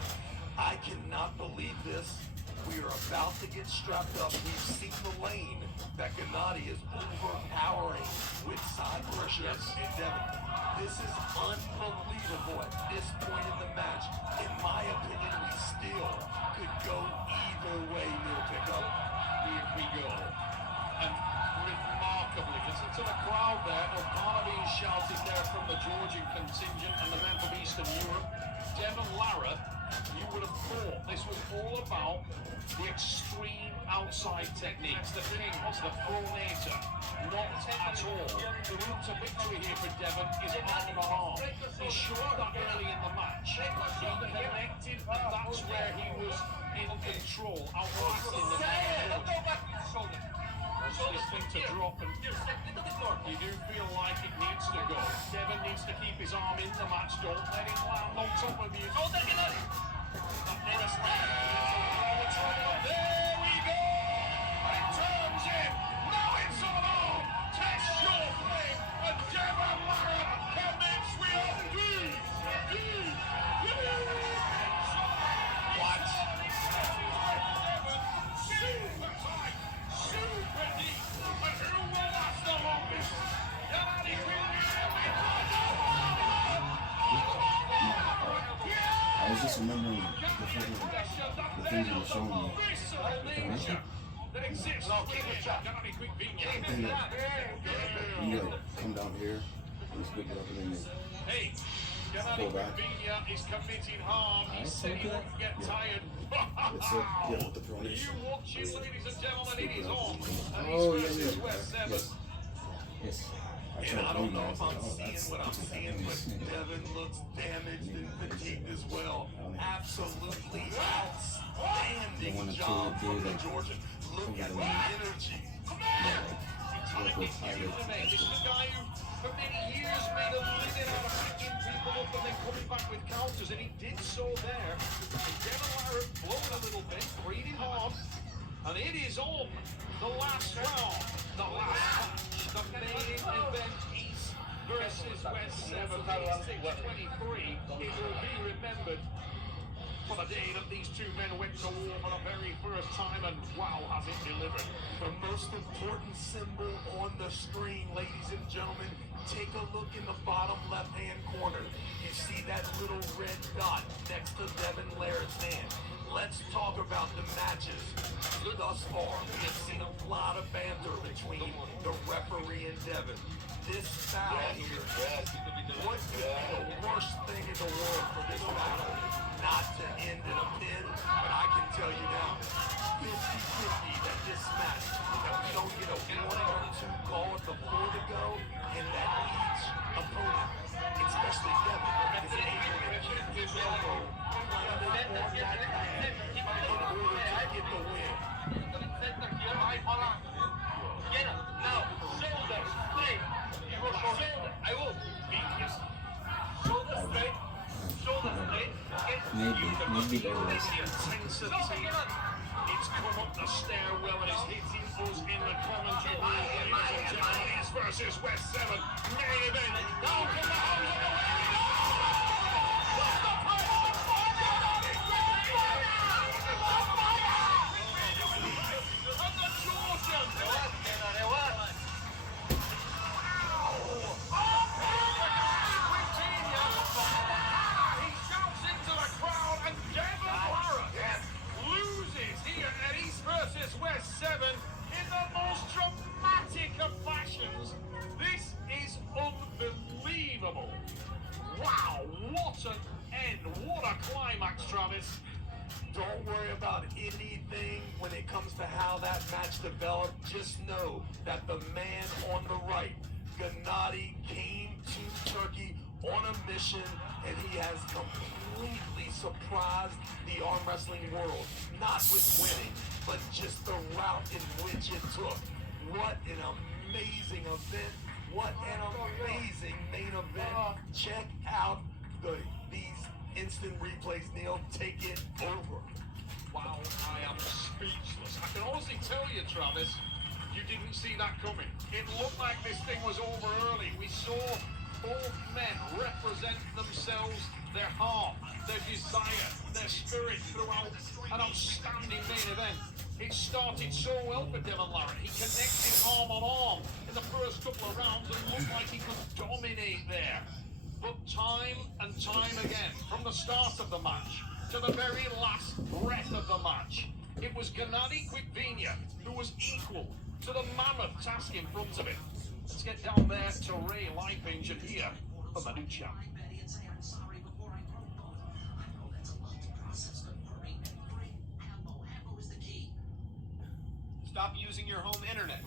I cannot believe this. We are about to get strapped up. We've seen the lane that Gennady is overpowering with side pressure and Devon. This is unbelievable at this point in the match. In my opinion, we still could go either way, Neil Pickup. Here we go. And remarkably, listen to the crowd there. O'Connor being shouted there from the Georgian contingent and the men from Eastern Europe. Devon Larratt, you would have thought this was all about the extreme outside techniques, the things, the pronator. Not at all. The route to victory here for Devon is arm in arm. He showed that early in the match. He connected, and that's where he was in control, outlasting the man. Watch this thing to drop, and you do feel like it needs to go. Devon needs to keep his arm in the match. Don't let it land on top of you. There we go! It turns in. Now it's on. Test your flame, and Devon Larratt commits with What? Super tight, super deep, but who will last the longest? Gennady Vinya. was just remembering the things you were showing me. That exists. No, keep it shut. And you like come down here, and it's good up, and then Hey, pull back. is committing harm. He said he wouldn't get tired. It's yeah, with the pronation. You watching, ladies and gentlemen, it is on. Oh, And he's yeah, versus yeah. West 7. Yes. Yes. And I don't know if I'm seeing what I'm seeing, but Devin looks damaged and fatigued as well. Absolutely outstanding job from the Georgian. Look at the energy. This is the guy who, for many years, made a living out of picking people up and then coming back with counters, and he did so there. And Devin Larratt blowing a little bit, breathing hard, and it is on the last round, the last match, the main event, East versus West 7, 6:23. It will be remembered for the day that these two men went to war for the very first time, and wow, has it delivered. The most important symbol on the screen, ladies and gentlemen, take a look in the bottom left-hand corner. You see that little red dot next to Devin Larratt's hand. Let's talk about the matches thus far. We have seen a lot of banter between the referee and Devin. This foul here, what could be the worst thing in the world for this battle? Not to end in a pin, but I can tell you now, 50-50 that this match, that we don't get a 1 or 2 calls before the go, and that each opponent, especially Devin, is able to keep his elbow planted on that pad in order to get the win. Now, shoulder straight. You go shoulder. I will. Shoulder straight. Shoulder straight. Maybe there was. It's come up the stairwell and it's hitting us in the commentary room. Ladies and gentlemen, East versus West 7 main event. Now come on. West 7 in the most dramatic of fashions. This is unbelievable. Wow, what an end. What a climax, Travis. Don't worry about anything when it comes to how that match developed. Just know that the man on the right, Gennady, came to Turkey on a mission, and he has completely surprised the arm wrestling world. Not with winning, but just the route in which it took. What an amazing event. What an amazing main event. Check out these instant replays, Neil. Take it over. Wow, I am speechless. I can honestly tell you, Travis, you didn't see that coming. It looked like this thing was over early. We saw both men represent themselves, their heart, their desire, their spirit throughout an outstanding main event. It started so well for Devin Larratt. He connected arm on arm in the first couple of rounds and looked like he could dominate there. But time and time again, from the start of the match to the very last breath of the match, it was Gennady Quitvina who was equal to the mammoth task in front of him. Let's get down there to Ray Lipinge and here for the new champ. Stop using your home internet.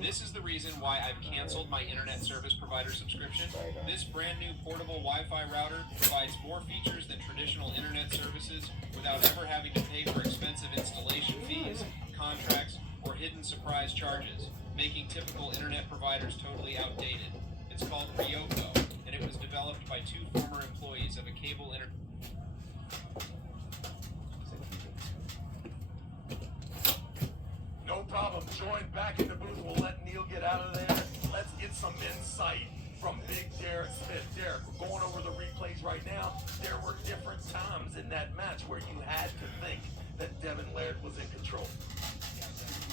This is the reason why I've canceled my internet service provider subscription. This brand new portable Wi-Fi router provides more features than traditional internet services without ever having to pay for expensive installation fees, contracts, or hidden surprise charges, making typical internet providers totally outdated. It's called Ryoko, and it was developed by 2 former employees of a cable internet. No problem. Join back in the booth. We'll let Neil get out of there. Let's get some insight from Big Derek Smith. Derek, we're going over the replays right now. There were different times in that match where you had to think that Devin Larratt was in control.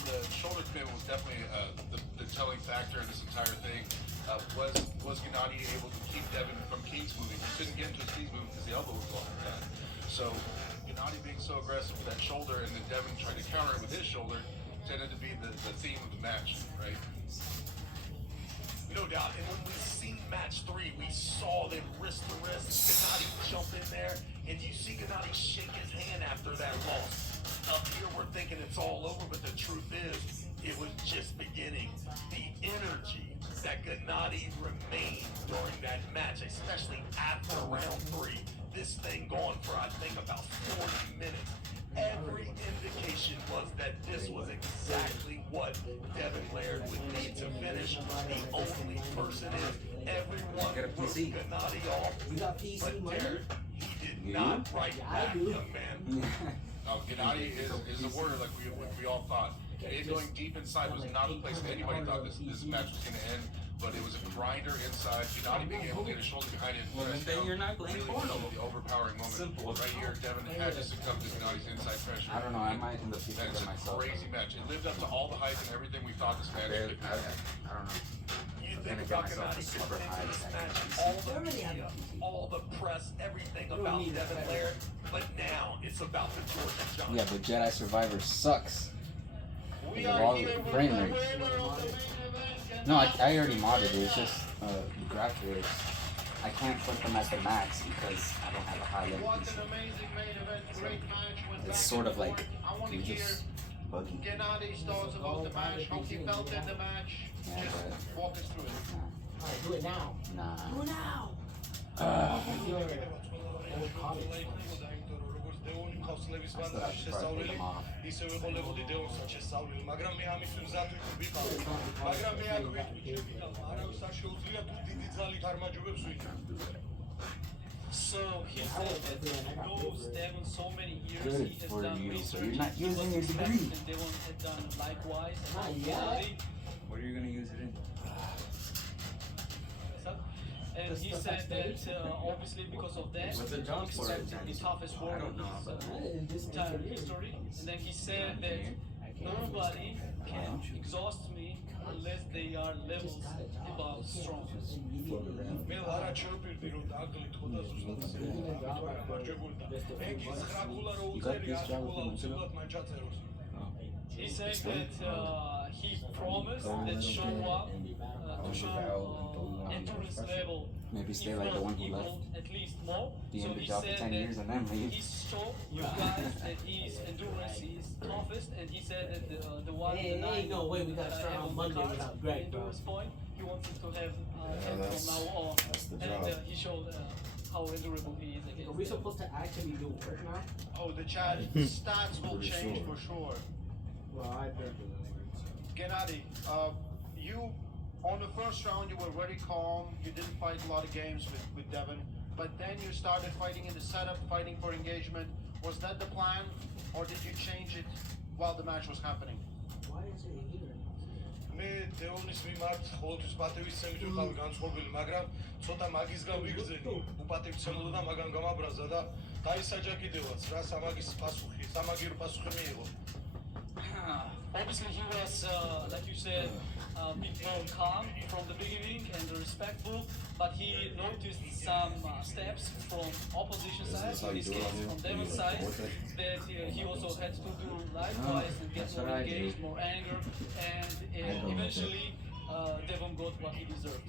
The shoulder pin was definitely the telling factor in this entire thing. Was Gennady able to keep Devin from King's moving? He couldn't get into his King's moving because the elbow was blocking that. So Gennady being so aggressive with that shoulder, and then Devin trying to counter it with his shoulder, tended to be the theme of the match, right? No doubt. And when we seen match 3, we saw them wrist to wrist. Gennady jump in there, and you see Gennady shake his hand after that loss. Up here, we're thinking it's all over, but the truth is, it was just beginning. The energy that Gennady remained during that match, especially after round 3, this thing going for, I think, about 40 minutes. Every indication was that this was exactly what Devin Laird would need to finish. The only person is everyone wrote Gennady off, but Derek, he did not write back, young man. No, Gennady is a warrior like we all thought. It going deep inside was not the place that anybody thought this match was going to end, but it was a grinder inside. Gennady being able to get his shoulder behind it. Well, then you're not playing portal. The overpowering moment. Simple. Right here, Devin had to succumb to Gennady's inside pressure. I don't know, I might end up picking That's it a myself. crazy match. It lived up to all the hype and everything we thought this match could be. I don't know. You I'm think gonna about get myself a Gennady super going high into this second. match, all the media, all the press, everything about Devin Laird, but now it's about the Georgia Giants. Yeah, but Jedi Survivor sucks. We Because of are all here the with frame the rates. winner of the main event, No, I already modded it. It's just the graphics. I can't put them at the max because I don't have a high level What PC. an amazing main event, great match. Went It's back sort and of like forth. I want to you hear just buggy. Gennady's thoughts about the match, how he felt in the match. Yeah, Just but walk us through it. Alright, do it now. nah. Do it now. Your old college friends. ხავსლების I still ბანდა have to try to pick შესწავლილი them off. ისე ვიყოლებოდი დეონსაც შესწავლილი მაგრამ მე ამისთვის მზად ვიყავი მაგრამ მე აქ ვიყავ არავის არ შეუძლია თუ დიდი ძალით არ მაჯობებს ვიყავ. So he said that he knows Devon so many years, Good he has for done you, but research, you're not he using was your expecting, degree. and Devon had done likewise. Not And yet. Gennady- What are you gonna use it in? And he said that obviously because of that, What's the job he for it, expected the Johnny? toughest war I don't in know, his but- This entire history. And then he said that nobody can exhaust me unless they are levels above strong. მე არა ჩერპირდი რომ დაგლით ხო და ზუსტად ასე ამიტომ არ მარჯვებული და მე კი 9 ქულა რო უწერი 10 ქულა უწევად მაინც აწეროს. He said that he promised that show up to show endurance level Maybe stay like the one who equal left. at least more. Be So in the he job for said 10 years and then that leave. he showed you guys that his endurance is toughest, and he said that the one Hey, that ain't no way we gotta that I start have on the Monday cards, without the Greg, bro. endurance point, he wanted to have him that's- from now on, that's the and job. he showed how endurable he is Are against. we supposed to actually do work now? Oh, the chat stats will Pretty change sure. for sure. Well, I better do it. Gennady, you on the first round you were very calm. You didn't fight a lot of games with Devin, but then you started fighting in the setup, fighting for engagement. Was that the plan, or did you change it while the match was happening? Why is it here? მე დეონის მიმართ ყოველთვის პატივისცემით ვიყავი განწყობილი, მაგრამ ცოტა მაგისგან ვიგრძენი, უპატივცემლო და მაგან გამაბრაზა და დაისაჯა კიდევაც რა სამაგის პასუხი, სამაგირო პასუხი მიიღო. Obviously, he was, like you said, a bit more calm from the beginning and respectful, but he noticed some steps from opposition side, how in you this do it case on you? from You Devon's like side, force it? that he also had to do likewise and get that's more what I do. engaged, more anger, and don't eventually Devon got what he deserved.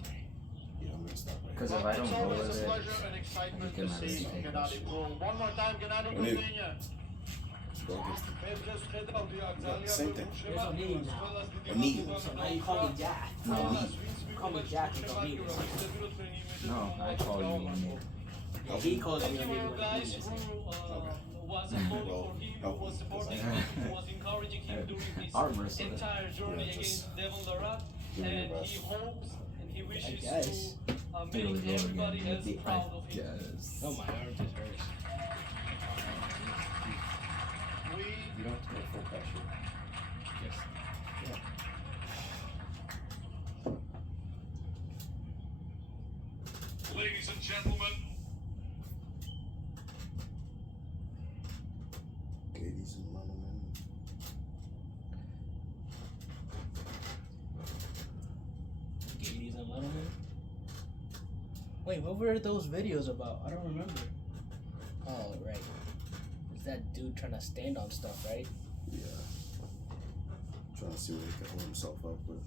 Yeah, I'm gonna stop right Because here. if I don't It's go always with a it, pleasure and excitement you to can see manage. Gennady grow. One more time, Gennady, When you- continue. Go against it. მე დღეს ხედავდი აქ ძალიან Same thing. There's no need now. ყველას დიდი A need. So now you call me Jack. No, me. Call me Jack and call me. No, I call you one more. And he calls Thank me you, a guys, nigga. who was voting Well, for him, help who was me. supporting him, who was encouraging him during his Armwrestling. entire journey Yeah, just against Devon Larat, do your and best. he hopes and he wishes guess. to make everybody else proud of him. Oh, my arm just hurts. You don't have to go full pressure. Yes. Yeah. Ladies and gentlemen, Ladies and gentlemen. Ladies and gentlemen. Wait, what were those videos about? I don't remember. Oh, right. that dude trying to stand on stuff, right? Yeah. Trying to see what he can hold himself up with.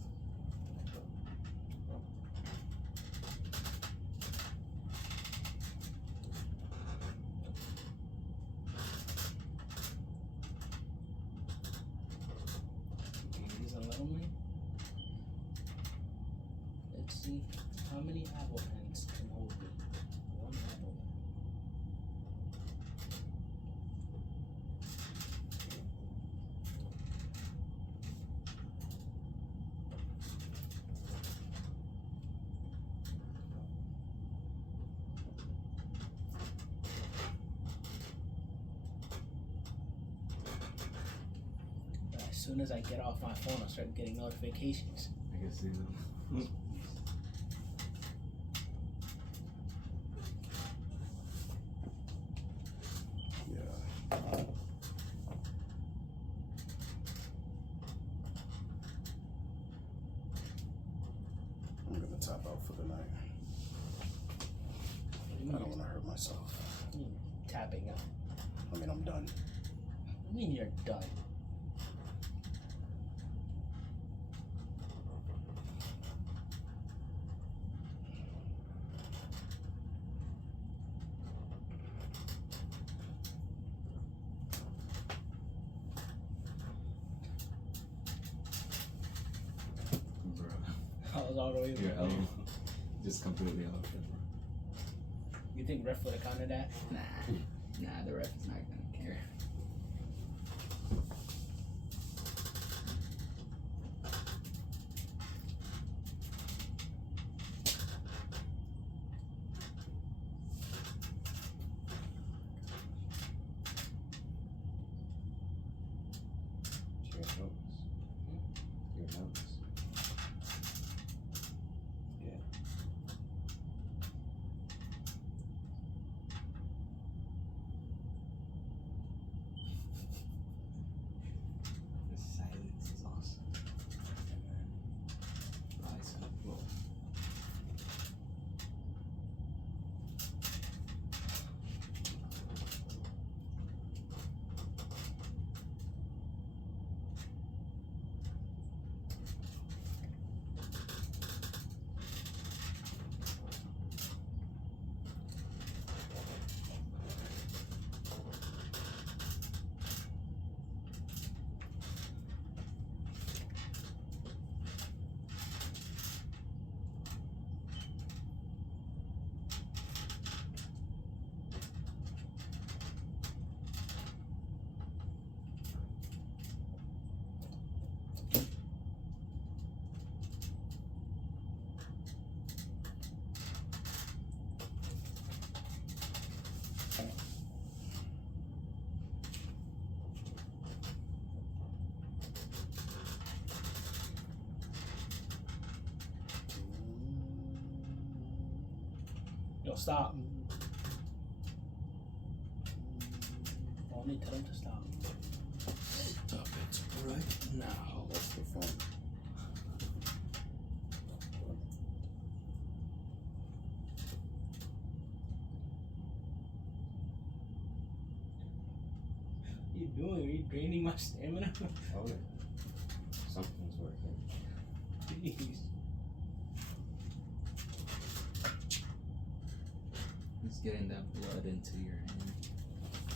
Ladies and gentlemen, let's see how many apple hands can hold it. One apple. As soon as I get off my phone, I'll start getting notifications. I can see them. Yeah. I'm gonna tap out for the night. I don't want to hurt myself. Tapping out. I mean, I'm done. I mean, you're done. Bro. I was all the way Your over elbow. there. Just completely off it, bro. You think ref would have counted that? Nah, the ref is not gonna care. Your nose. Your nose. Yeah. The silence is awesome. Eyes up, whoa. Yo, stop. Only tell him to stop. Stop it right now. That's the phone. What are you doing? Are you draining my stamina? Oh yeah. Something's working. Jeez. It's getting that blood into your hand,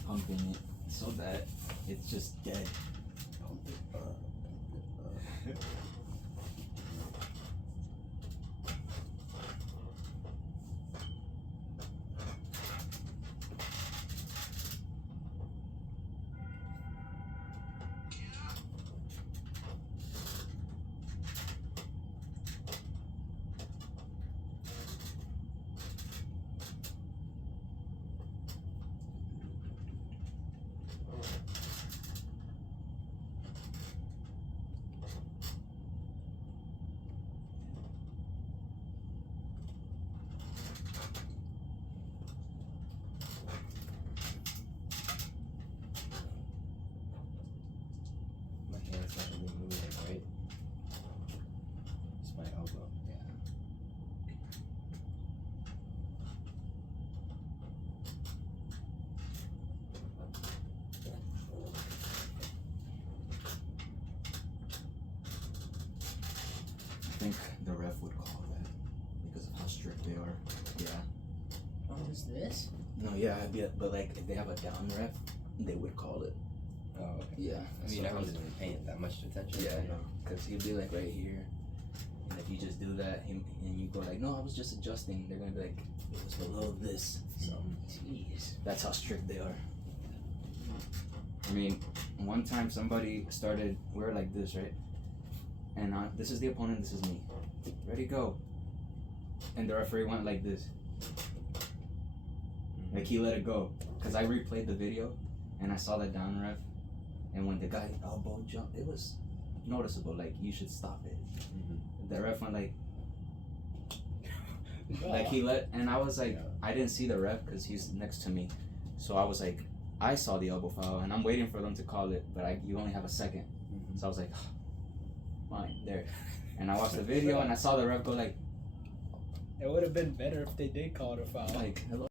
pumping it so that it's just dead. Pump it up. Pump it up. think the ref would call that because of how strict they are. Yeah. Oh, is this? No, yeah, but like if they have a down ref, they would call it. Oh, okay. Yeah. I mean, So everyone's really paying that much attention. Yeah, because he'd be like right here, and if you just do that, and you go like, no, I was just adjusting, they're gonna be like, it was below this. So, jeez, that's how strict they are. I mean, one time somebody started, we're like this, right? And this is the opponent, this is me. Ready, go. And the referee went like this. Like he let it go. Because I replayed the video and I saw the down ref. And when the guy elbow jumped, it was noticeable. Like, you should stop it. The ref went like he let, and I was like, I didn't see the ref because he's next to me. So I was like, I saw the elbow foul and I'm waiting for them to call it, but you only have a second. So I was like, fine, there. And I watched the video and I saw the ref go like. It would have been better if they did call it a foul. Like, hello.